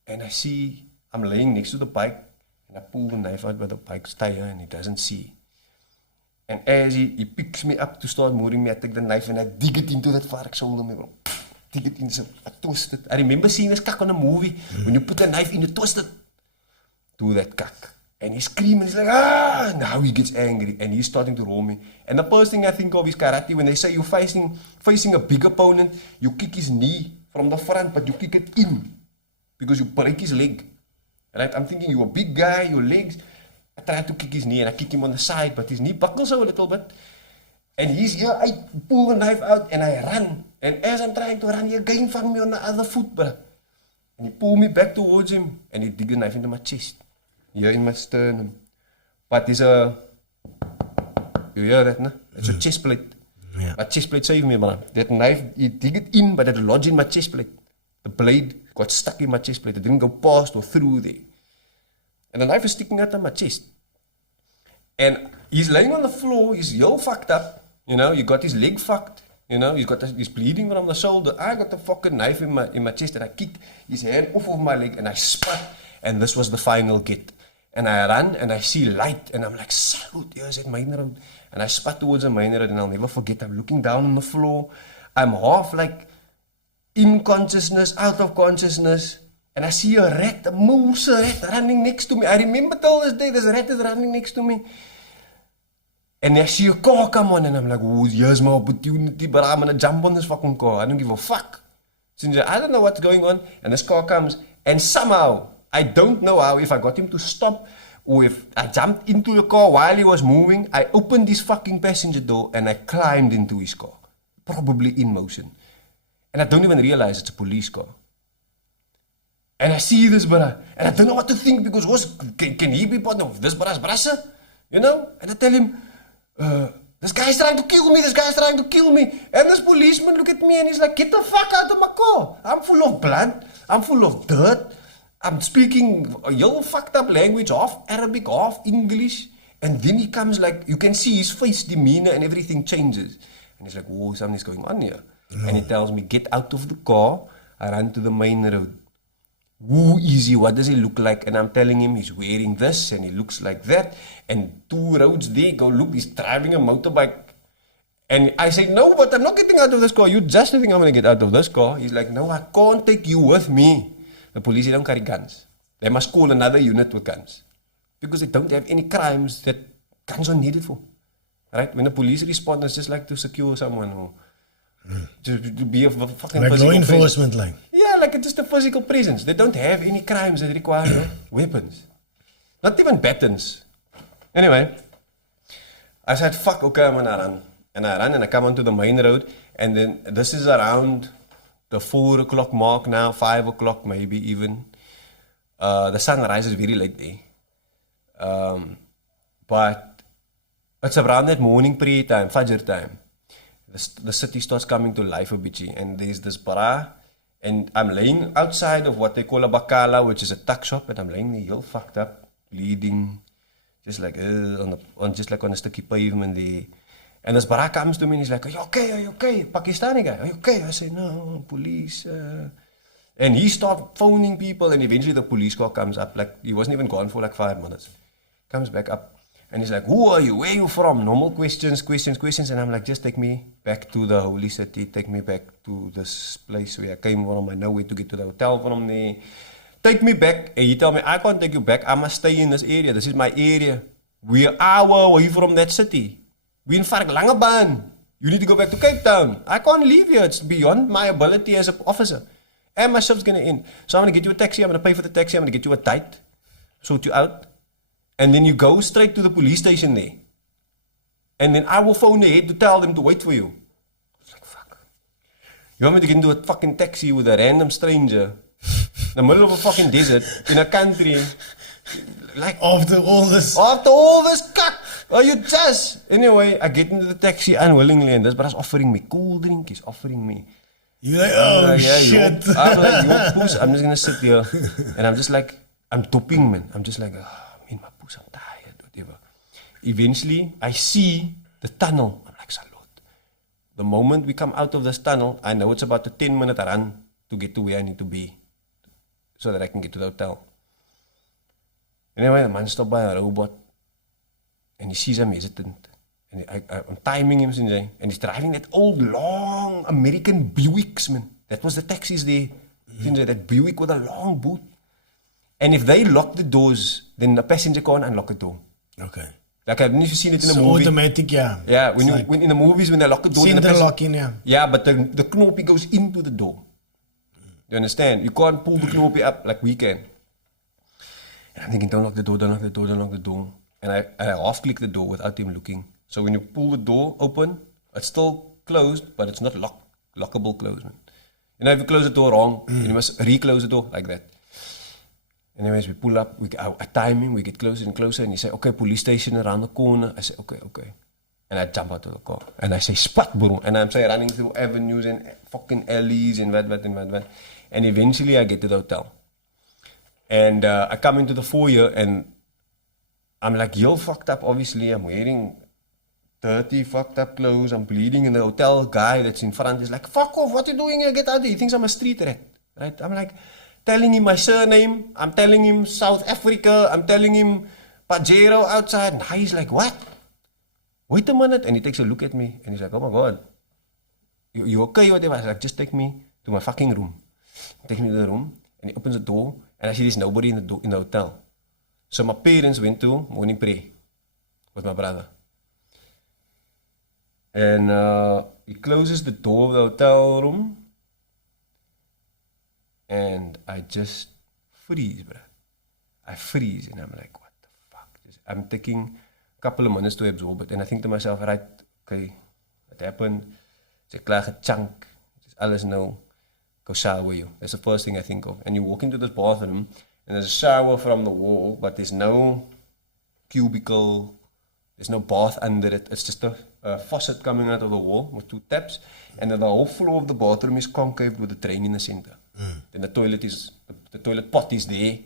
And I see I'm laying next to the bike and I pull the knife out by the bike's tire and he doesn't see. And as he picks me up to start moving me, I take the knife and I dig it into that vark shoulder, me bro. Dig it in, so I twist it. I remember seeing this cuck on a movie. When you put the knife in, you twist it. Do that cuck. And he screams, he's like, ah! Now he gets angry and he's starting to roll me. And the first thing I think of is karate. When they say you're facing a big opponent, you kick his knee from the front, but you kick it in. Because you break his leg. Right? I'm thinking, you're a big guy, your legs. I try to kick his knee and I kick him on the side, but his knee buckles out a little bit. And he's here, I pull the knife out and I run. And as I'm trying to run, he again found me on the other foot, bruh. And he pulled me back towards him and he dig the knife into my chest. Here in my sternum. But there's a... You hear that, no? It's a chest plate. Yeah. My chest plate saved me, man. That knife, he dig it in, but it lodged in my chest plate. The blade got stuck in my chest plate. It didn't go past or through there. And the knife is sticking out of my chest. And he's laying on the floor, he's heel fucked up. You know, you got his leg fucked. You know, he's bleeding from the shoulder. I got the fucking knife in my chest and I kicked his hand off of my leg and I spat. And this was the final get. And I run and I see light and I'm like, salute, here's that main road. And I spat towards the main road and I'll never forget, I'm looking down on the floor. I'm half like in consciousness, out of consciousness. And I see a rat, a moose rat running next to me. I remember till this day, this rat is running next to me. And I see a car come on and I'm like, oh, here's my opportunity, but I'm gonna jump on this fucking car. I don't give a fuck. Since I don't know what's going on. And this car comes and somehow, I don't know how, if I got him to stop or if I jumped into the car while he was moving, I opened his fucking passenger door and I climbed into his car. Probably in motion. And I don't even realize it's a police car. And I see this brother, and I don't know what to think because can he be part of this brother's brother? You know? And I tell him, this guy is trying to kill me, this guy is trying to kill me. And this policeman look at me and he's like, get the fuck out of my car. I'm full of blood, I'm full of dirt. I'm speaking a yellow fucked up language, half Arabic, half English. And then he comes like, you can see his face demeanor and everything changes. And he's like, whoa, something's going on here. No. And he tells me, get out of the car. I run to the main road. Who is he? What does he look like? And I'm telling him he's wearing this and he looks like that. And 2 roads there, go look, he's driving a motorbike. And I say, no, but I'm not getting out of this car. You just think I'm going to get out of this car. He's like, no, I can't take you with me. The police, they don't carry guns. They must call another unit with guns. Because they don't have any crimes that guns are needed for. Right? When the police respond, it's just like to secure someone or to be a fucking like physical law enforcement, presence. like. Yeah, like it's just a physical presence. They don't have any crimes that require weapons. Not even batons. Anyway, I said, fuck, okay, I'm gonna run. And I run and I come onto the main road. And then this is around the 4 o'clock mark now, 5 o'clock maybe even. The sun rises very late there. But it's around that morning prayer time, Fajr time. The city starts coming to life a bit, and there's this bara, and I'm laying outside of what they call a bakala, which is a tuck shop, and I'm laying there heel fucked up, bleeding, just like on a sticky pavement there. And this bara comes to me and he's like, are you okay? Are you okay? Pakistani guy, are you okay? I say, no, police. And he starts phoning people, and eventually the police car comes up. Like, he wasn't even gone for like 5 minutes. Comes back up. And he's like, who are you? Where are you from? Normal questions. And I'm like, just take me back to the holy city. Take me back to this place where I came from. I know where to get to the hotel from there. Take me back. And he tell me, I can't take you back. I must stay in this area. This is my area. We're an hour away from that city. We're in Vark Langebaan. You need to go back to Cape Town. I can't leave here. It's beyond my ability as an officer. And my shift's going to end. So I'm going to get you a taxi. I'm going to pay for the taxi. I'm going to get you a tight. Sort you out. And then you go straight to the police station there. And then I will phone ahead to tell them to wait for you. It's like, fuck. You want me to get into a fucking taxi with a random stranger in the middle of a fucking desert in a country, like, After all this. cuck, are you just? Anyway, I get into the taxi unwillingly, and this brother's offering me cool drink, he's offering me. You're like, oh Yeah, shit. I'm like, yo, poes, I'm just gonna sit here. And I'm just like, I'm topping, man. I'm just like, man, my poes, I'm tired, whatever. Eventually, I see the tunnel. I'm like, salute. The moment we come out of this tunnel, I know it's about a 10-minute run to get to where I need to be so that I can get to the hotel. Anyway, the man stopped by a robot and he sees I'm hesitant. And I'm timing him, and he's driving that old, long American Buicks, man. That was the taxis there. That Buick with a long boot. And if they lock the doors, then the passenger can't unlock the door. Okay. Like, I don't know if you've seen it in a So movie. automatic, yeah. Yeah, It's when in the movies, when they lock the door, then the Center locking, yeah. yeah, but the knoppy goes into the door. You understand? You can't pull the knoppy up like we can. And I'm thinking, don't lock the door, don't lock the door, don't lock the door. And I half-click the door without him looking. So when you pull the door open, it's still closed, but it's not lockable closed. Man. You know, if you close the door wrong, you must re-close the door like that. Anyways, we pull up, I time him, we get closer and closer, and he say, okay, police station around the corner. I say, okay. And I jump out of the car. And I say, spat, bro. And I'm say, running through avenues and fucking alleys and what. And eventually I get to the hotel. And I come into the foyer and I'm like, yo, fucked up, obviously. I'm wearing dirty, fucked up clothes. I'm bleeding. And the hotel guy that's in front is like, fuck off, what are you doing here? Get out there. He thinks I'm a street rat. Right? I'm like, telling him my surname. I'm telling him South Africa. I'm telling him Pajero outside. And he's like, what? Wait a minute. And he takes a look at me. And he's like, oh my God. You okay? Whatever. I was like, just take me to my fucking room. He takes me to the room. And he opens the door. And I see there's nobody in the hotel. So my parents went to morning prayer with my brother. And he closes the door of the hotel room. And I just freeze, bro. I freeze and I'm like, what the fuck? I'm taking a couple of minutes to absorb it. And I think to myself, right, okay, what happened? It's a klaar chunk. It's alles nou. Go shower you. That's the first thing I think of. And you walk into this bathroom and there's a shower from the wall, but there's no cubicle. There's no bath under it. It's just a faucet coming out of the wall with 2 taps. And then the whole floor of the bathroom is concave with a drain in the center. Then the toilet the toilet pot is there,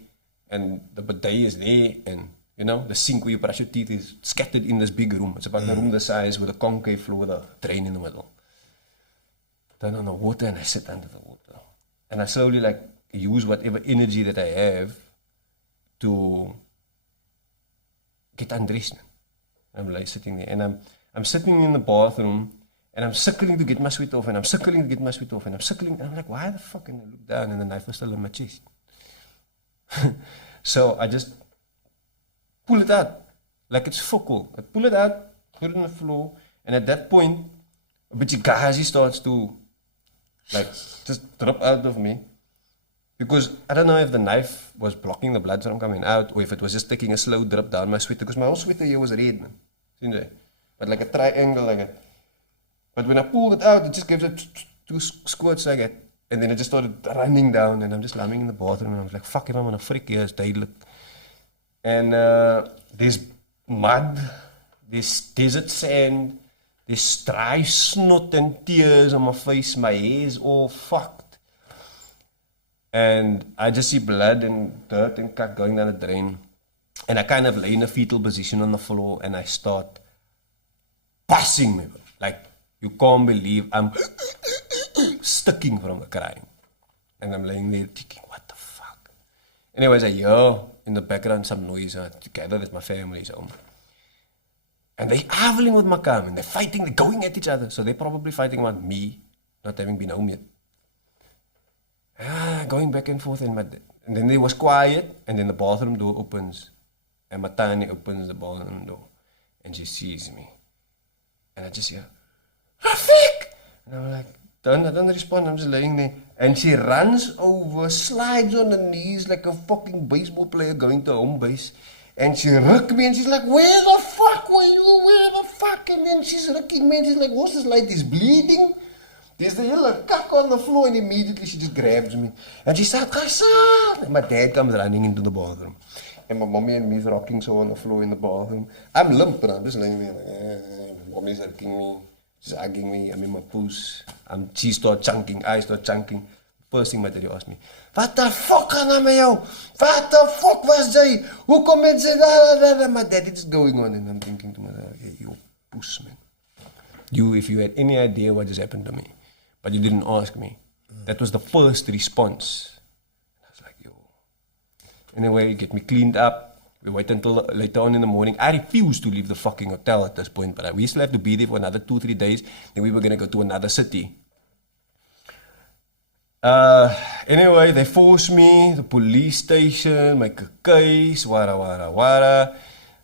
and the bidet is there, and you know, the sink where you brush your teeth is scattered in this big room. It's about a room the size with a concave floor with a drain in the middle. Turn on the water and I sit under the water. And I slowly like use whatever energy that I have to get undressed. I'm like sitting there and I'm sitting in the bathroom. And I'm suckling to get my sweat off, and I'm suckling to get my sweat off, and I'm suckling, and I'm like, why the fuck? And I look down, and the knife was still in my chest. So I just pull it out, like it's focal. I pull it out, put it on the floor, and at that point, a bit of gazi starts to, like, just drip out of me. Because I don't know if the knife was blocking the blood from coming out, or if it was just taking a slow drip down my sweater, because my whole sweater here was red, man. See you? But like a triangle, like a. But when I pulled it out, it just gave it 2 squirts like that. And then it just started running down, and I'm just lying in the bathroom, and I was like, fuck, if I'm gonna freak here, it's duidelijk. And there's mud, there's desert sand, there's dry snot and tears on my face, my hair is all fucked. And I just see blood and dirt and cut going down the drain. And I kind of lay in a fetal position on the floor, and I start passing me, like, you can't believe I'm sticking from the crying. And I'm laying there thinking, what the fuck? Anyways, I hear in the background some noise. Together, that's my family's home. And they're arguing with Makam, and they're fighting, they're going at each other. So they're probably fighting about me not having been home yet. Going back and forth. And then there was quiet, and then the bathroom door opens. And Matani opens the bathroom door. And she sees me. And I just hear, RAFIK! And I'm like, I don't respond, I'm just laying there. And she runs over, slides on her knees like a fucking baseball player going to home base. And she ruk me and she's like, where the fuck were you? Where the fuck? And then she's rucking me and she's like, what's this light is bleeding? There's the yellow cock on the floor and immediately she just grabs me. And she said, Hassan! And my dad comes running into the bathroom. And my mommy and me is rocking so on the floor in the bathroom. I'm limp, but I'm just laying there. Mommy's hugging me. She's hugging me. I'm in my poos. She starts chunking. I start chunking. First thing my daddy asked me, what the fuck gaan aan met jou? What the fuck was jy? Hoekom het jy da? My daddy is going on and I'm thinking to myself, hey, you puss, man. You, if you had any idea what just happened to me, but you didn't ask me. That was the first response. I was like, yo. Anyway, get me cleaned up. We wait until later on in the morning. I refused to leave the fucking hotel at this point, but we still have to be there for another 2-3 days. Then we were going to go to another city. Anyway, they forced me, the police station, make a case, wara.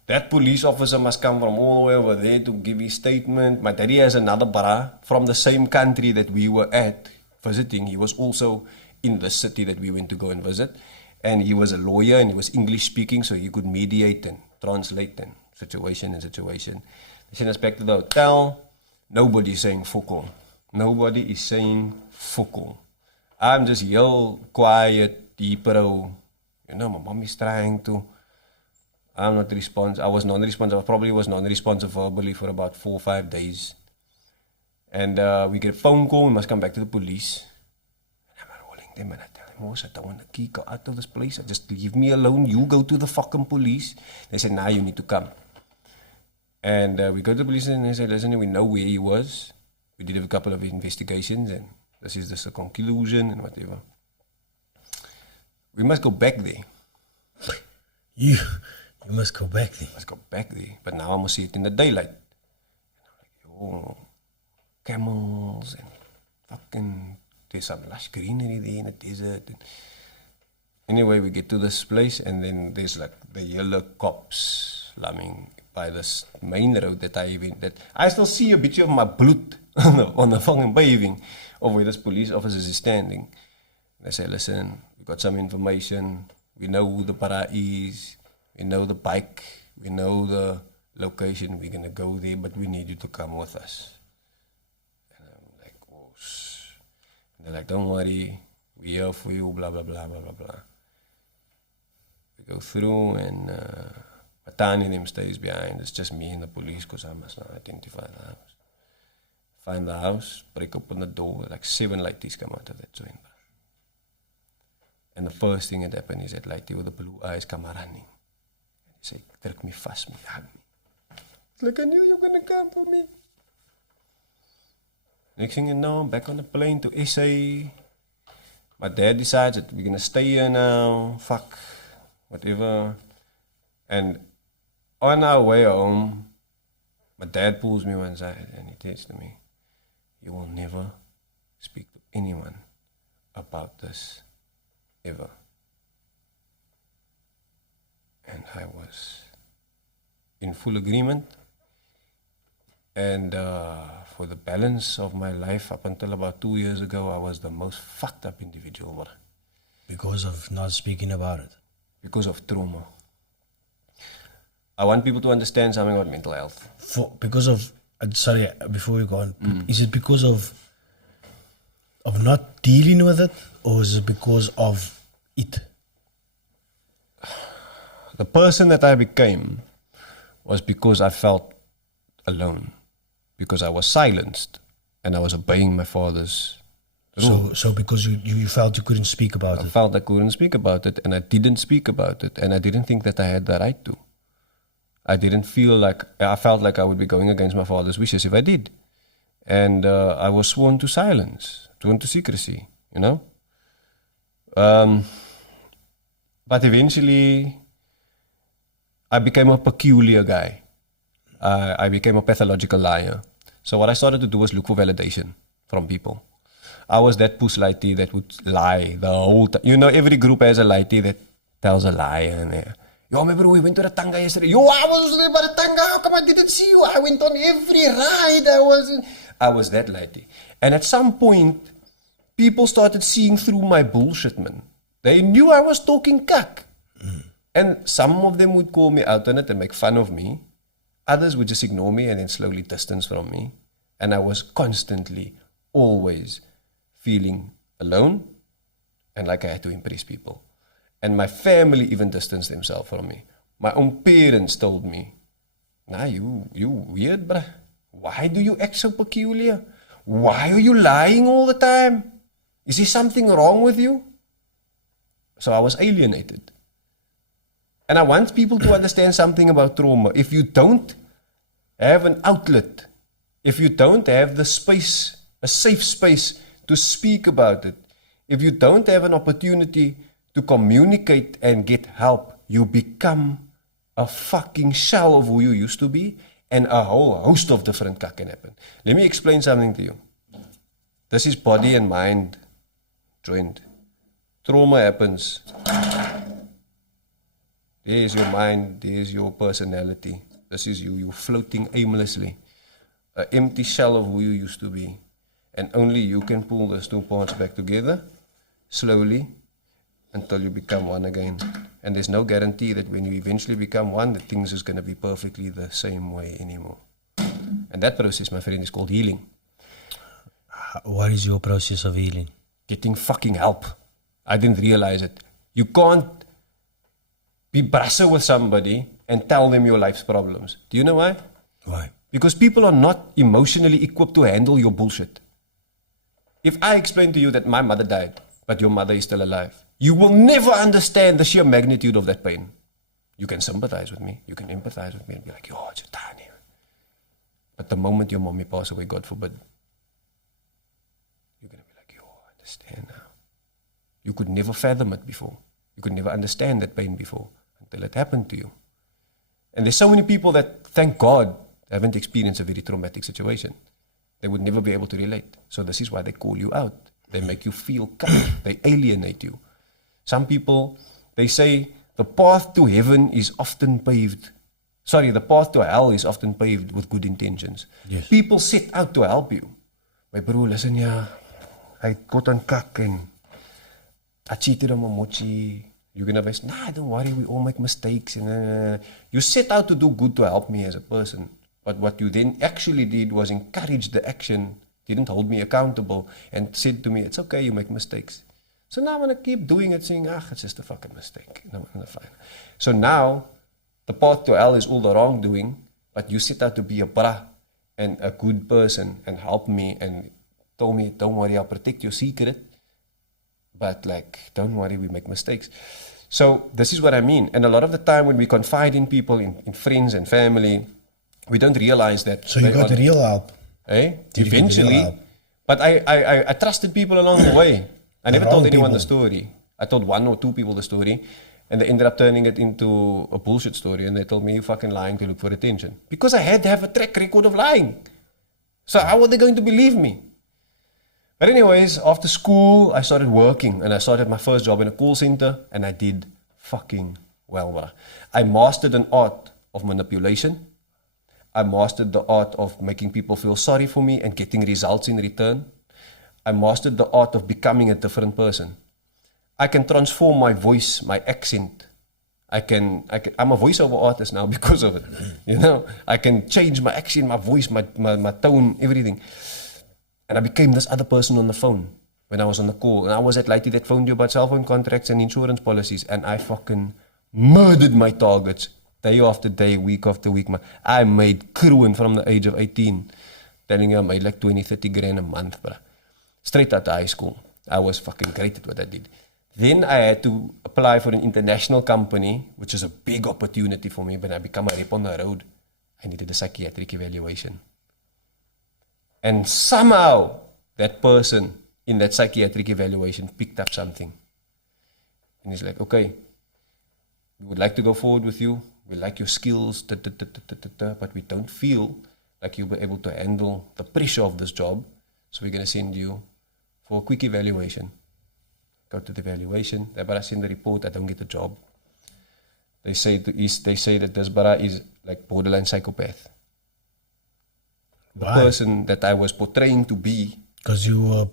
That police officer must come from all the way over there to give his statement. My daddy has another bra from the same country that we were at visiting. He was also in the city that we went to go and visit. And he was a lawyer and he was English speaking, so he could mediate and translate and situation. They sent us back to the hotel. Nobody is saying fuck all. Nobody is saying fuck all. I'm just yell quiet, deeper. You know, my mom is trying to. I'm not responsive. I was non-responsive. I probably was non-responsive verbally for about 4 or 5 days. And we get a phone call. We must come back to the police. And I'm rolling them and I tell them, I don't want to kick out of this place. Just leave me alone. You go to the fucking police. They said, nah, you need to come. And we go to the police and they said, listen, we know where he was. We did have a couple of investigations and this is just a conclusion and whatever. We must go back there. You must go back there. Must go back there. But now I must see it in the daylight. And I'm like, yo, camels and fucking, there's some lush greenery there in the desert. And anyway, we get to this place and then there's like the yellow cops slumming by this main road that I still see a bit of my blood on the fucking paving of where this police officer is standing. They say, listen, we got some information. We know who the para is. We know the bike. We know the location. We're going to go there, but we need you to come with us. And I'm like, oh, and they're like, don't worry. We're here for you, blah, blah, blah, blah, blah, blah. We go through and Matani them stays behind. It's just me and the police because I must not identify the house. Find the house, break open the door, like 7 lighties come out of that joint. And the first thing that happened is that lightie with the blue eyes come running. And he say, druk me vast, me, hug me. It's like, I knew you were going to come for me. Next thing you know, I'm back on the plane to SA. My dad decides that we're going to stay here now, fuck, whatever. And on our way home, my dad pulls me one side and he says to me, you will never speak to anyone about this, ever. And I was in full agreement. And for the balance of my life, up until about 2 years ago, I was the most fucked up individual. Because of not speaking about it. Because of trauma. I want people to understand something about mental health. Because of, sorry, before we go on, is it because of not dealing with it, or is it because of it? The person that I became was because I felt alone, because I was silenced and I was obeying my father's rule. So because you felt you couldn't speak about it? I felt I couldn't speak about it and I didn't speak about it and I didn't think that I had the right to. I felt like I would be going against my father's wishes if I did. And I was sworn to silence, sworn to secrecy, you know. But eventually, I became a peculiar guy. I became a pathological liar. So what I started to do was look for validation from people. I was that puss lighty that would lie the whole time. You know, every group has a lighty that tells a lie in there. Yo, my bro, we went to the Tanga yesterday. Yo, I was there by the Tanga. How come I didn't see you? I went on every ride. I was that lighty. And at some point, people started seeing through my bullshit, man. They knew I was talking cuck. And some of them would call me out on it and make fun of me. Others would just ignore me and then slowly distance from me. And I was constantly, always feeling alone and like I had to impress people. And my family even distanced themselves from me. My own parents told me, nah, you weird, bruh. Why do you act so peculiar? Why are you lying all the time? Is there something wrong with you? So I was alienated. And I want people to understand something about trauma. If you don't have an outlet, if you don't have the space, a safe space to speak about it, if you don't have an opportunity to communicate and get help, you become a fucking shell of who you used to be, and a whole host of different kak can happen. Let me explain something to you. This is body and mind joined. Trauma happens. There is your mind, there is your personality. This is you. You're floating aimlessly. An empty shell of who you used to be. And only you can pull those two parts back together, slowly, until you become one again. And there's no guarantee that when you eventually become one, that things is going to be perfectly the same way anymore. And that process, my friend, is called healing. What is your process of healing? Getting fucking help. I didn't realize it. You can't be brasso with somebody and tell them your life's problems. Do you know why? Why? Because people are not emotionally equipped to handle your bullshit. If I explain to you that my mother died, but your mother is still alive, you will never understand the sheer magnitude of that pain. You can sympathize with me, you can empathize with me and be like, yo, it's tiny. But the moment your mommy passes away, God forbid, you're going to be like, yo, I understand now. You could never fathom it before. You could never understand that pain before until it happened to you. And there's so many people that, thank God, haven't experienced a very traumatic situation. They would never be able to relate. So this is why they call you out. They make you feel cut. They alienate you. Some people, they say the path to heaven is often paved. Sorry, the path to hell is often paved with good intentions. Yes. People set out to help you. My bro, listen, yeah, I got on kak and I cheated on my mochi. You're going to say, nah, don't worry, we all make mistakes. And you set out to do good to help me as a person. But what you then actually did was encourage the action, didn't hold me accountable, and said to me, it's okay, you make mistakes. So now I'm going to keep doing it, saying, it's just a fucking mistake. No, fine. So now, the path to hell is all the wrongdoing, but you set out to be a bra and a good person and help me and told me, don't worry, I'll protect your secret. But like, don't worry, we make mistakes. So this is what I mean. And a lot of the time when we confide in people, in friends and family, we don't realize that. So you got the real help. Eventually. But I trusted people along the way. I never told anyone the story. I told one or two people the story, and they ended up turning it into a bullshit story, and they told me, you fucking lying to look for attention. Because I had to have a track record of lying. So how are they going to believe me? But anyways, after school, I started working, and I started my first job in a call center, and I did fucking well, bro. I mastered an art of manipulation. I mastered the art of making people feel sorry for me and getting results in return. I mastered the art of becoming a different person. I can transform my voice, my accent. I'm a voiceover artist now because of it. You know, I can change my accent, my voice, my tone, everything. And I became this other person on the phone when I was on the call. And I was that lady that phoned you about cell phone contracts and insurance policies. And I fucking murdered my targets day after day, week after week. I made crewing from the age of 18. Telling you I made like 20, 30 grand a month, bruh. Straight out of high school. I was fucking great at what I did. Then I had to apply for an international company, which is a big opportunity for me. When I become a rep on the road, I needed a psychiatric evaluation. And somehow, that person in that psychiatric evaluation picked up something. And he's like, okay, we would like to go forward with you. We like your skills, but we don't feel like you'll be able to handle the pressure of this job. So we're going to send you for a quick evaluation. Go to the evaluation. But I send the report, I don't get the job. They say that this bara is like borderline psychopath. The person that I was portraying to be. Because you were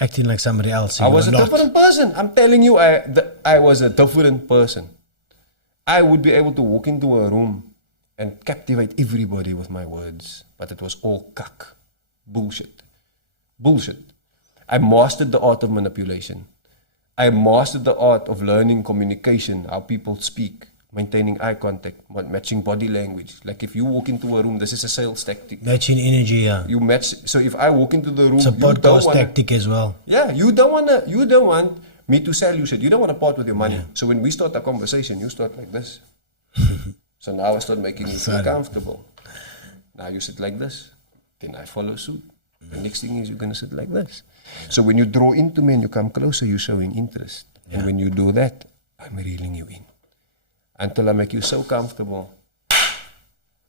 acting like somebody else. I was a different person. I'm telling you, I was a different person. I would be able to walk into a room and captivate everybody with my words, but it was all cuck. Bullshit. Bullshit. I mastered the art of manipulation. I mastered the art of learning communication, how people speak, maintaining eye contact, matching body language. Like if you walk into a room, this is a sales tactic. Matching energy, yeah. You match. So if I walk into the room, It's a you don't podcast wanna, tactic as well. yeah, you don't want me to sell you shit. You don't want to part with your money. So when we start a conversation, you start like this. So now I start making you feel comfortable. Now you sit like this. Then I follow suit. The next thing is you're going to sit like this. So when you draw into me and you come closer, you're showing interest. And when you do that, I'm reeling you in. Until I make you so comfortable.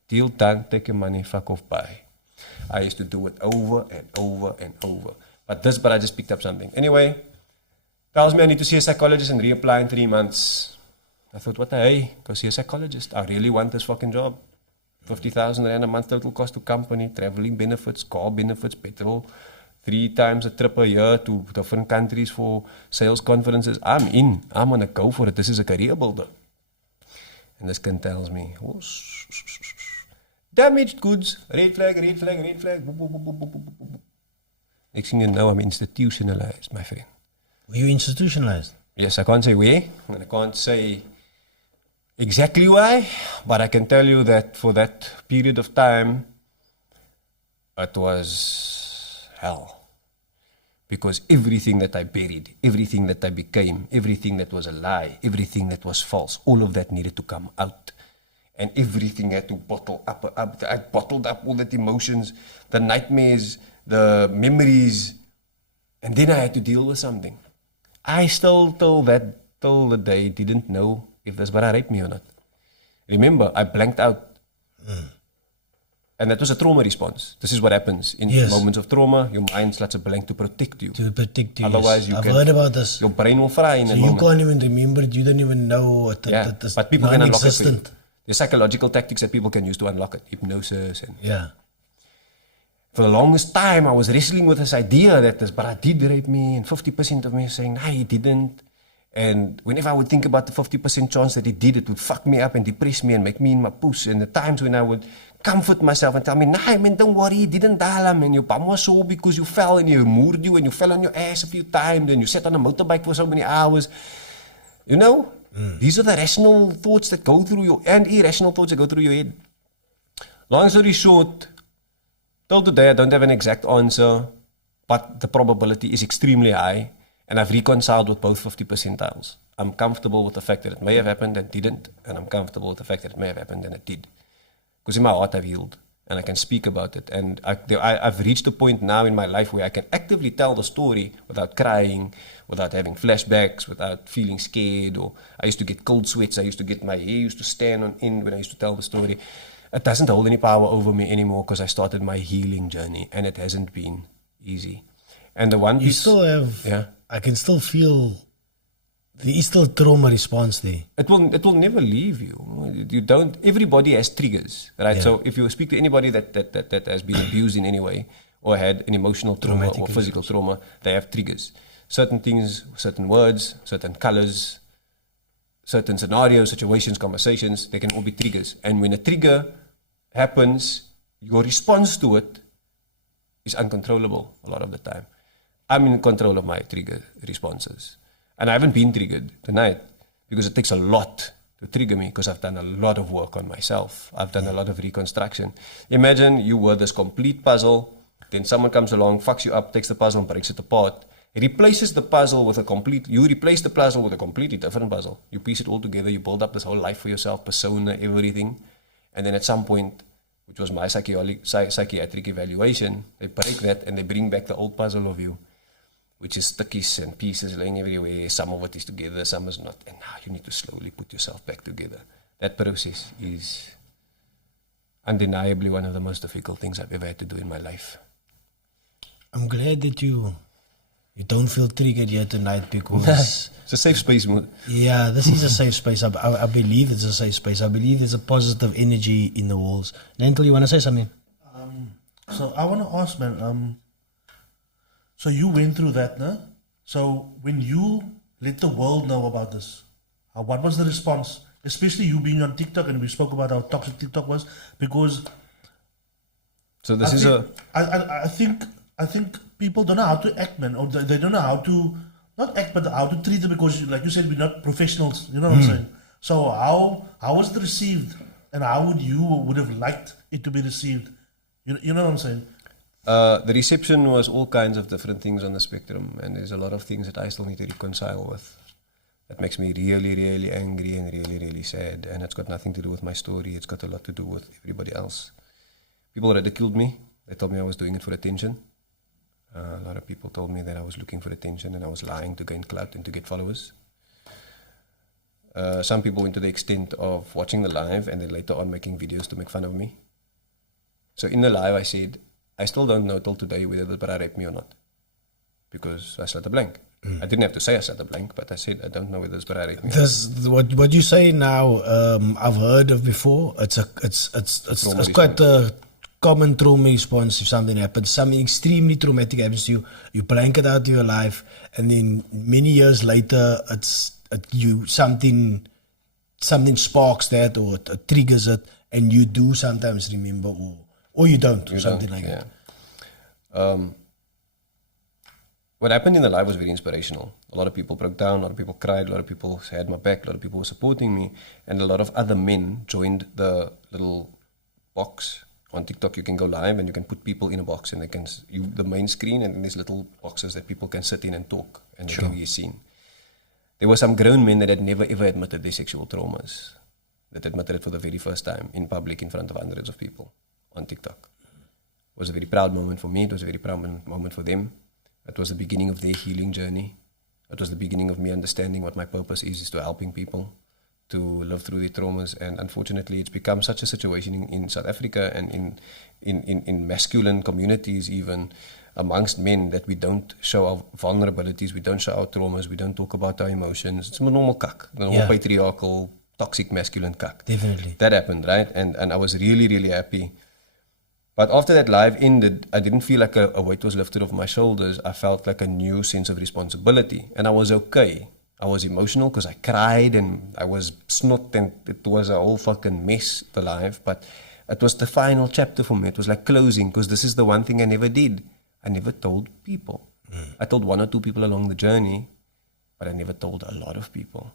Deal done, take your money, fuck off, bye. I used to do it over and over and over. But I just picked up something. Anyway, tells me I need to see a psychologist and reapply in 3 months. I thought, what the hey, go see a psychologist. I really want this fucking job. 50,000 rand a month total cost to company, traveling benefits, car benefits, petrol, 3 times a trip a year to different countries for sales conferences. I'm in. I'm gonna go for it. This is a career builder. And this kind tells me, oh, damaged goods, red flag, red flag, red flag. Boop, boop, boop, boop, boop, boop, boop. Next thing you know, I'm institutionalized, my friend. Were you institutionalized? Yes, I can't say where, and I can't say exactly why, but I can tell you that for that period of time, it was hell. Because everything that I buried, everything that I became, everything that was a lie, everything that was false, all of that needed to come out. And everything had to bottle up. I bottled up all that emotions, the nightmares, the memories, and then I had to deal with something. I still, till the day, didn't know if this brother raped me or not. Remember, I blanked out. And that was a trauma response. This is what happens in moments of trauma. Your mind starts a blank to protect you. To protect you. Otherwise, I've heard about this. Your brain will fry in So a you moment. can't even remember it. You don't even know that this but people can unlock it for you. non-existent. There's psychological tactics that people can use to unlock it. Hypnosis and... Yeah. For the longest time, I was wrestling with this idea that this brother did rape me, and 50% of me saying, no, he didn't. And whenever I would think about the 50% chance that he did, it would fuck me up and depress me and make me in my puss. And the times when I would comfort myself and tell me, nah, man, don't worry, he didn't die, man. Your bum was sore because you fell and you moved you and you fell on your ass a few times and you sat on a motorbike for so many hours. You know, these are the rational thoughts that go through your, and irrational thoughts that go through your head. Long story short, till today I don't have an exact answer, but the probability is extremely high. And I've reconciled with both 50 percentiles. I'm comfortable with the fact that it may have happened and didn't, and I'm comfortable with the fact that it may have happened and it did. Because in my heart I've healed, and I can speak about it. And I've reached a point now in my life where I can actively tell the story without crying, without having flashbacks, without feeling scared. Or I used to get cold sweats. I used to get my hair used to stand on end when I used to tell the story. It doesn't hold any power over me anymore because I started my healing journey, and it hasn't been easy. And the one You still have... yeah. I can still feel there is still trauma response there. It will never leave you. You don't. Everybody has triggers, right? Yeah. So if you speak to anybody that has been abused in any way or had an emotional trauma Traumatic or physical trauma, they have triggers. Certain things, certain words, certain colors, certain scenarios, situations, conversations, they can all be triggers. And when a trigger happens, your response to it is uncontrollable a lot of the time. I'm in control of my trigger responses. And I haven't been triggered tonight because it takes a lot to trigger me because I've done a lot of work on myself. I've done a lot of reconstruction. Imagine you were this complete puzzle, then someone comes along, fucks you up, takes the puzzle and breaks it apart. He replaces the puzzle with you replace the puzzle with a completely different puzzle. You piece it all together, you build up this whole life for yourself, persona, everything. And then at some point, which was my psychiatric evaluation, they break that and they bring back the old puzzle of you, which is stickies and pieces laying everywhere. Some of it is together, some is not. And now you need to slowly put yourself back together. That process is undeniably one of the most difficult things I've ever had to do in my life. I'm glad that you don't feel triggered here tonight because... It's a safe space. Yeah, this is a safe space. I believe it's a safe space. I believe there's a positive energy in the walls. Nantel, you want to say something? So I want to ask, man, so you went through that, no? So when you let the world know about this, what was the response? especially you being on TikTok, and we spoke about how toxic TikTok was, because So this is I think people don't know how to act, man, or they don't know how to not act, but how to treat it, because like you said, we're not professionals. You know what I'm saying? So how was it received, and how would have liked it to be received? You know what I'm saying? the reception was all kinds of different things on the spectrum, and there's a lot of things that I still need to reconcile with. That makes me really, really angry and really, really sad, and it's got nothing to do with my story. It's got a lot to do with everybody else. People ridiculed me. They told me I was doing it for attention. A lot of people told me that I was looking for attention and I was lying to gain clout and to get followers. Some people went to the extent of watching the live and then later on making videos to make fun of me. So in the live I said, I still don't know till today whether the bra raped me or not, because I slept a blank. I didn't have to say I slept a blank, but I said I don't know whether this bra raped me. What you say now, I've heard of before. It's quite a common trauma response if something happens. Something extremely traumatic happens to you. You blank it out of your life, and then many years later, something sparks that, or it triggers it, and you do sometimes remember, or you don't, or something like that. What happened in the live was very inspirational. A lot of people broke down, a lot of people cried, a lot of people had my back, a lot of people were supporting me, and a lot of other men joined the little box. On TikTok, you can go live and you can put people in a box, and they can the main screen, and then there's little boxes that people can sit in and talk, and they can be seen. There were some grown men that had never ever admitted their sexual traumas, that admitted it for the very first time in public in front of hundreds of people on TikTok. It was a very proud moment for me. It was a very proud moment for them. It was the beginning of their healing journey. It was the beginning of me understanding what my purpose is to helping people to live through their traumas. And unfortunately, it's become such a situation in South Africa and in masculine communities, even amongst men, that we don't show our vulnerabilities, we don't show our traumas, we don't talk about our emotions. It's a normal kak, the normal patriarchal, toxic masculine kak. Definitely. That happened, right? And I was really, really happy. But after that live ended, I didn't feel like a weight was lifted off my shoulders. I felt like a new sense of responsibility. And I was okay. I was emotional because I cried and I was snot, and it was a whole fucking mess, the live. But it was the final chapter for me. It was like closing, because this is the one thing I never did. I never told people. I told one or two people along the journey, but I never told a lot of people.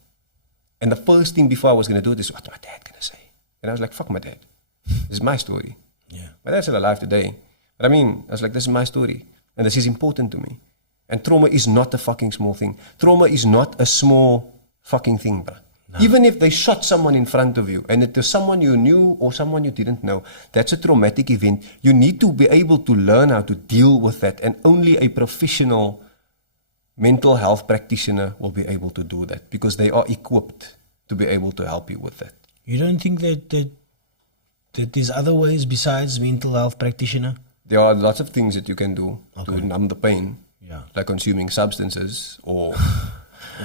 And the first thing before I was going to do it is, what's my dad going to say? And I was like, fuck my dad. This is my story. Yeah. My dad's still alive today. But I mean, I was like, this is my story. And this is important to me. And trauma is not a fucking small thing. Trauma is not a small fucking thing, bro. No. Even if they shot someone in front of you, and it was someone you knew or someone you didn't know, that's a traumatic event. You need to be able to learn how to deal with that. And only a professional mental health practitioner will be able to do that, because they are equipped to be able to help you with that. You don't think that there's other ways besides mental health practitioner? There are lots of things that you can do to numb the pain, like consuming substances or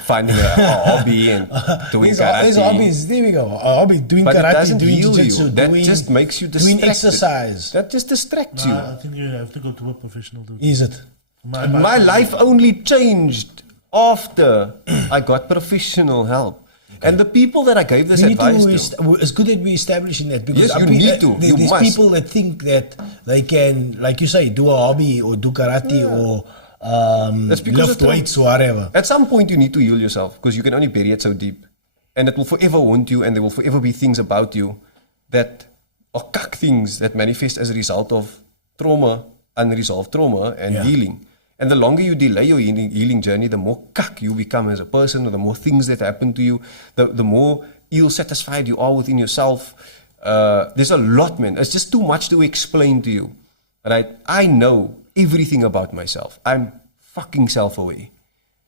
finding a hobby and doing karate. There's hobbies, there we go. A hobby, doing but karate, it doesn't doing heal jiu-jitsu, you. That just makes you distracted. Doing exercise. That just distracts you. I think you have to go to a professional, dude. Is it? My life only changed after I got professional help. And the people that I gave this advice to, it's good that we establishing that, because yes, you need to. You there's must. people that think that they can, like you say, do a hobby or do karate or lift weights or whatever. At some point, you need to heal yourself, because you can only bury it so deep, and it will forever haunt you, and there will forever be things about you that are kak things that manifest as a result of trauma, unresolved trauma, and healing. And the longer you delay your healing journey, the more kak you become as a person, or the more things that happen to you, the more ill-satisfied you are within yourself. There's a lot, man. It's just too much to explain to you. Right? I know everything about myself. I'm fucking self-aware.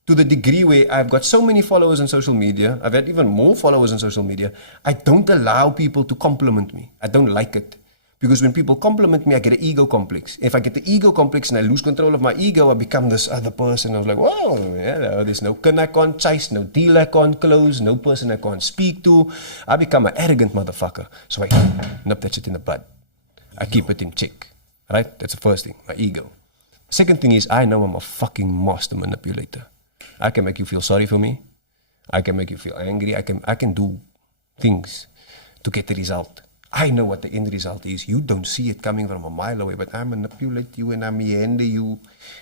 To the degree where I've got so many followers on social media, I've had even more followers on social media, I don't allow people to compliment me. I don't like it. Because when people compliment me, I get an ego complex. If I get the ego complex and I lose control of my ego, I become this other person. I was like, wow, there's no kin I can't chase, no deal I can't close, no person I can't speak to. I become an arrogant motherfucker. So I nip that shit in the bud. I keep it in check. Right? That's the first thing, my ego. Second thing is, I know I'm a fucking master manipulator. I can make you feel sorry for me. I can make you feel angry. I can do things to get the result. I know what the end result is. You don't see it coming from a mile away, but I manipulate you and I meander you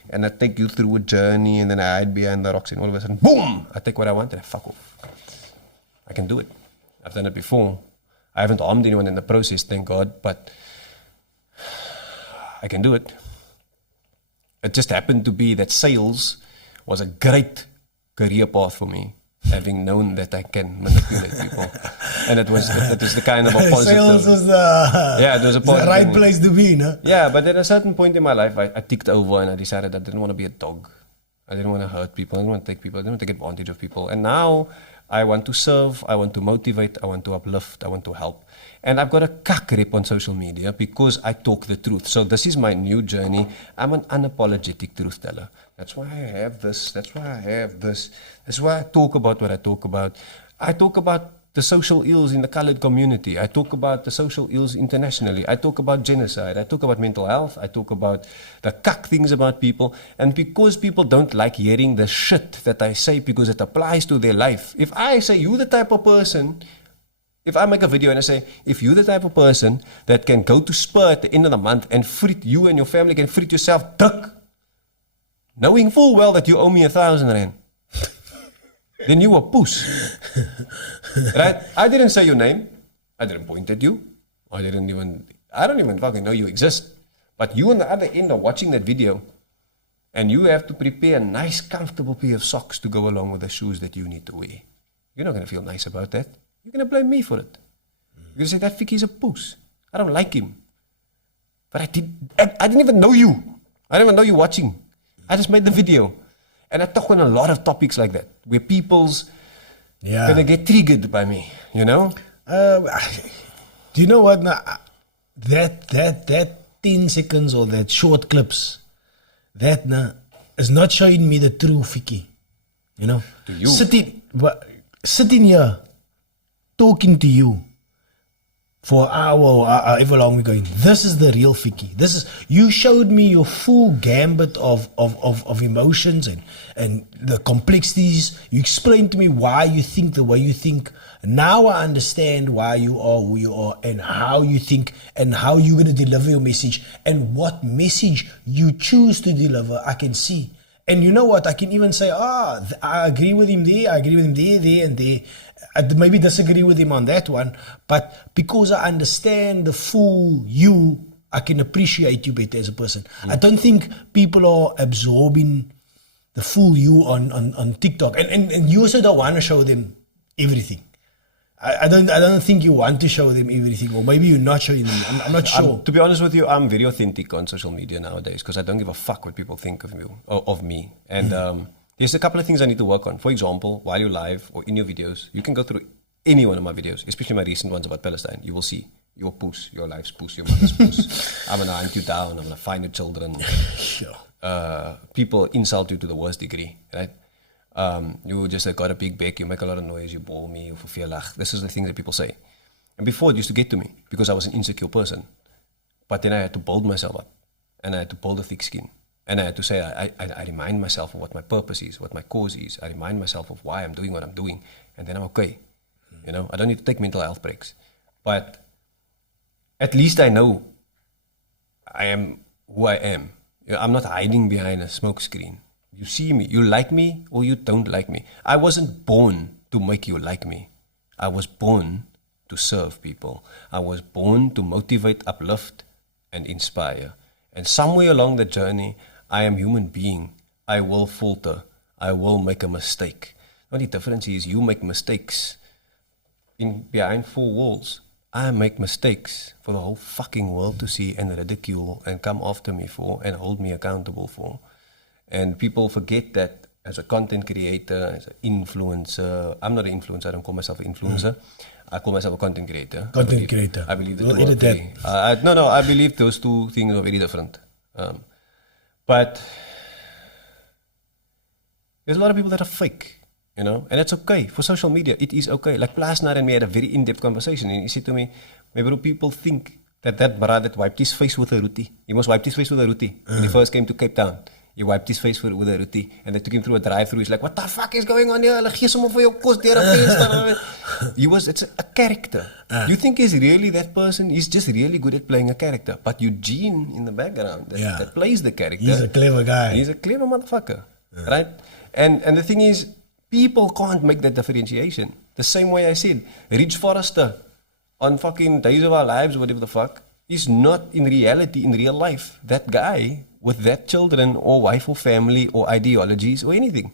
and I take you through a journey and then I hide behind the rocks and all of a sudden, boom! I take what I want and I fuck off. I can do it. I've done it before. I haven't harmed anyone in the process, thank God, but I can do it. It just happened to be that sales was a great career path for me, having known that I can manipulate people. And it was the kind of a positive. Sales was it was a the right place to be, no? Yeah, but at a certain point in my life, I ticked over and I decided I didn't want to be a dog. I didn't want to hurt people. I didn't want to take people. I didn't want to take advantage of people. And now I want to serve. I want to motivate. I want to uplift. I want to help. And I've got a cuck rep on social media because I talk the truth. So this is my new journey. I'm an unapologetic truth teller. That's why I have this. That's why I have this. That's why I talk about what I talk about. I talk about the social ills in the colored community. I talk about the social ills internationally. I talk about genocide. I talk about mental health. I talk about the cuck things about people. And because people don't like hearing the shit that I say because it applies to their life. If I say, you the type of person, if I make a video and I say, if you're the type of person that can go to Spur at the end of the month and frit, you and your family can frit yourself druk, knowing full well that you owe me 1,000 rand, then you a puss. Right? I didn't say your name. I didn't point at you. I don't even fucking know you exist. But you on the other end are watching that video and you have to prepare a nice, comfortable pair of socks to go along with the shoes that you need to wear. You're not going to feel nice about that. You're going to blame me for it. You're going to say, that FIKI's a puss. I don't like him. But I didn't even know you. I didn't even know you watching. I just made the video. And I talk on a lot of topics like that, where people's gonna get triggered by me, you know? Do you know what? Now, that 10 seconds or that short clips, that is not showing me the true FIKI. You know? To you. Sitting here, talking to you for an hour or however long we're going. This is the real FIKI. You showed me your full gambit of emotions and the complexities. You explained to me why you think the way you think. Now I understand why you are who you are and how you think and how you're going to deliver your message and what message you choose to deliver. I can see. And you know what? I can even say, I agree with him there, I agree with him there, and there. I maybe disagree with him on that one, but because I understand the full you, I can appreciate you better as a person. I don't think people are absorbing the full you on TikTok. And you also don't want to show them everything. I don't think you want to show them everything, or maybe you're not showing them. I'm not sure. To be honest with you, I'm very authentic on social media nowadays because I don't give a fuck what people think of me. And there's a couple of things I need to work on. For example, while you're live or in your videos, you can go through any one of my videos, especially my recent ones about Palestine. You will see your puss, your life's puss, your mother's puss. I'm going to hunt you down. I'm going to find your children. People insult you to the worst degree, right? You just got a big back, you make a lot of noise, you bore me, you vervelig. This is the things that people say. And before it used to get to me because I was an insecure person. But then I had to build myself up and I had to build a thick skin. And I had to say, I remind myself of what my purpose is, what my cause is. I remind myself of why I'm doing what I'm doing. And then I'm okay. You know, I don't need to take mental health breaks. But at least I know I am who I am. I'm not hiding behind a smoke screen. You see me, you like me or you don't like me. I wasn't born to make you like me. I was born to serve people. I was born to motivate, uplift, and inspire. And somewhere along the journey, I am a human being. I will falter. I will make a mistake. The only difference is you make mistakes behind four walls. I make mistakes for the whole fucking world to see and ridicule and come after me for and hold me accountable for. And people forget that as a content creator, as an influencer, I'm not an influencer, I don't call myself an influencer. I call myself a content creator. I believe the two are very, I believe those two things are very different. But there's a lot of people that are fake, you know, and it's okay. For social media, it is okay. Like Plasnar and me had a very in-depth conversation, and he said to me, maybe people think that brother that wiped his face with a roti. He must wipe his face with a roti when he first came to Cape Town. He wiped his face with a roti, and they took him through a drive-through. He's like, "What the fuck is going on here? Hulle gee sommer vir jou kos deur 'n venster." It's a character. You think he's really that person? He's just really good at playing a character. But Eugene in the background that plays the character. He's a clever guy. He's a clever motherfucker, right? And the thing is, people can't make that differentiation. The same way I said, Ridge Forrester on fucking Days of Our Lives, whatever the fuck, is not in reality, in real life, that guy with that children or wife or family or ideologies or anything.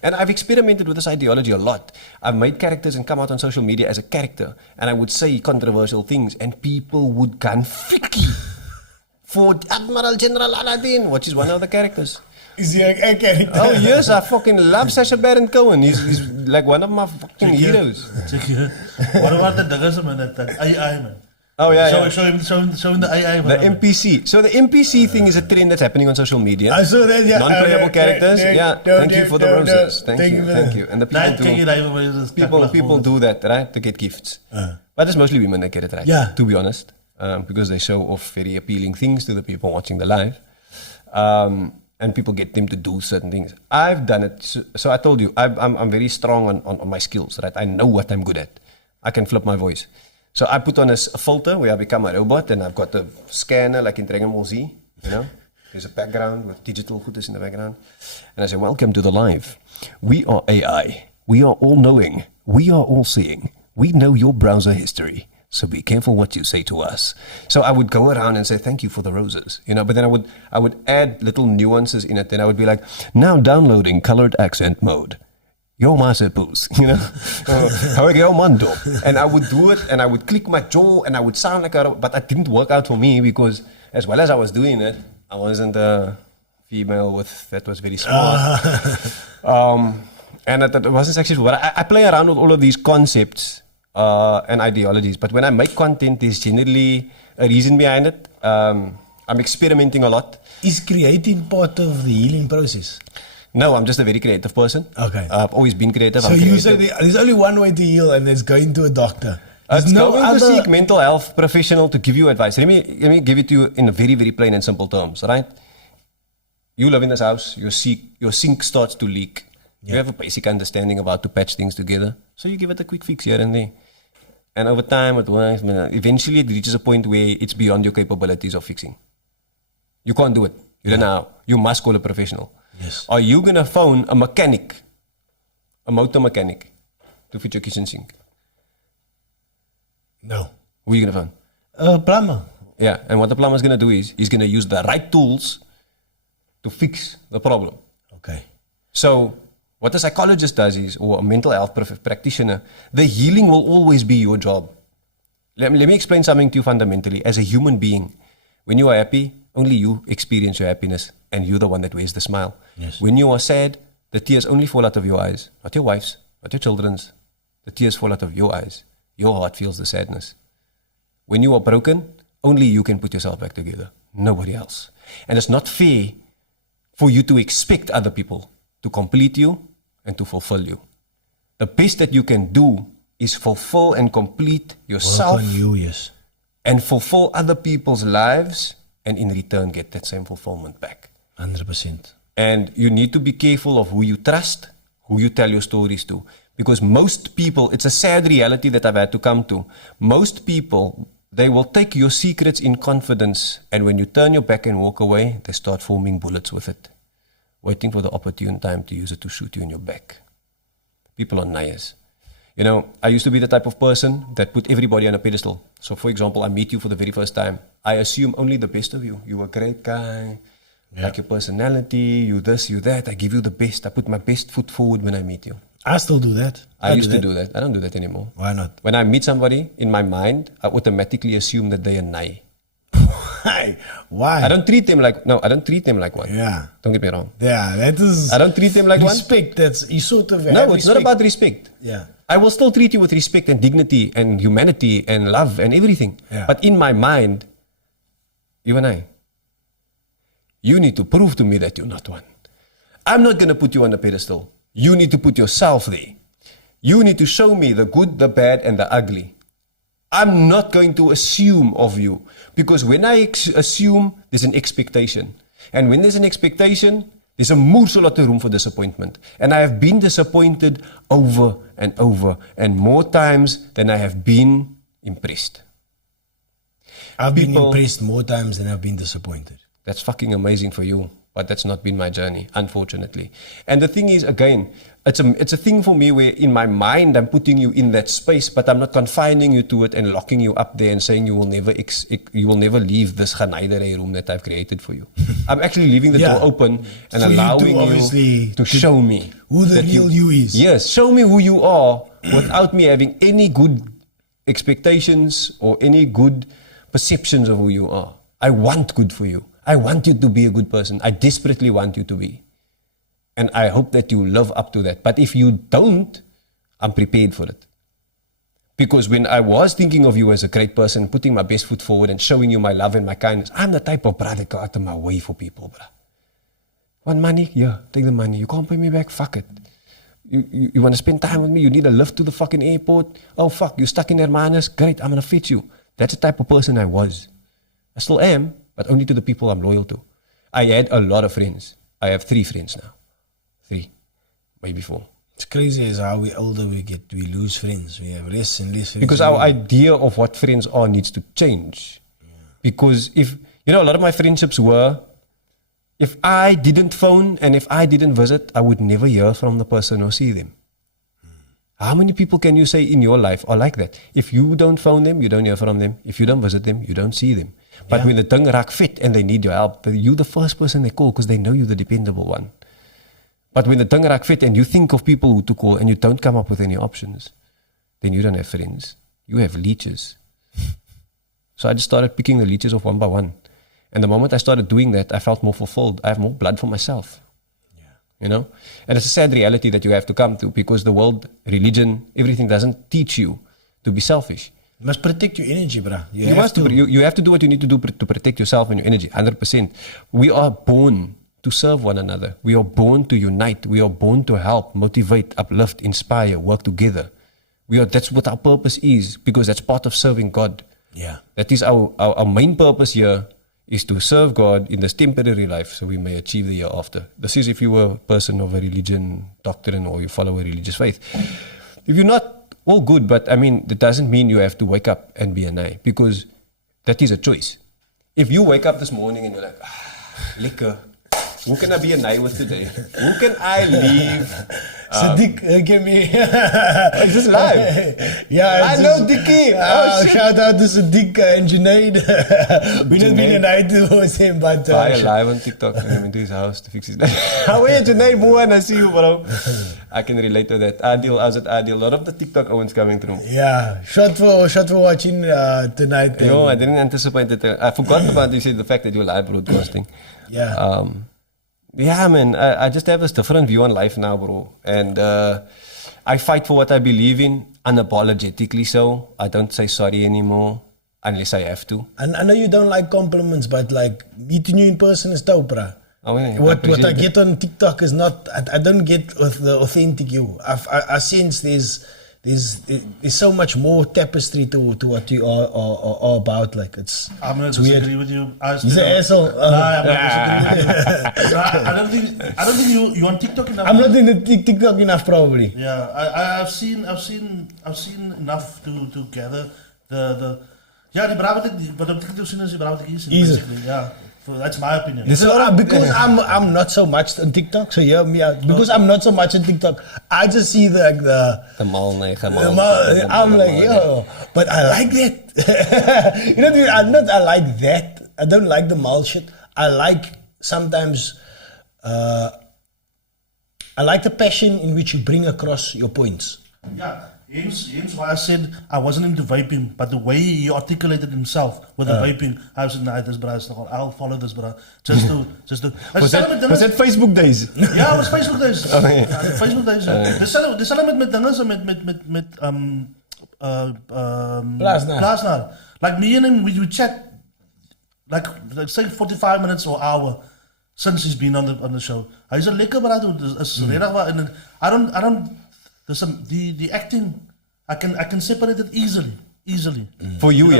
And I've experimented with this ideology a lot. I've made characters and come out on social media as a character, and I would say controversial things, and people would gun FIKI for Admiral General Aladdin, which is one of the characters. Is he a character? Oh yes, I fucking love Sacha Baron Cohen. He's like one of my fucking heroes. What about the Daggasm and that AI man? Oh yeah, Show him the AI. The NPC. So the NPC thing is a trend that's happening on social media. I saw that. Yeah. Non-playable characters. Thank you for the roses. Thank you. And the people do that, right, to get gifts. But it's mostly women that get it right. Yeah. To be honest, because they show off very appealing things to the people watching the live. And people get them to do certain things. I've done it. So I told you, I'm very strong on my skills, right? I know what I'm good at. I can flip my voice. So I put on a filter where I become a robot, and I've got a scanner like in Dragon Ball Z, you know? There's a background with digital footers in the background. And I say, welcome to the live. We are AI. We are all knowing. We are all seeing. We know your browser history. So be careful what you say to us. So I would go around and say, thank you for the roses, you know, but then I would add little nuances in it. Then I would be like, now downloading colored accent mode. Yo masterpoos, you know, how yo mando. And I would do it, and I would click my jaw, and I would sound like a, but it didn't work out for me because as well as I was doing it, I wasn't a female that was very smart. And it wasn't sexual. But I play around with all of these concepts and ideologies. But when I make content, there's generally a reason behind it. I'm experimenting a lot. Is creating part of the healing process? No, I'm just a very creative person. Okay. I've always been creative. So you say there's only one way to heal, and it's going to a doctor. It's no going to seek mental health professional to give you advice. Let me give it to you in very, very plain and simple terms, right? You live in this house, your sink starts to leak. Yeah. You have a basic understanding of how to patch things together. So you give it a quick fix here and there. And over time, it works. Eventually, it reaches a point where it's beyond your capabilities of fixing. You can't do it. You don't know how. You must call a professional. Yes. Are you going to phone a mechanic, a motor mechanic, to fix your kitchen sink? No. Who are you going to phone? A plumber. Yeah, and what the plumber is going to do is he's going to use the right tools to fix the problem. Okay. So what a psychologist does is, or a mental health practitioner, the healing will always be your job. Let me explain something to you fundamentally. As a human being, when you are happy, only you experience your happiness, and you're the one that wears the smile. Yes. When you are sad, the tears only fall out of your eyes, not your wife's, not your children's. The tears fall out of your eyes. Your heart feels the sadness. When you are broken, only you can put yourself back together, nobody else. And it's not fair for you to expect other people to complete you and to fulfill you. The best that you can do is fulfill and complete yourself. Work on you, yes. And fulfill other people's lives, and in return get that same fulfillment back. 100%. And you need to be careful of who you trust, who you tell your stories to. Because most people, it's a sad reality that I've had to come to. Most people, they will take your secrets in confidence, and when you turn your back and walk away, they start forming bullets with it, waiting for the opportune time to use it to shoot you in your back. People are nice. You know, I used to be the type of person that put everybody on a pedestal. So, for example, I meet you for the very first time. I assume only the best of you. You're a great guy. Yeah. Like your personality, you this, you that. I give you the best. I put my best foot forward when I meet you. I still do that. I used to do that. I don't do that anymore. Why not? When I meet somebody, in my mind, I automatically assume that they are nai. Why? I don't treat them like one. Yeah. Don't get me wrong. Yeah, that is... I don't treat them like respect, one. That's... You sort of... No, it's not about respect. Yeah. I will still treat you with respect and dignity and humanity and love and everything. Yeah. But in my mind, you and I, you need to prove to me that you're not one. I'm not going to put you on a pedestal. You need to put yourself there. You need to show me the good, the bad, and the ugly. I'm not going to assume of you, because when I assume, there's an expectation. And when there's an expectation, There's a morsel lot of room for disappointment. And I have been disappointed over and over and more times than I have been impressed. I've been impressed more times than I've been disappointed. That's fucking amazing for you, but that's not been my journey, unfortunately. And the thing is, again, it's a thing for me where in my mind I'm putting you in that space, but I'm not confining you to it and locking you up there and saying you will never leave this Ghanaiderei room that I've created for you. I'm actually leaving the door open and allowing you to show me who the real you is. Yes, show me who you are without me having any good expectations or any good perceptions of who you are. I want good for you. I want you to be a good person. I desperately want you to be. And I hope that you live up to that. But if you don't, I'm prepared for it. Because when I was thinking of you as a great person, putting my best foot forward and showing you my love and my kindness, I'm the type of brother that go out of my way for people, bro. Want money? Yeah, take the money. You can't pay me back? Fuck it. You want to spend time with me? You need a lift to the fucking airport? Oh, fuck, you're stuck in Hermanus? Great, I'm going to fit you. That's the type of person I was. I still am, but only to the people I'm loyal to. I had a lot of friends. I have 3 friends now. 3, maybe 4. It's crazy as how older we get, we lose friends. We have less and less friends. Because our idea of what friends are needs to change. Yeah. Because if, a lot of my friendships were, if I didn't phone and if I didn't visit, I would never hear from the person or see them. How many people can you say in your life are like that? If you don't phone them, you don't hear from them. If you don't visit them, you don't see them. But when the thing raak fit and they need your help, you're the first person they call because they know you're the dependable one. But when the thing raak fit and you think of people who to call and you don't come up with any options, then you don't have friends. You have leeches. So I just started picking the leeches off one by one. And the moment I started doing that, I felt more fulfilled. I have more blood for myself. And it's a sad reality that you have to come to because the world, religion, everything doesn't teach you to be selfish. You must protect your energy, bro. You have to do what you need to do to protect yourself and your energy, 100%. We are born to serve one another. We are born to unite. We are born to help, motivate, uplift, inspire, work together. That's what our purpose is because that's part of serving God. Yeah. That is our main purpose here is to serve God in this temporary life so we may achieve the year after. This is if you were a person of a religion, doctrine, or you follow a religious faith. If you're not, all good, but that doesn't mean you have to wake up and be a nay, because that is a choice. If you wake up this morning and you're like, lekker, who can I be a nay with today? Who can I leave? Sadiq, give me. Is this live? Yeah, I know Dickie. Shout out to Sadiq and Junaid. We didn't mean a night to host him, but. I live on TikTok and I'm into his house to fix his life. How are you, Junaid? Moan, I see you, bro. I can relate to that. Adil, how's it, Adil? A lot of the TikTok owns coming through. Yeah, shot for watching tonight. No, I didn't anticipate it. I forgot about you said the fact that you're live broadcasting. Yeah. Yeah, man, I just have this different view on life now, bro. And I fight for what I believe in, unapologetically so. I don't say sorry anymore, unless I have to. And I know you don't like compliments, but like meeting you in person is dope, bruh. Oh, yeah, what I get on TikTok is not, I don't get with the authentic you. I sense there's so much more tapestry to what you are about. Like I'm gonna disagree with you. He's an asshole. I'm gonna disagree with you. I don't think you on TikTok enough. I'm not in the TikTok enough, probably. Yeah, I've seen enough to gather the but I'm thinking as basically, yeah. So that's my opinion. Because I'm not so much on TikTok, so hear me out. Because I'm not so much on TikTok, I just see the mal. I'm like, yo, but I like that. You know what I mean? I like that. I don't like the mal shit. I like sometimes. I like the passion in which you bring across your points. Yeah. Hence why I said I wasn't into vaping, but the way he articulated himself with the vaping, I was like, nah, this bro is not, I'll follow this bro. Just to. Was that Facebook days? Ja, it was Facebook days. Oh, yeah. Ja, Facebook days. Dis hulle met dinges met Plasnar. Like me and him, we chat like say 45 minutes or hour since he's been on the show. He's a lekker brother. Is regtig waar, and I don't. There's the acting, I can separate it easily. For you,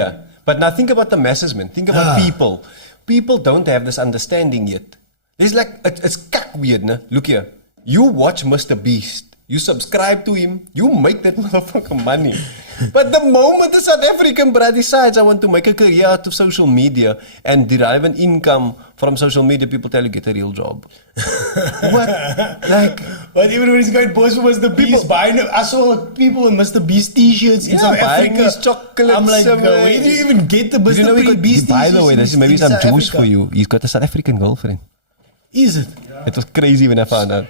But now think about the masses, man. Think about people. People don't have this understanding yet. There's like, it's kak weird, ne? Look here. You watch Mr. Beast. You subscribe to him. You make that motherfucker money. But the moment the South African bro decides I want to make a career out of social media and derive an income from social media, people tell you get a real job. What? Like, but even when he's going post for Mr. Beast, buying I saw people with Mr. Beast t-shirts in South buying Africa. his chocolates. I'm like, where do you even get the Mr. Beast t-shirts? By the way, this is maybe some South juice Africa? for you. He's got a South African girlfriend. Is it? It was crazy when I found out.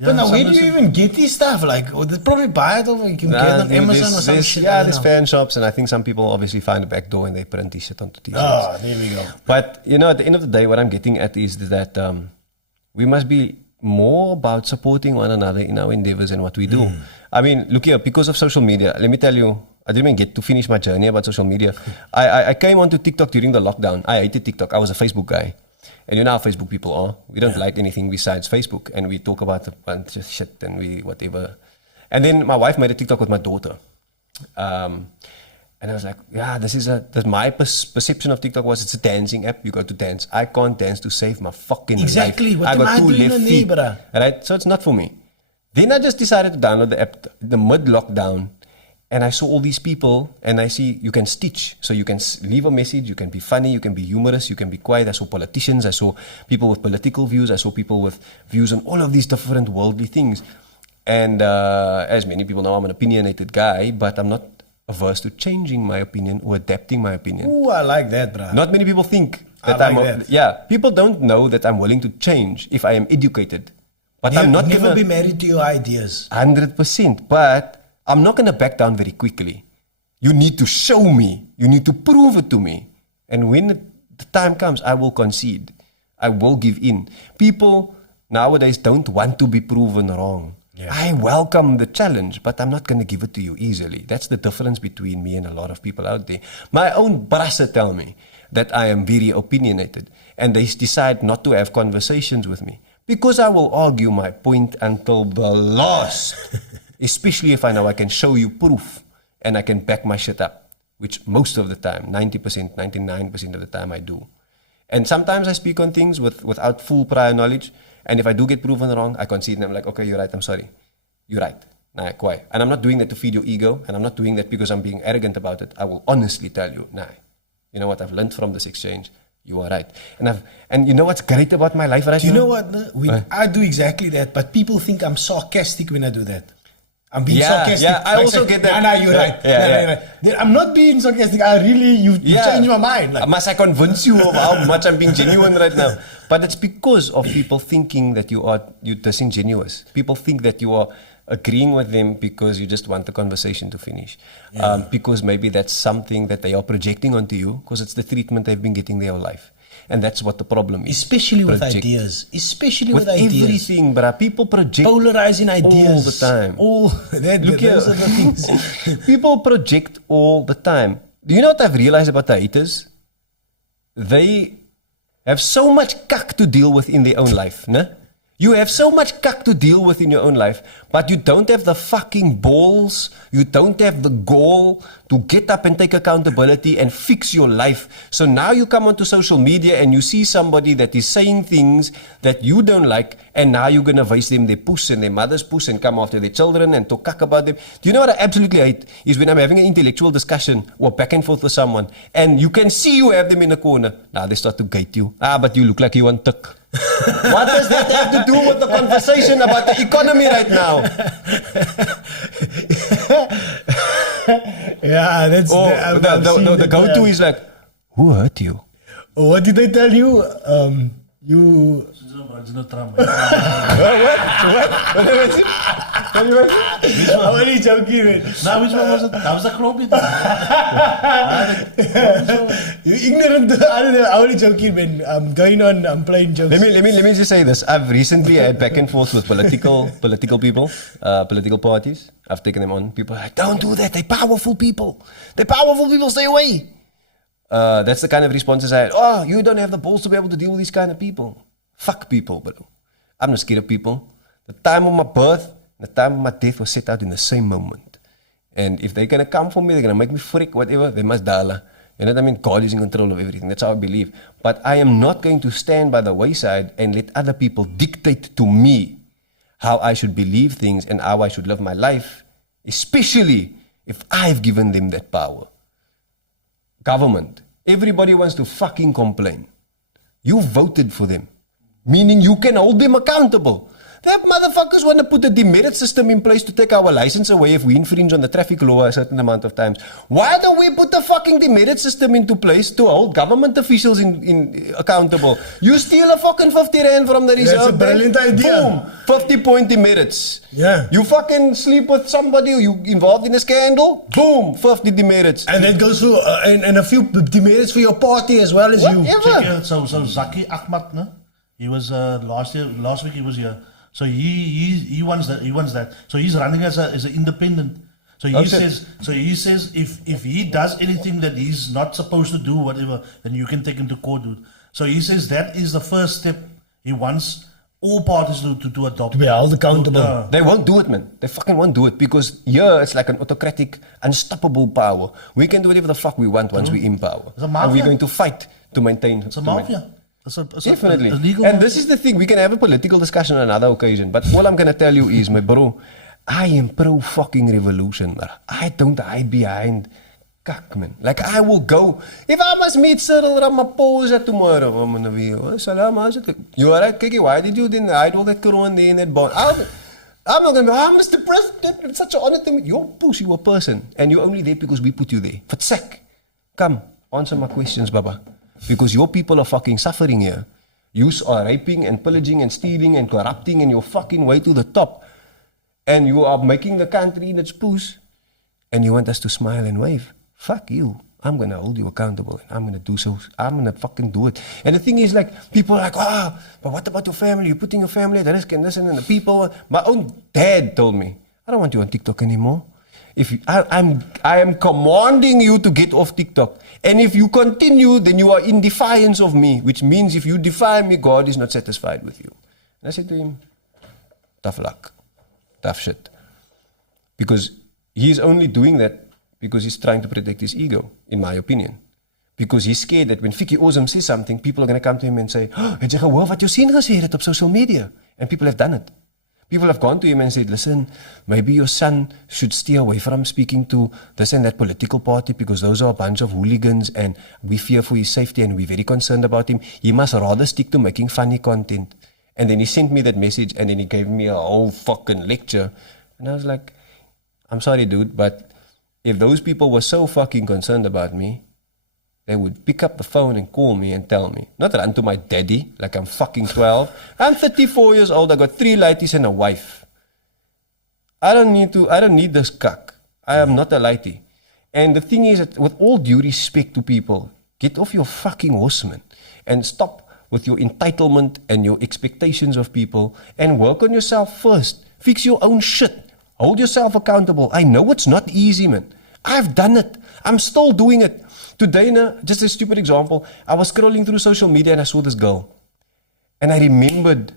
But now, where do you even get these stuff? Like, they probably buy it or you can get it on Amazon or some shit. Yeah, there's fan shops, and I think some people obviously find a back door and they print this shit onto t-shirts. Oh, there we go. But, you know, at the end of the day, what I'm getting at is that we must be more about supporting one another in our endeavors and what we do. I mean, look here, because of social media, let me tell you, I didn't even get to finish my journey about social media. I came onto TikTok during the lockdown. I hated TikTok. I was a Facebook guy. And you know how Facebook people are. We don't like anything besides Facebook. And we talk about a bunch of shit and we whatever. And then my wife made a TikTok with my daughter. And I was like, yeah, my perception of TikTok was it's a dancing app. You got to dance. I can't dance to save my fucking Exactly. life. What am I doing on there, bruh? Right? So it's not for me. Then I just decided to download the app the mid-lockdown. And I saw all these people, and I see you can stitch. So you can leave a message, you can be funny, you can be humorous, you can be quiet. I saw politicians, I saw people with political views, I saw people with views on all of these different worldly things. And as many people know, I'm an opinionated guy, but I'm not averse to changing my opinion or adapting my opinion. Ooh, I like that, bro. Not many people think that I like that. Yeah, people don't know that I'm willing to change if I am educated. But I'm not never gonna be married to your ideas. 100%. But I'm not going to back down very quickly. You need to show me. You need to prove it to me. And when the time comes, I will concede. I will give in. People nowadays don't want to be proven wrong. Yeah. I welcome the challenge, but I'm not going to give it to you easily. That's the difference between me and a lot of people out there. My own brassa tell me that I am very opinionated, and they decide not to have conversations with me because I will argue my point until the last. Especially if I know I can show you proof and I can back my shit up, which most of the time, 90%, 99% of the time I do. And sometimes I speak on things without full prior knowledge. And if I do get proven wrong, I concede and I'm like, okay, you're right, I'm sorry. You're right. Nah, quiet. And I'm not doing that to feed your ego. And I'm not doing that because I'm being arrogant about it. I will honestly tell you, nah, you know what, I've learned from this exchange. You are right. And you know what's great about my life right now? You know what? I do exactly that, but people think I'm sarcastic when I do that. I'm being sarcastic. Yeah, I also get that. Nah, you're right. You're right. I'm not being sarcastic. You changed my mind. Like, must I convince you of how much I'm being genuine right now? But it's because of people thinking that you're disingenuous. People think that you are agreeing with them because you just want the conversation to finish. Because maybe that's something that they are projecting onto you because it's the treatment they've been getting their whole life. And that's what the problem is. Especially with ideas. Especially with ideas. Everything, bruh. People project polarizing ideas all the time. Look here. Those are the things. People project all the time. Do you know what I've realized about the haters? They have so much kak to deal with in their own life, ne? You have so much kak to deal with in your own life, but you don't have the fucking balls, you don't have the gall to get up and take accountability and fix your life. So now you come onto social media and you see somebody that is saying things that you don't like, and now you're going to vice them their puss and their mother's puss and come after their children and talk kak about them. Do you know what I absolutely hate? Is when I'm having an intellectual discussion or back and forth with someone, and you can see you have them in a corner. Now they start to gate you. But you look like you want tick. What does that have to do with the conversation about the economy right now? Yeah, that's the go-to is like, who hurt you? What did they tell you? You. What? What was it? I'm only joking, man. Now, which one was it? That was a crop. You ignorant. I don't know. I'm only joking, man. I'm playing jokes. Let me just say this. I've recently had back and forth with political people, political parties. I've taken them on. People are like, don't do that. They're powerful people. Stay away. That's the kind of responses I had. Oh, you don't have the balls to be able to deal with these kind of people. Fuck people, bro. I'm not scared of people. The time of my birth, the time of my death was set out in the same moment. And if they're going to come for me, they're going to make me freak, whatever, they must die. You know what I mean? God is in control of everything. That's how I believe. But I am not going to stand by the wayside and let other people dictate to me how I should believe things and how I should live my life, especially if I've given them that power. Government. Everybody wants to fucking complain. You voted for them, meaning you can hold them accountable. That motherfuckers want to put a demerit system in place to take our license away if we infringe on the traffic law a certain amount of times. Why don't we put the fucking demerit system into place to hold government officials in accountable? You steal a fucking 50 rand from the reserve. That's a brilliant idea. Boom, 50-point demerits. Yeah. You fucking sleep with somebody, you involved in a scandal, boom, 50 demerits. And that goes for, and a few demerits for your party as well as you. Whatever. So Zaki Ahmad, no? He was last week he was here. So he wants that. So he's running as an independent. So he says if he does anything that he's not supposed to do, whatever, then you can take him to court, dude. So he says that is the first step. He wants all parties to adopt. To be held accountable. They won't do it, man. They fucking won't do it because here it's like an autocratic, unstoppable power. We can do whatever the fuck we want once we're in power. It's a mafia. And we're going to fight to maintain. It's a mafia. Definitely. Illegal. And this is the thing, we can have a political discussion on another occasion, but all I'm going to tell you is, my bro, I am pro fucking revolution, bro. I don't hide behind kak, man. Like, I will go, if I must meet Cyril Ramaphosa tomorrow, I'm going to be, oh, salam, how's it? You alright, Kiki, why did you then hide all that corona there in that bond? I'm not going to be, Mr. President, it's such an honor to meet you. You're a pussy, you're a person, and you're only there because we put you there. Fatsak, come, answer my questions, Baba. Because your people are fucking suffering here. You are raping and pillaging and stealing and corrupting and you're fucking way to the top. And you are making the country in its poos. And you want us to smile and wave. Fuck you. I'm going to hold you accountable. And I'm going to do so. I'm going to fucking do it. And the thing is, like, people are like, but what about your family? You're putting your family at risk and this and the people. My own dad told me, I don't want you on TikTok anymore. I am commanding you to get off TikTok. And if you continue, then you are in defiance of me, which means if you defy me, God is not satisfied with you. And I said to him, tough luck, tough shit. Because he's only doing that because he's trying to protect his ego, in my opinion. Because he's scared that when FIKI ORZIM says something, people are going to come to him and say, het jy gehoor wat jou sien gesê het op social media? And people have done it. People have gone to him and said, listen, maybe your son should steer away from speaking to this and that political party because those are a bunch of hooligans and we fear for his safety and we're very concerned about him. He must rather stick to making funny content. And then he sent me that message and then he gave me a whole fucking lecture. And I was like, I'm sorry, dude, but if those people were so fucking concerned about me, they would pick up the phone and call me and tell me. Not run to my daddy like I'm fucking 12. I'm 34 years old. I got 3 lighties and a wife. I don't need this cuck. I am not a lighty. And the thing is that with all due respect to people, get off your fucking horse, man. And stop with your entitlement and your expectations of people and work on yourself first. Fix your own shit. Hold yourself accountable. I know it's not easy, man. I've done it. I'm still doing it. Today, just a stupid example, I was scrolling through social media and I saw this girl. And I remembered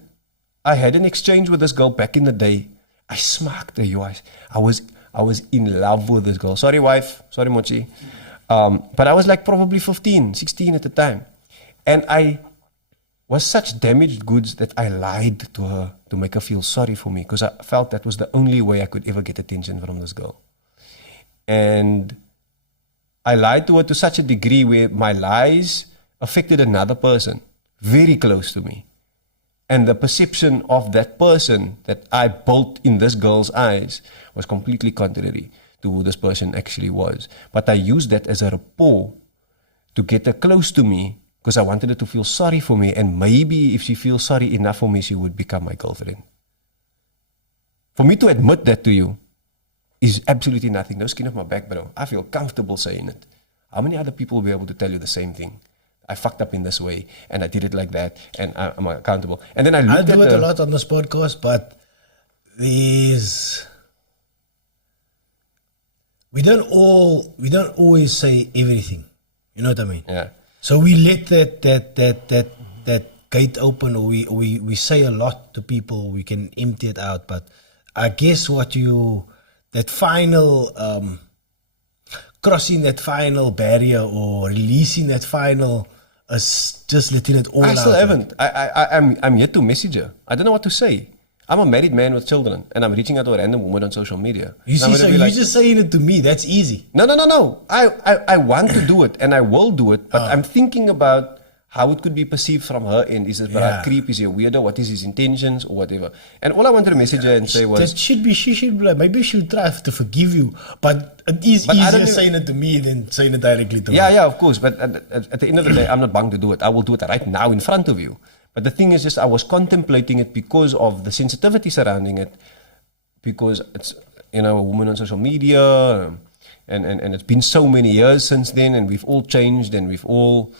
I had an exchange with this girl back in the day. I smacked her, you guys. I was in love with this girl. Sorry, wife. Sorry, Mochi. But I was like probably 15, 16 at the time. And I was such damaged goods that I lied to her to make her feel sorry for me because I felt that was the only way I could ever get attention from this girl. And I lied to her to such a degree where my lies affected another person very close to me. And the perception of that person that I built in this girl's eyes was completely contrary to who this person actually was. But I used that as a rapport to get her close to me because I wanted her to feel sorry for me. And maybe if she feels sorry enough for me, she would become my girlfriend. For me to admit that to you is absolutely nothing. No skin off my back, bro. I feel comfortable saying it. How many other people will be able to tell you the same thing? I fucked up in this way, and I did it like that, and I'm accountable. And then I looked at do it a lot on this podcast, but we don't always say everything. You know what I mean? Yeah. So we let that gate open, or we say a lot to people. We can empty it out, but I guess that final crossing that final barrier or releasing that final, just letting it all out. I still haven't. I'm yet to message her. I don't know what to say. I'm a married man with children, and I'm reaching out to a random woman on social media. You see, so you're just saying it to me. That's easy. No. I want to do it, and I will do it, but I'm thinking about how it could be perceived from her end. Is it a creep? Is he a weirdo? What is his intentions or whatever? And all I wanted to message her and say was... she should be like, maybe she'll try to forgive you, but it is easier saying it to me than saying it directly to her. Yeah, of course, but at the end of the day, I'm not bound to do it. I will do it right now in front of you. But the thing is just, I was contemplating it because of the sensitivity surrounding it, because it's, a woman on social media, and it's been so many years since then, and we've all changed, and we've all...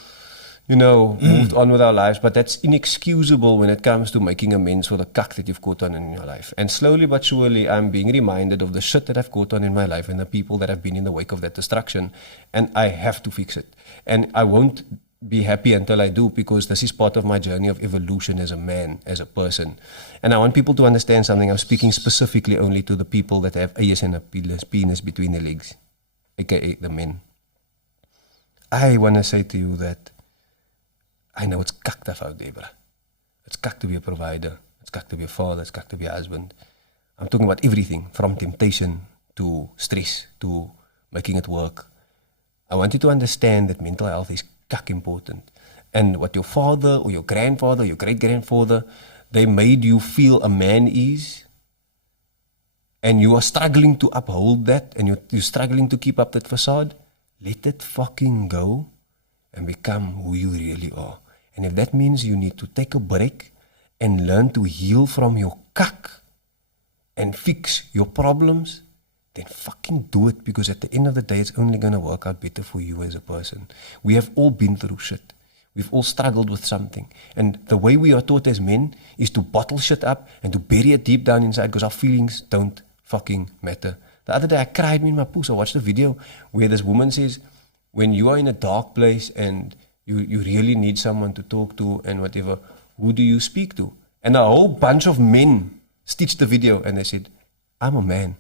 moved on with our lives, but that's inexcusable when it comes to making amends for the cuck that you've caught on in your life. And slowly but surely, I'm being reminded of the shit that I've caught on in my life and the people that have been in the wake of that destruction. And I have to fix it. And I won't be happy until I do, because this is part of my journey of evolution as a man, as a person. And I want people to understand something. I'm speaking specifically only to the people that have AS and a penis between their legs, aka the men. I want to say to you that I know it's cucked out there, bruh. It's cucked to be a provider. It's cucked to be a father. It's cucked to be a husband. I'm talking about everything from temptation to stress to making it work. I want you to understand that mental health is cuck important. And what your father or your grandfather, your great-grandfather, they made you feel a man is, and you are struggling to uphold that, and you're struggling to keep up that facade, let it fucking go and become who you really are. And if that means you need to take a break and learn to heal from your cuck and fix your problems, then fucking do it, because at the end of the day, it's only going to work out better for you as a person. We have all been through shit. We've all struggled with something. And the way we are taught as men is to bottle shit up and to bury it deep down inside, because our feelings don't fucking matter. The other day, I cried me in my puss. I watched a video where this woman says, when you are in a dark place and you really need someone to talk to and whatever, who do you speak to? And a whole bunch of men stitched the video and they said, I'm a man.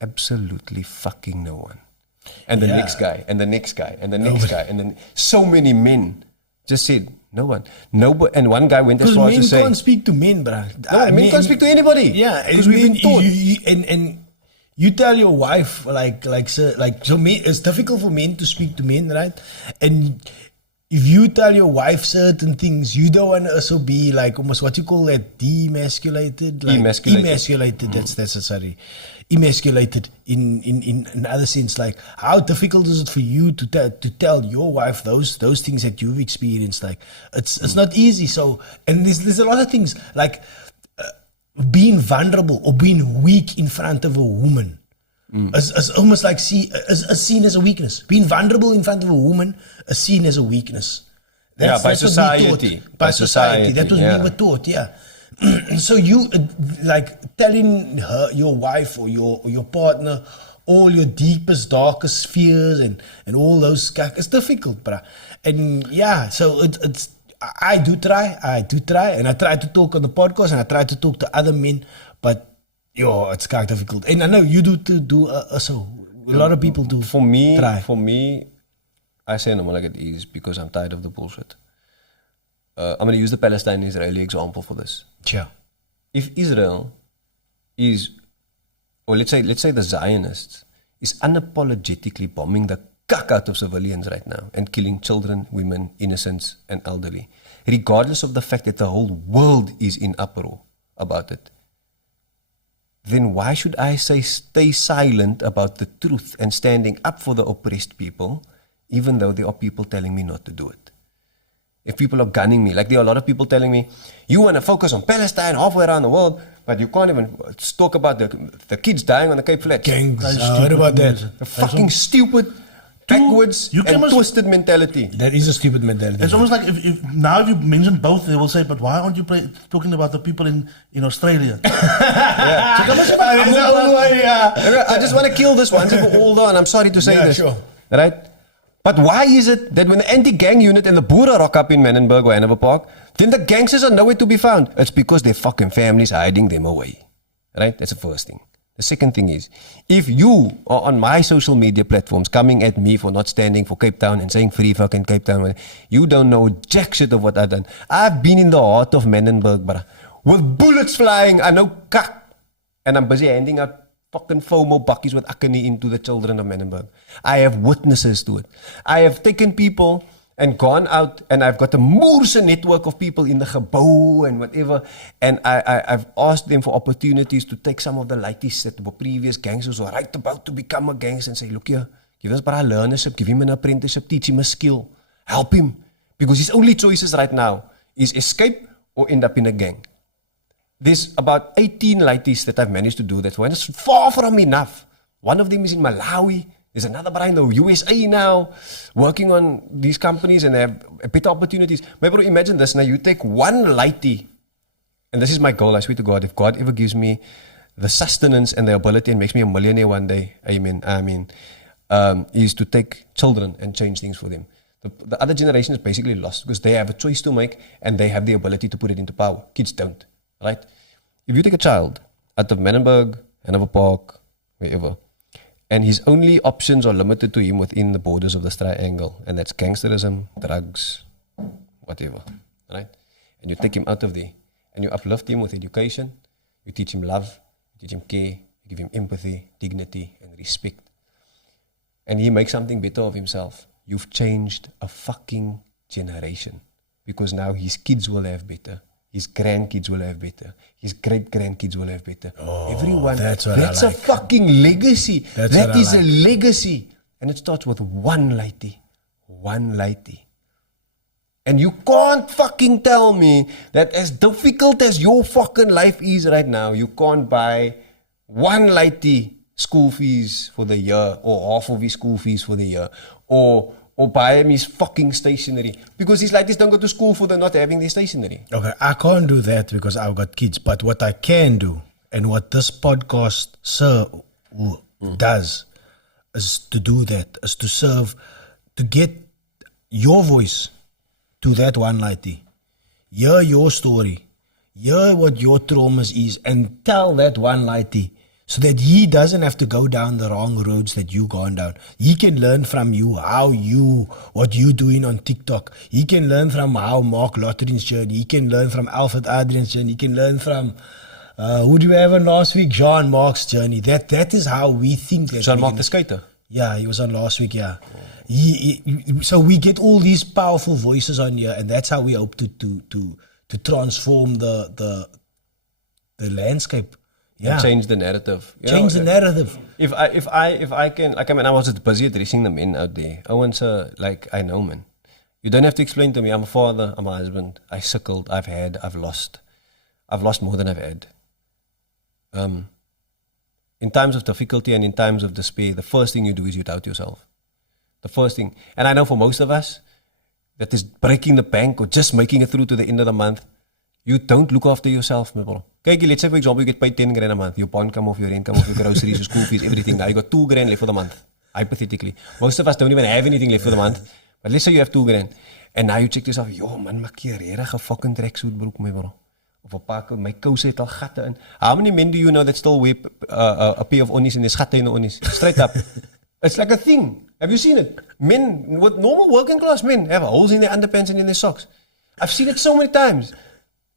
Absolutely fucking no one. And the next guy, and the next guy, and the next guy, and then so many men just said, no one. Nobody. And one guy went as far as to say, men can't speak to men, bruh. No, men can't speak to anybody. Yeah, because we've been taught. And you tell your wife, so men, it's difficult for men to speak to men, right? And if you tell your wife certain things, you don't want to also be like almost what you call that, demasculated? Emasculated, sorry. Emasculated in other sense. Like, how difficult is it for you to tell your wife those things that you've experienced? Like, it's not easy. So, and there's a lot of things like being vulnerable or being weak in front of a woman is almost like is seen as a weakness. Being vulnerable in front of a woman is seen as a weakness. By society. By society. That was we were taught, yeah. So you like telling her, your wife or your partner, all your deepest, darkest fears and all those, it's difficult, bruh. And yeah, so it's I do try, and I try to talk on the podcast, and I try to talk to other men, but it's kind of difficult. And I know you do so. A lot of people do. For me, I say no more like it is because I'm tired of the bullshit. I'm going to use the Palestine-Israeli example for this. Sure. If Israel is, or let's say the Zionists, is unapologetically bombing the cuck out of civilians right now and killing children, women, innocents, and elderly, regardless of the fact that the whole world is in uproar about it, then why should I stay silent about the truth and standing up for the oppressed people, even though there are people telling me not to do it? If people are gunning me, like there are a lot of people telling me, you want to focus on Palestine halfway around the world, but you can't even talk about the kids dying on the Cape Flats. Gangs, I heard about that. The fucking stupid, backwards and twisted mentality. That is a stupid mentality. It's almost like if you mention both, they will say, but why aren't you talking about the people in Australia? I just want to kill this once and for all, though, and I'm sorry to say this. Sure. Right? But why is it that when the anti-gang unit and the Boere rock up in Menenberg or Hanover Park, then the gangsters are nowhere to be found? It's because their fucking families hiding them away. Right? That's the first thing. The second thing is, if you are on my social media platforms coming at me for not standing for Cape Town and saying free fucking Cape Town, you don't know jack shit of what I've done. I've been in the heart of Menenberg, bruh, with bullets flying. I know kak. And I'm busy handing out fucking FOMO buckies with akani into the children of Menenberg. I have witnesses to it. I have taken people and gone out, and I've got a Moorse network of people in the gebouw and whatever, and I've asked them for opportunities to take some of the lighties that were previous gangsters who are right about to become a gangster and say, look here, give us a learnership, give him an apprenticeship, teach him a skill, help him, because his only choices right now is escape or end up in a gang. There's about 18 lighties that I've managed to do that for, and it's far from enough. One of them is in Malawi. There's another guy in the USA now, working on these companies, and they have better opportunities. But bro, imagine this. Now you take one lighty, and this is my goal, I swear to God, if God ever gives me the sustenance and the ability and makes me a millionaire one day, amen, is to take children and change things for them. The other generation is basically lost because they have a choice to make and they have the ability to put it into power. Kids don't, right? If you take a child out of Menenberg, Hanover Park, wherever, and his only options are limited to him within the borders of this triangle, and that's gangsterism, drugs, whatever, right? And you take him out of there, and you uplift him with education, you teach him love, you teach him care, you give him empathy, dignity, and respect. And he makes something better of himself. You've changed a fucking generation, because now his kids will have better. His grandkids will have better. His great-grandkids will have better. Everyone. That's a fucking legacy. That is a legacy. And it starts with one lighty. One lighty. And you can't fucking tell me that as difficult as your fucking life is right now, you can't buy one lighty school fees for the year, or half of his school fees for the year, or buy him his fucking stationery, because his lighties don't go to school for them not having their stationery. Okay, I can't do that because I've got kids. But what I can do, and what this podcast does, is to do that, is to serve, to get your voice to that one lighty. Hear your story. Hear what your traumas is, and tell that one lighty, so that he doesn't have to go down the wrong roads that you gone down. He can learn from you what you doing on TikTok. He can learn from how Mark Lotterin's journey. He can learn from Alfred Adrian's journey. He can learn from, who do we have on last week? Jean Mark's journey. That is how we think. Jean Mark the skater? Yeah, he was on last week, yeah. So we get all these powerful voices on here, and that's how we hope to transform the landscape. Yeah. Change the narrative. Change the narrative. If I can, like, I was just busy addressing the men out there. I know, man. You don't have to explain to me. I'm a father, I'm a husband. I suckled, I've lost. I've lost more than I've had. In times of difficulty and in times of despair, the first thing you do is you doubt yourself. The first thing. And I know for most of us, that is breaking the bank or just making it through to the end of the month, you don't look after yourself, my bro. Kijk, let's say for example, you get paid 10 grand a month. Your bond come off, your rent come off, your groceries, your school fees, everything. Now you got 2 grand left for the month, hypothetically. Most of us don't even have anything left for the month. But let's say you have 2 grand. And now you check yourself, yo man, maak jy regtig 'n fucking tracksuit broek, my bro. Of 'n pak, my kouse het al gatte in. How many men do you know that still wear a pair of onnies and there's gatte in the onnies? Straight up. It's like a thing. Have you seen it? Men, with normal working class men, have holes in their underpants and in their socks. I've seen it so many times.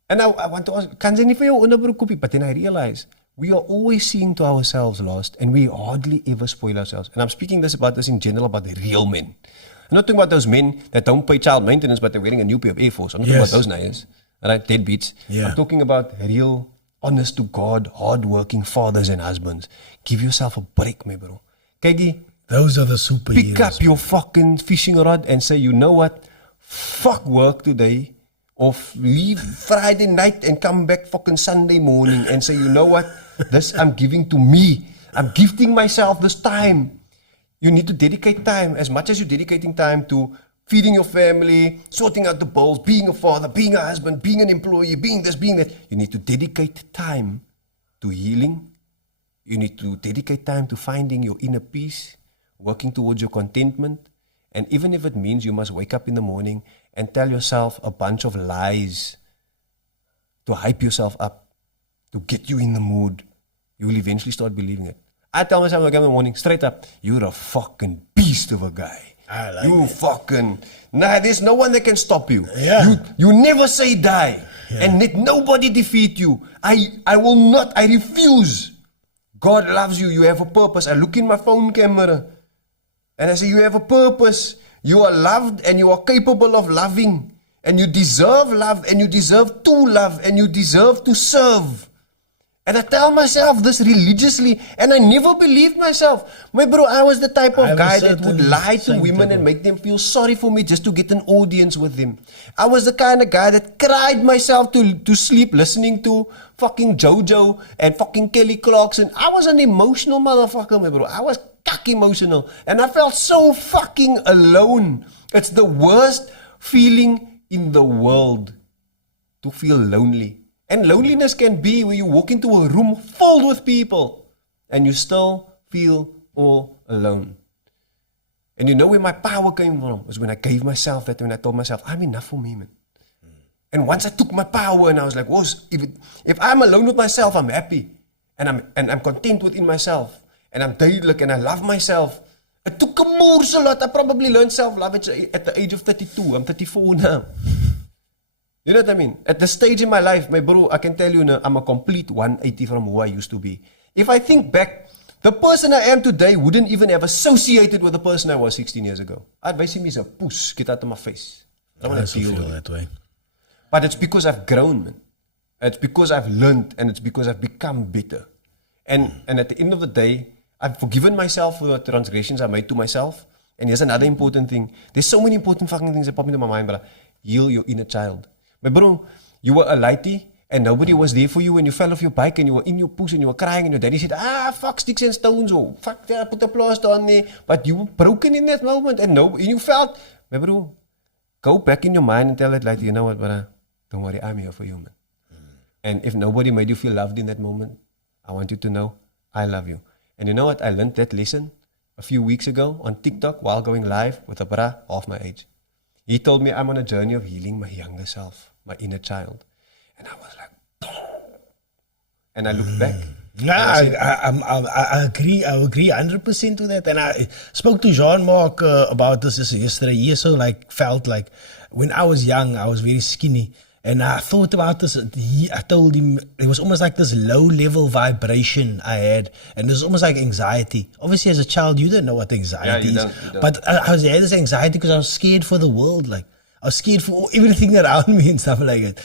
And I want to ask, kan jy nie vir jou onderbroek koopie? But then I realize, we are always seeing to ourselves last, and we hardly ever spoil ourselves. And I'm speaking about this in general, about the real men. I'm not talking about those men that don't pay child maintenance, but they're wearing a new pair of Air Force. I'm not talking about those niggas, right? Deadbeats. Yeah. I'm talking about real, honest to God, hard-working fathers and husbands. Give yourself a break, my bro. Kykie, those are the superheroes. Pick up your fucking fishing rod and say, you know what? Fuck work today. Or leave Friday night and come back fucking Sunday morning and say, you know what? This I'm giving to me. I'm gifting myself this time. You need to dedicate time. As much as you're dedicating time to feeding your family, sorting out the bills, being a father, being a husband, being an employee, being this, being that. You need to dedicate time to healing. You need to dedicate time to finding your inner peace, working towards your contentment. And even if it means you must wake up in the morning and tell yourself a bunch of lies to hype yourself up, to get you in the mood, you will eventually start believing it. I tell myself like in the morning, straight up, you're a fucking beast of a guy. I like you that. fucking, nah, there's no one that can stop you. Yeah. You never say die. Yeah. And let nobody defeat you. I will not, I refuse. God loves you, you have a purpose. I look in my phone camera and I say, you have a purpose. You are loved and you are capable of loving. And you deserve love and you deserve to love and you deserve to serve. And I tell myself this religiously and I never believed myself. My bro, I was the type of guy that would lie to women and make them feel sorry for me just to get an audience with them. I was the kind of guy that cried myself to sleep listening to fucking JoJo and fucking Kelly Clarkson. I was an emotional motherfucker, my bro. I was cock emotional. And I felt so fucking alone. It's the worst feeling in the world to feel lonely. And loneliness can be where you walk into a room filled with people and you still feel all alone. And you know where my power came from? Was when I gave myself that, when I told myself, I'm enough for me, man. And once I took my power and I was like, if I'm alone with myself, I'm happy. And I'm content within myself. And I'm duidelijk and I love myself. It took a morsel lot. I probably learned self-love at the age of 32. I'm 34 now. You know what I mean? At this stage in my life, my bro, I can tell you now, I'm a complete 180 from who I used to be. If I think back, the person I am today wouldn't even have associated with the person I was 16 years ago. I'd basically say, push, get out of my face. I want to feel deal with that way. But it's because I've grown, man. It's because I've learned and it's because I've become better. And at the end of the day, I've forgiven myself for the transgressions I made to myself. And here's another important thing. There's so many important fucking things that pop into my mind, but heal your inner child. But bro, you were a lighty and nobody was there for you when you fell off your bike and you were in your push and you were crying and your daddy said, fuck sticks and stones, oh, fuck that, put a plaster on there. But you were broken in that moment and you felt, my bro, go back in your mind and tell that lighty, you know what, brother, don't worry, I'm here for you, man. And if nobody made you feel loved in that moment, I want you to know, I love you. And you know what, I learned that lesson a few weeks ago on TikTok while going live with a brah half my age. He told me I'm on a journey of healing my younger self, my inner child. And I was like, and I looked back. I agree 100% with that. And I spoke to Jean-Marc about this yesterday. He also felt like when I was young, I was very skinny. And I thought about this. I told him it was almost like this low-level vibration I had, and it was almost like anxiety. Obviously, as a child, you don't know what anxiety is. You don't. But I had this anxiety because I was scared for the world. Like I was scared for everything around me and stuff like that.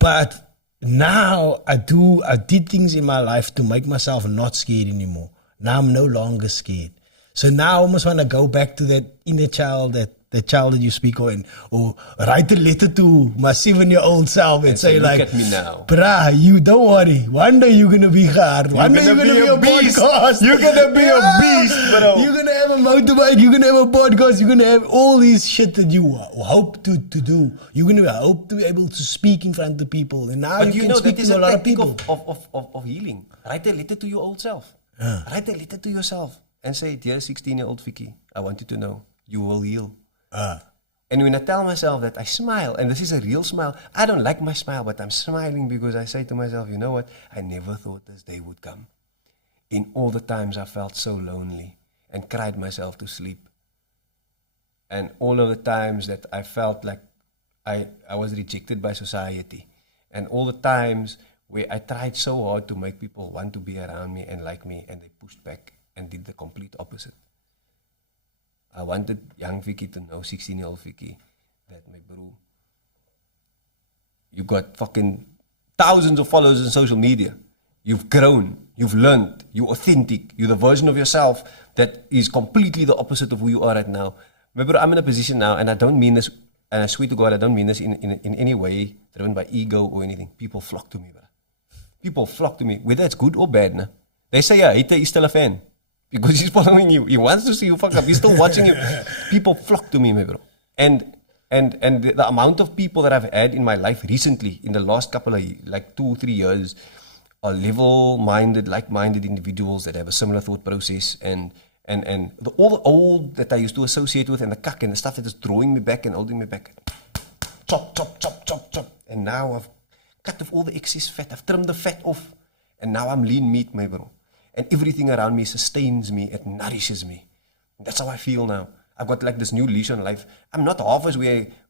But now I did things in my life to make myself not scared anymore. Now I'm no longer scared. So now I almost want to go back to that inner child, that child that you speak on, or write a letter to my 7-year-old self and say like, look at me now. Brah, you don't worry. One day you're gonna be hard. One day you're gonna be a beast. podcast. You're gonna be a beast, bro. You're gonna have a motorbike. You're gonna have a podcast. You're gonna have all these shit that you hope to do. You're gonna hope to be able to speak in front of people. And now But you you can know, speak that is to a a lot of technique people. of healing. Write a letter to your old self. Write a letter to yourself and say, dear 16-year-old Fiki, I want you to know you will heal. And when I tell myself that, I smile, and this is a real smile. I don't like my smile, but I'm smiling because I say to myself, you know what? I never thought this day would come. In all the times I felt so lonely and cried myself to sleep. And all of the times that I felt like I was rejected by society. And all the times where I tried so hard to make people want to be around me and like me, and they pushed back and did the complete opposite. I wanted young Fiki to know, 16-year-old Fiki, that my bro, you got fucking thousands of followers on social media. You've grown, you've learned, you're authentic, you're the version of yourself that is completely the opposite of who you are right now. My bro, I'm in a position now, and I don't mean this, and I swear to God, I don't mean this in any way driven by ego or anything. People flock to me, bro. People flock to me, whether it's good or bad. Nah? They say, yeah, he's still a fan. Because he's following you. He wants to see you fuck up. He's still watching you. People flock to me, my bro. And the amount of people that I've had in my life recently, in the last couple of, 2-3 years, are level-minded, like-minded individuals that have a similar thought process. And all the old that I used to associate with, and the cuck and the stuff that is drawing me back and holding me back. Chop, chop, chop, chop, chop. And now I've cut off all the excess fat. I've trimmed the fat off. And now I'm lean meat, my bro. and everything around me sustains me, it nourishes me. That's how I feel now. I've got like this new leash on life. I'm not half as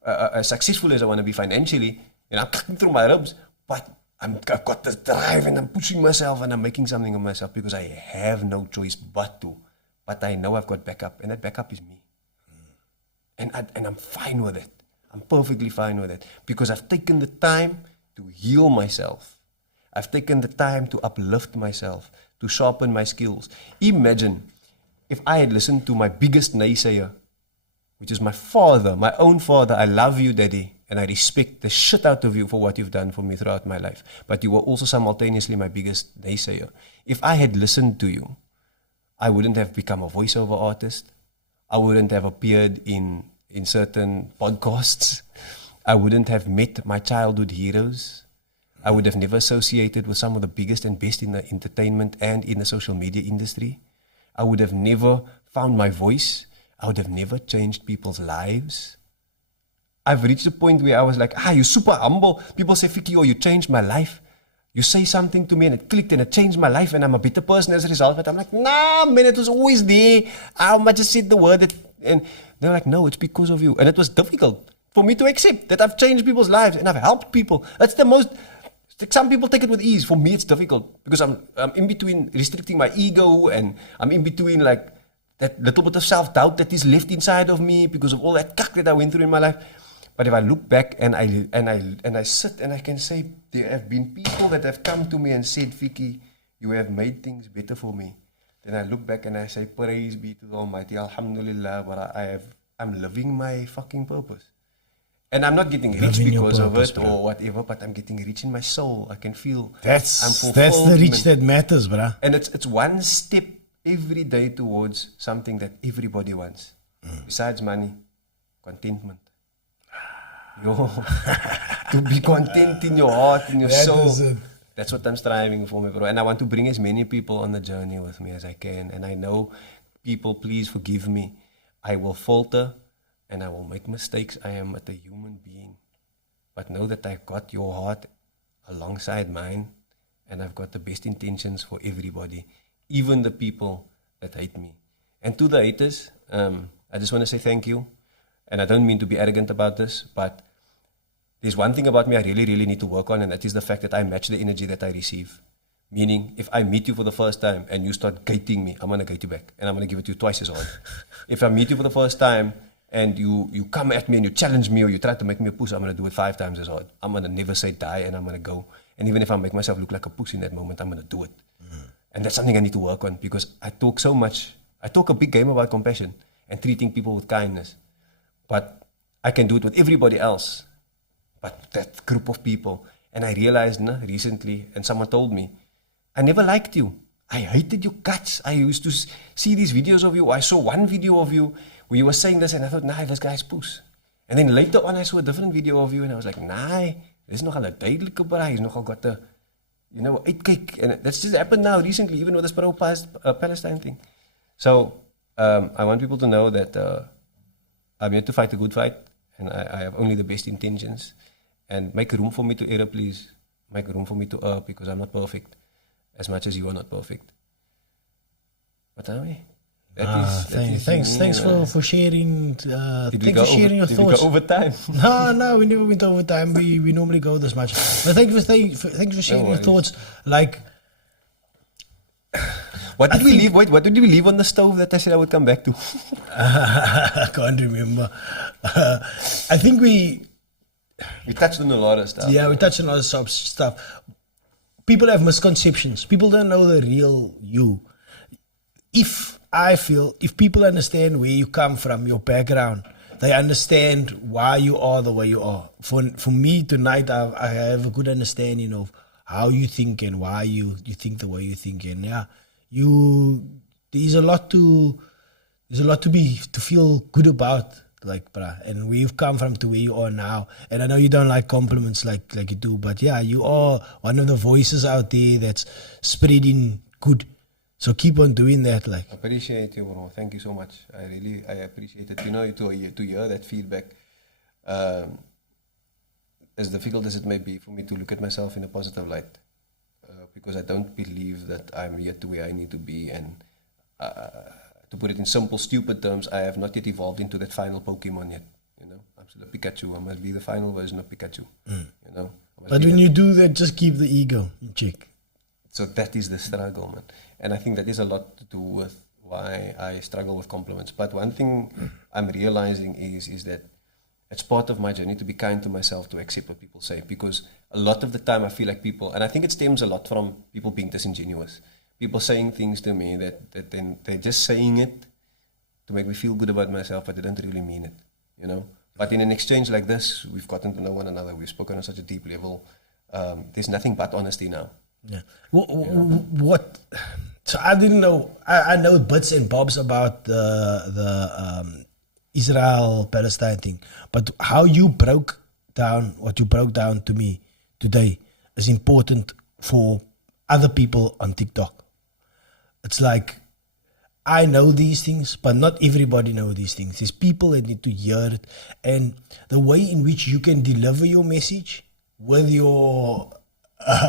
as successful as I want to be financially. You know, I'm cutting through my ribs, but I've got this drive and I'm pushing myself and I'm making something of myself because I have no choice but to. But I know I've got backup, and that backup is me. And I'm fine with it. I'm perfectly fine with it because I've taken the time to heal myself. I've taken the time to uplift myself, to sharpen my skills. Imagine if I had listened to my biggest naysayer, which is my father, my own father. I love you, Daddy, and I respect the shit out of you for what you've done for me throughout my life. But you were also simultaneously my biggest naysayer. If I had listened to you, I wouldn't have become a voiceover artist. I wouldn't have appeared in certain podcasts. I wouldn't have met my childhood heroes. I would have never associated with some of the biggest and best in the entertainment and in the social media industry. I would have never found my voice. I would have never changed people's lives. I've reached a point where I was like, you're super humble. People say, Fiki, you changed my life. You say something to me and it clicked and it changed my life and I'm a better person as a result. But I'm like, nah, man, it was always there. I just said the word. And they're like, no, it's because of you. And it was difficult for me to accept that I've changed people's lives and I've helped people. That's the most... Some people take it with ease. For me, it's difficult because I'm in between restricting my ego and I'm in between like that little bit of self-doubt that is left inside of me because of all that cuck that I went through in my life. But if I look back and I sit and I can say there have been people that have come to me and said, Fiki, you have made things better for me. Then I look back and I say, praise be to the Almighty, Alhamdulillah, but I'm living my fucking purpose. And I'm not getting rich because of it or whatever, but I'm getting rich in my soul. I can feel that's the rich that matters, bruh. And it's one step every day towards something that everybody wants. Besides money, contentment. To be content in your heart, in your soul. That's what I'm striving for, bro. And I want to bring as many people on the journey with me as I can. And I know people, please forgive me. I will falter. And I will make mistakes. I am a human being. But know that I've got your heart alongside mine. And I've got the best intentions for everybody. Even the people that hate me. And to the haters, I just want to say thank you. And I don't mean to be arrogant about this. But there's one thing about me I really, really need to work on. And that is the fact that I match the energy that I receive. Meaning, if I meet you for the first time and you start gating me, I'm going to gate you back. And I'm going to give it to you twice as hard. If I meet you for the first time, and you come at me and you challenge me or you try to make me a pussy, I'm going to do it 5 times as hard. I'm going to never say die and I'm going to go. And even if I make myself look like a pussy in that moment, I'm going to do it. And that's something I need to work on because I talk so much. I talk a big game about compassion and treating people with kindness. But I can do it with everybody else. But that group of people. And I realized recently, and someone told me, I never liked you. I hated your guts. I used to see these videos of you. I saw one video of you where you were saying this and I thought, this guy's poes. And then later on I saw a different video of you and I was like, this is nogal 'n duidelike braai. He's nogal got a, uitkyk. And that's just happened now recently, even with this Palestine thing. So I want people to know that I'm here to fight a good fight and I have only the best intentions. And make room for me to err, please. Make room for me to err because I'm not perfect as much as you are not perfect. But anyway. Thanks for sharing. Thanks for sharing your thoughts. Did we go over time? No, we never went over time. We normally go this much. But thank you for sharing your thoughts. Like, what did we leave? Wait, what did we leave on the stove that I said I would come back to? I can't remember. I think we touched on a lot of stuff. Yeah, we touched on a lot of stuff. People have misconceptions. People don't know the real you. I feel if people understand where you come from, your background, they understand why you are the way you are. For me tonight, I have a good understanding of how you think and why you think the way you think. And there's a lot to feel good about, like, bruh. And where you've come from to where you are now. And I know you don't like compliments like you do, but yeah, you are one of the voices out there that's spreading good. So keep on doing that, like. I appreciate you, bro. Thank you so much. I appreciate it. To hear that feedback, as difficult as it may be for me to look at myself in a positive light. because I don't believe that I'm yet to where I need to be. And to put it in simple, stupid terms, I have not yet evolved into that final Pokemon yet. You know, I'm still a Pikachu. I must be the final version of Pikachu. You know. But when you do that, just keep the ego in check. So that is the struggle, man. And I think that is a lot to do with why I struggle with compliments. But one thing I'm realizing is that it's part of my journey to be kind to myself, to accept what people say. Because a lot of the time I feel like people, and I think it stems a lot from people being disingenuous. People saying things to me that then they're just saying it to make me feel good about myself, but they don't really mean it, you know. But in an exchange like this, we've gotten to know one another. We've spoken on such a deep level. There's nothing but honesty now. Yeah. What? So I didn't know. I know bits and bobs about the Israel-Palestine thing, but how you broke down what you broke down to me today is important for other people on TikTok. It's like, I know these things, but not everybody knows these things. There's people that need to hear it. And the way in which you can deliver your message with your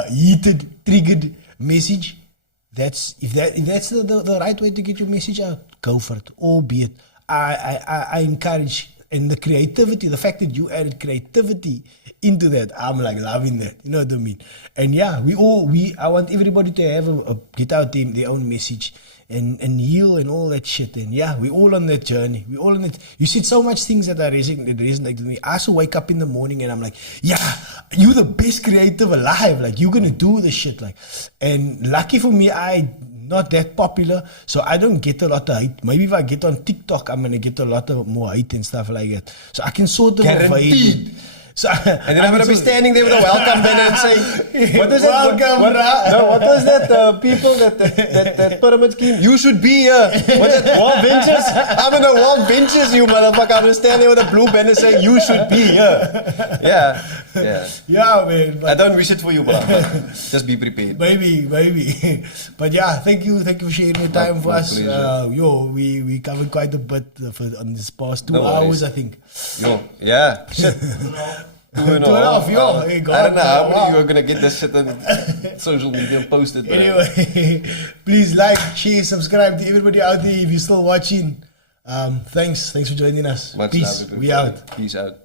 heated, triggered message, if that's the right way to get your message out, go for it. Albeit, I encourage, and the creativity, the fact that you added creativity into that, I'm like loving that. You know what I mean? And yeah, I want everybody to have get out their own message and heal and all that shit. And yeah, we all on that journey. We all on it. You said so much things that resonate with me. I also wake up in the morning and I'm like, yeah, you're the best creative alive. Like, you're gonna do the shit. Like, and lucky for me, I not that popular, so I don't get a lot of hate. Maybe if I get on TikTok, I'm gonna get a lot of more hate and stuff like that. So I can sort of avoid it. So, and then I'm gonna be standing there with a welcome banner and saying, "What is that? Welcome, what was that? People that pyramid scheme? You should be here. What's that? Wall benches? I'm gonna wall benches, you motherfucker. I'm gonna stand there with a blue banner saying, "You should be here." Yeah, man. I don't wish it for you, bro. But just be prepared. Maybe. But yeah, thank you for sharing your time for us. We covered quite a bit on this past 2 hours, I think. Yeah, shit. 2.5, I don't know how many you are going to get this shit on social media and post it. Anyway, please like, share, subscribe to everybody out there if you're still watching. Thanks for joining us. Much Peace. love, We out. Peace out.